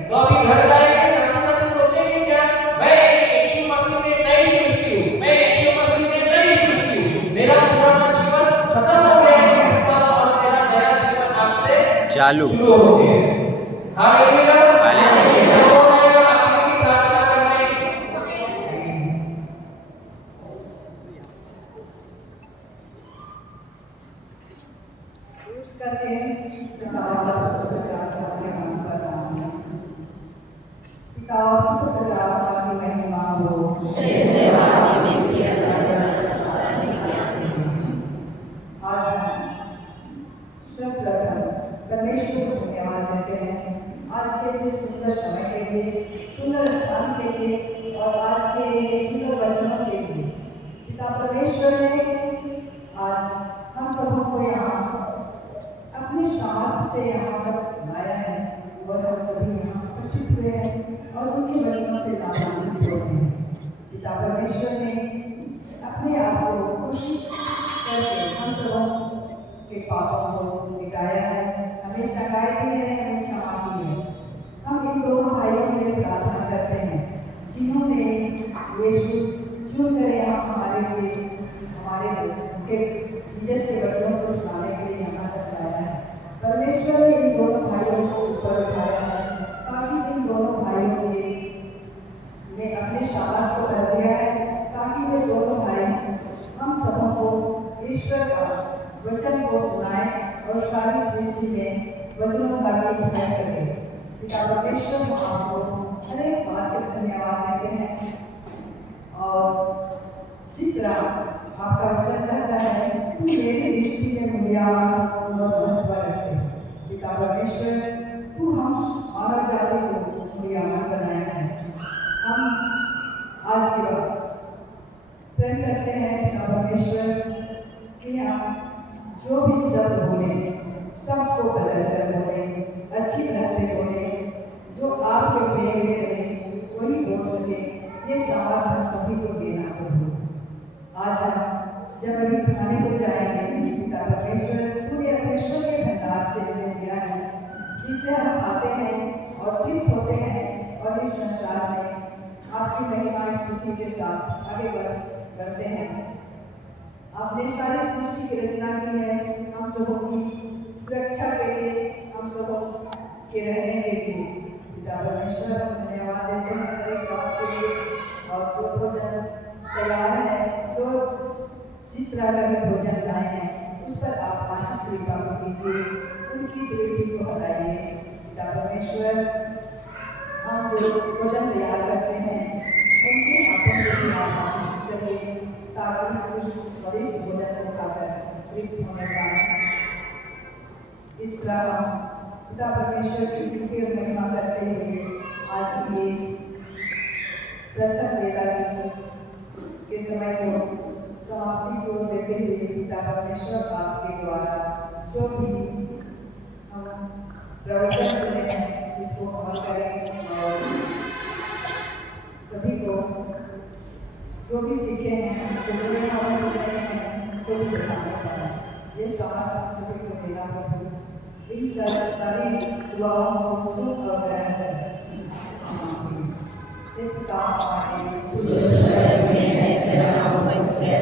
तो अभी घर जाएंगे, जाते जाते सोचेंगे क्या, मैं यीशु मसीह में नई सृष्टि हूँ, मैं यीशु मसीह में नई सृष्टि हूँ, मेरा पुराना जीवन खत्म हो गया है इस बार और मेरा नया जीवन आज से चालू। शुरू हो गया है। हालेलुया। हालेलुया। हो जाएगा अपनी की प्रार्थना करने की। उसका से पिता और पुत्र के नाम का नाम है। पिता और पुत्र की महिमा हो, जैसे वाणी में किया आज सर्वप्रथम परमेश्वर को धन्यवाद देते हैं आज के लिए सुंदर समय के लिए, सुंदर स्थान के लिए और आज के सुंदर वचनों के लिए। पिता परमेश्वर ने आज हम सबों को यहाँ अपनी सामर्थ से यहाँ तक लाया है और हम सभी यहाँ उपस्थित हुए हैं और उनके वचनों से लाभान्वित हुए हैं। पिता परमेश्वर ने अपने आप को खुशी करके हम सबों के पापों को मिटाया है, हमें चंगाई दी है, हमें क्षमा की है। हम इन दोनों भाइयों के लिए प्रार्थना करते हैं जिन्होंने यीशु चुन कर यहाँ हमारे लिए, हमारे उनके जीसस के वचनों को सुनाने के लिए यहाँ तक लाया है। परमेश्वर ने इन दोनों भाइयों को ऊपर उठाया है ताकि इन दोनों भाइयों ने अपने सामर्थ को कर दिया है ताकि वे दोनों भाई हम सबों को ईश्वर का वचन को सुनाए और सारी सृष्टि में वचनों का बीज फैल सके। पिता परमेश्वर आपको हर एक बात के धन्यवाद देते हैं और जिस तरह आपका वचन कहता है तू मेरी दृष्टि में मूल्यवान और महत्व रखते। पिता परमेश्वर तू हम मानव जाति को मूल्यवान बनाया है। हम आज के बाद प्रेम करते हैं पिता परमेश्वर कि हम जो भी शब्द बोले सबको बदल कर बोले, अच्छी तरह से बोले, जो आपके प्रेम में रहे वही बोल सके। ये सामर्थ हम सभी को देना प्रभु। आज हम जब अभी खाने को जाएंगे पिता परमेश्वर पूरे अपने के भंडार से हमें दिया है जिससे हम खाते हैं और तृप्त होते हैं और इस संसार में आपकी महिमा स्तुति के साथ आगे बढ़ते हैं। आपने सारी सृष्टि की रचना की है हम सबों की सुरक्षा के लिए, हम सबों के रहने के लिए। पिता परमेश्वर धन्यवाद देते हैं हर एक बात के लिए और जो भोजन तैयार है, जो जिस तरह का भी भोजन लाए हैं उस पर आप आशीष कृपा कीजिए, उनकी दुर्गति को हटाइए। पिता परमेश्वर हम जो भोजन तैयार करते हैं उनके हाथों को भी आप आशीष करिए ताकि हम उस वरिष्ठ भोजन को खाकर तृप्त होने पाएं। इस तरह हम पिता परमेश्वर की स्तुति और महिमा करते हुए आज की इस प्रथम वेला के समय को समाप्ति की ओर देते हुए पिता परमेश्वर आपके द्वारा जो भी हम प्रवचन सुने हैं इसको अमल करें और सभी को जो भी सीखे हैं जो जुड़े हमें सुन रहे हैं उनको भी बढ़ाने पाए। ये साथ सभी को देना प्रभु इन सारी दुआओं को सुन और ग्रहण करें। पिता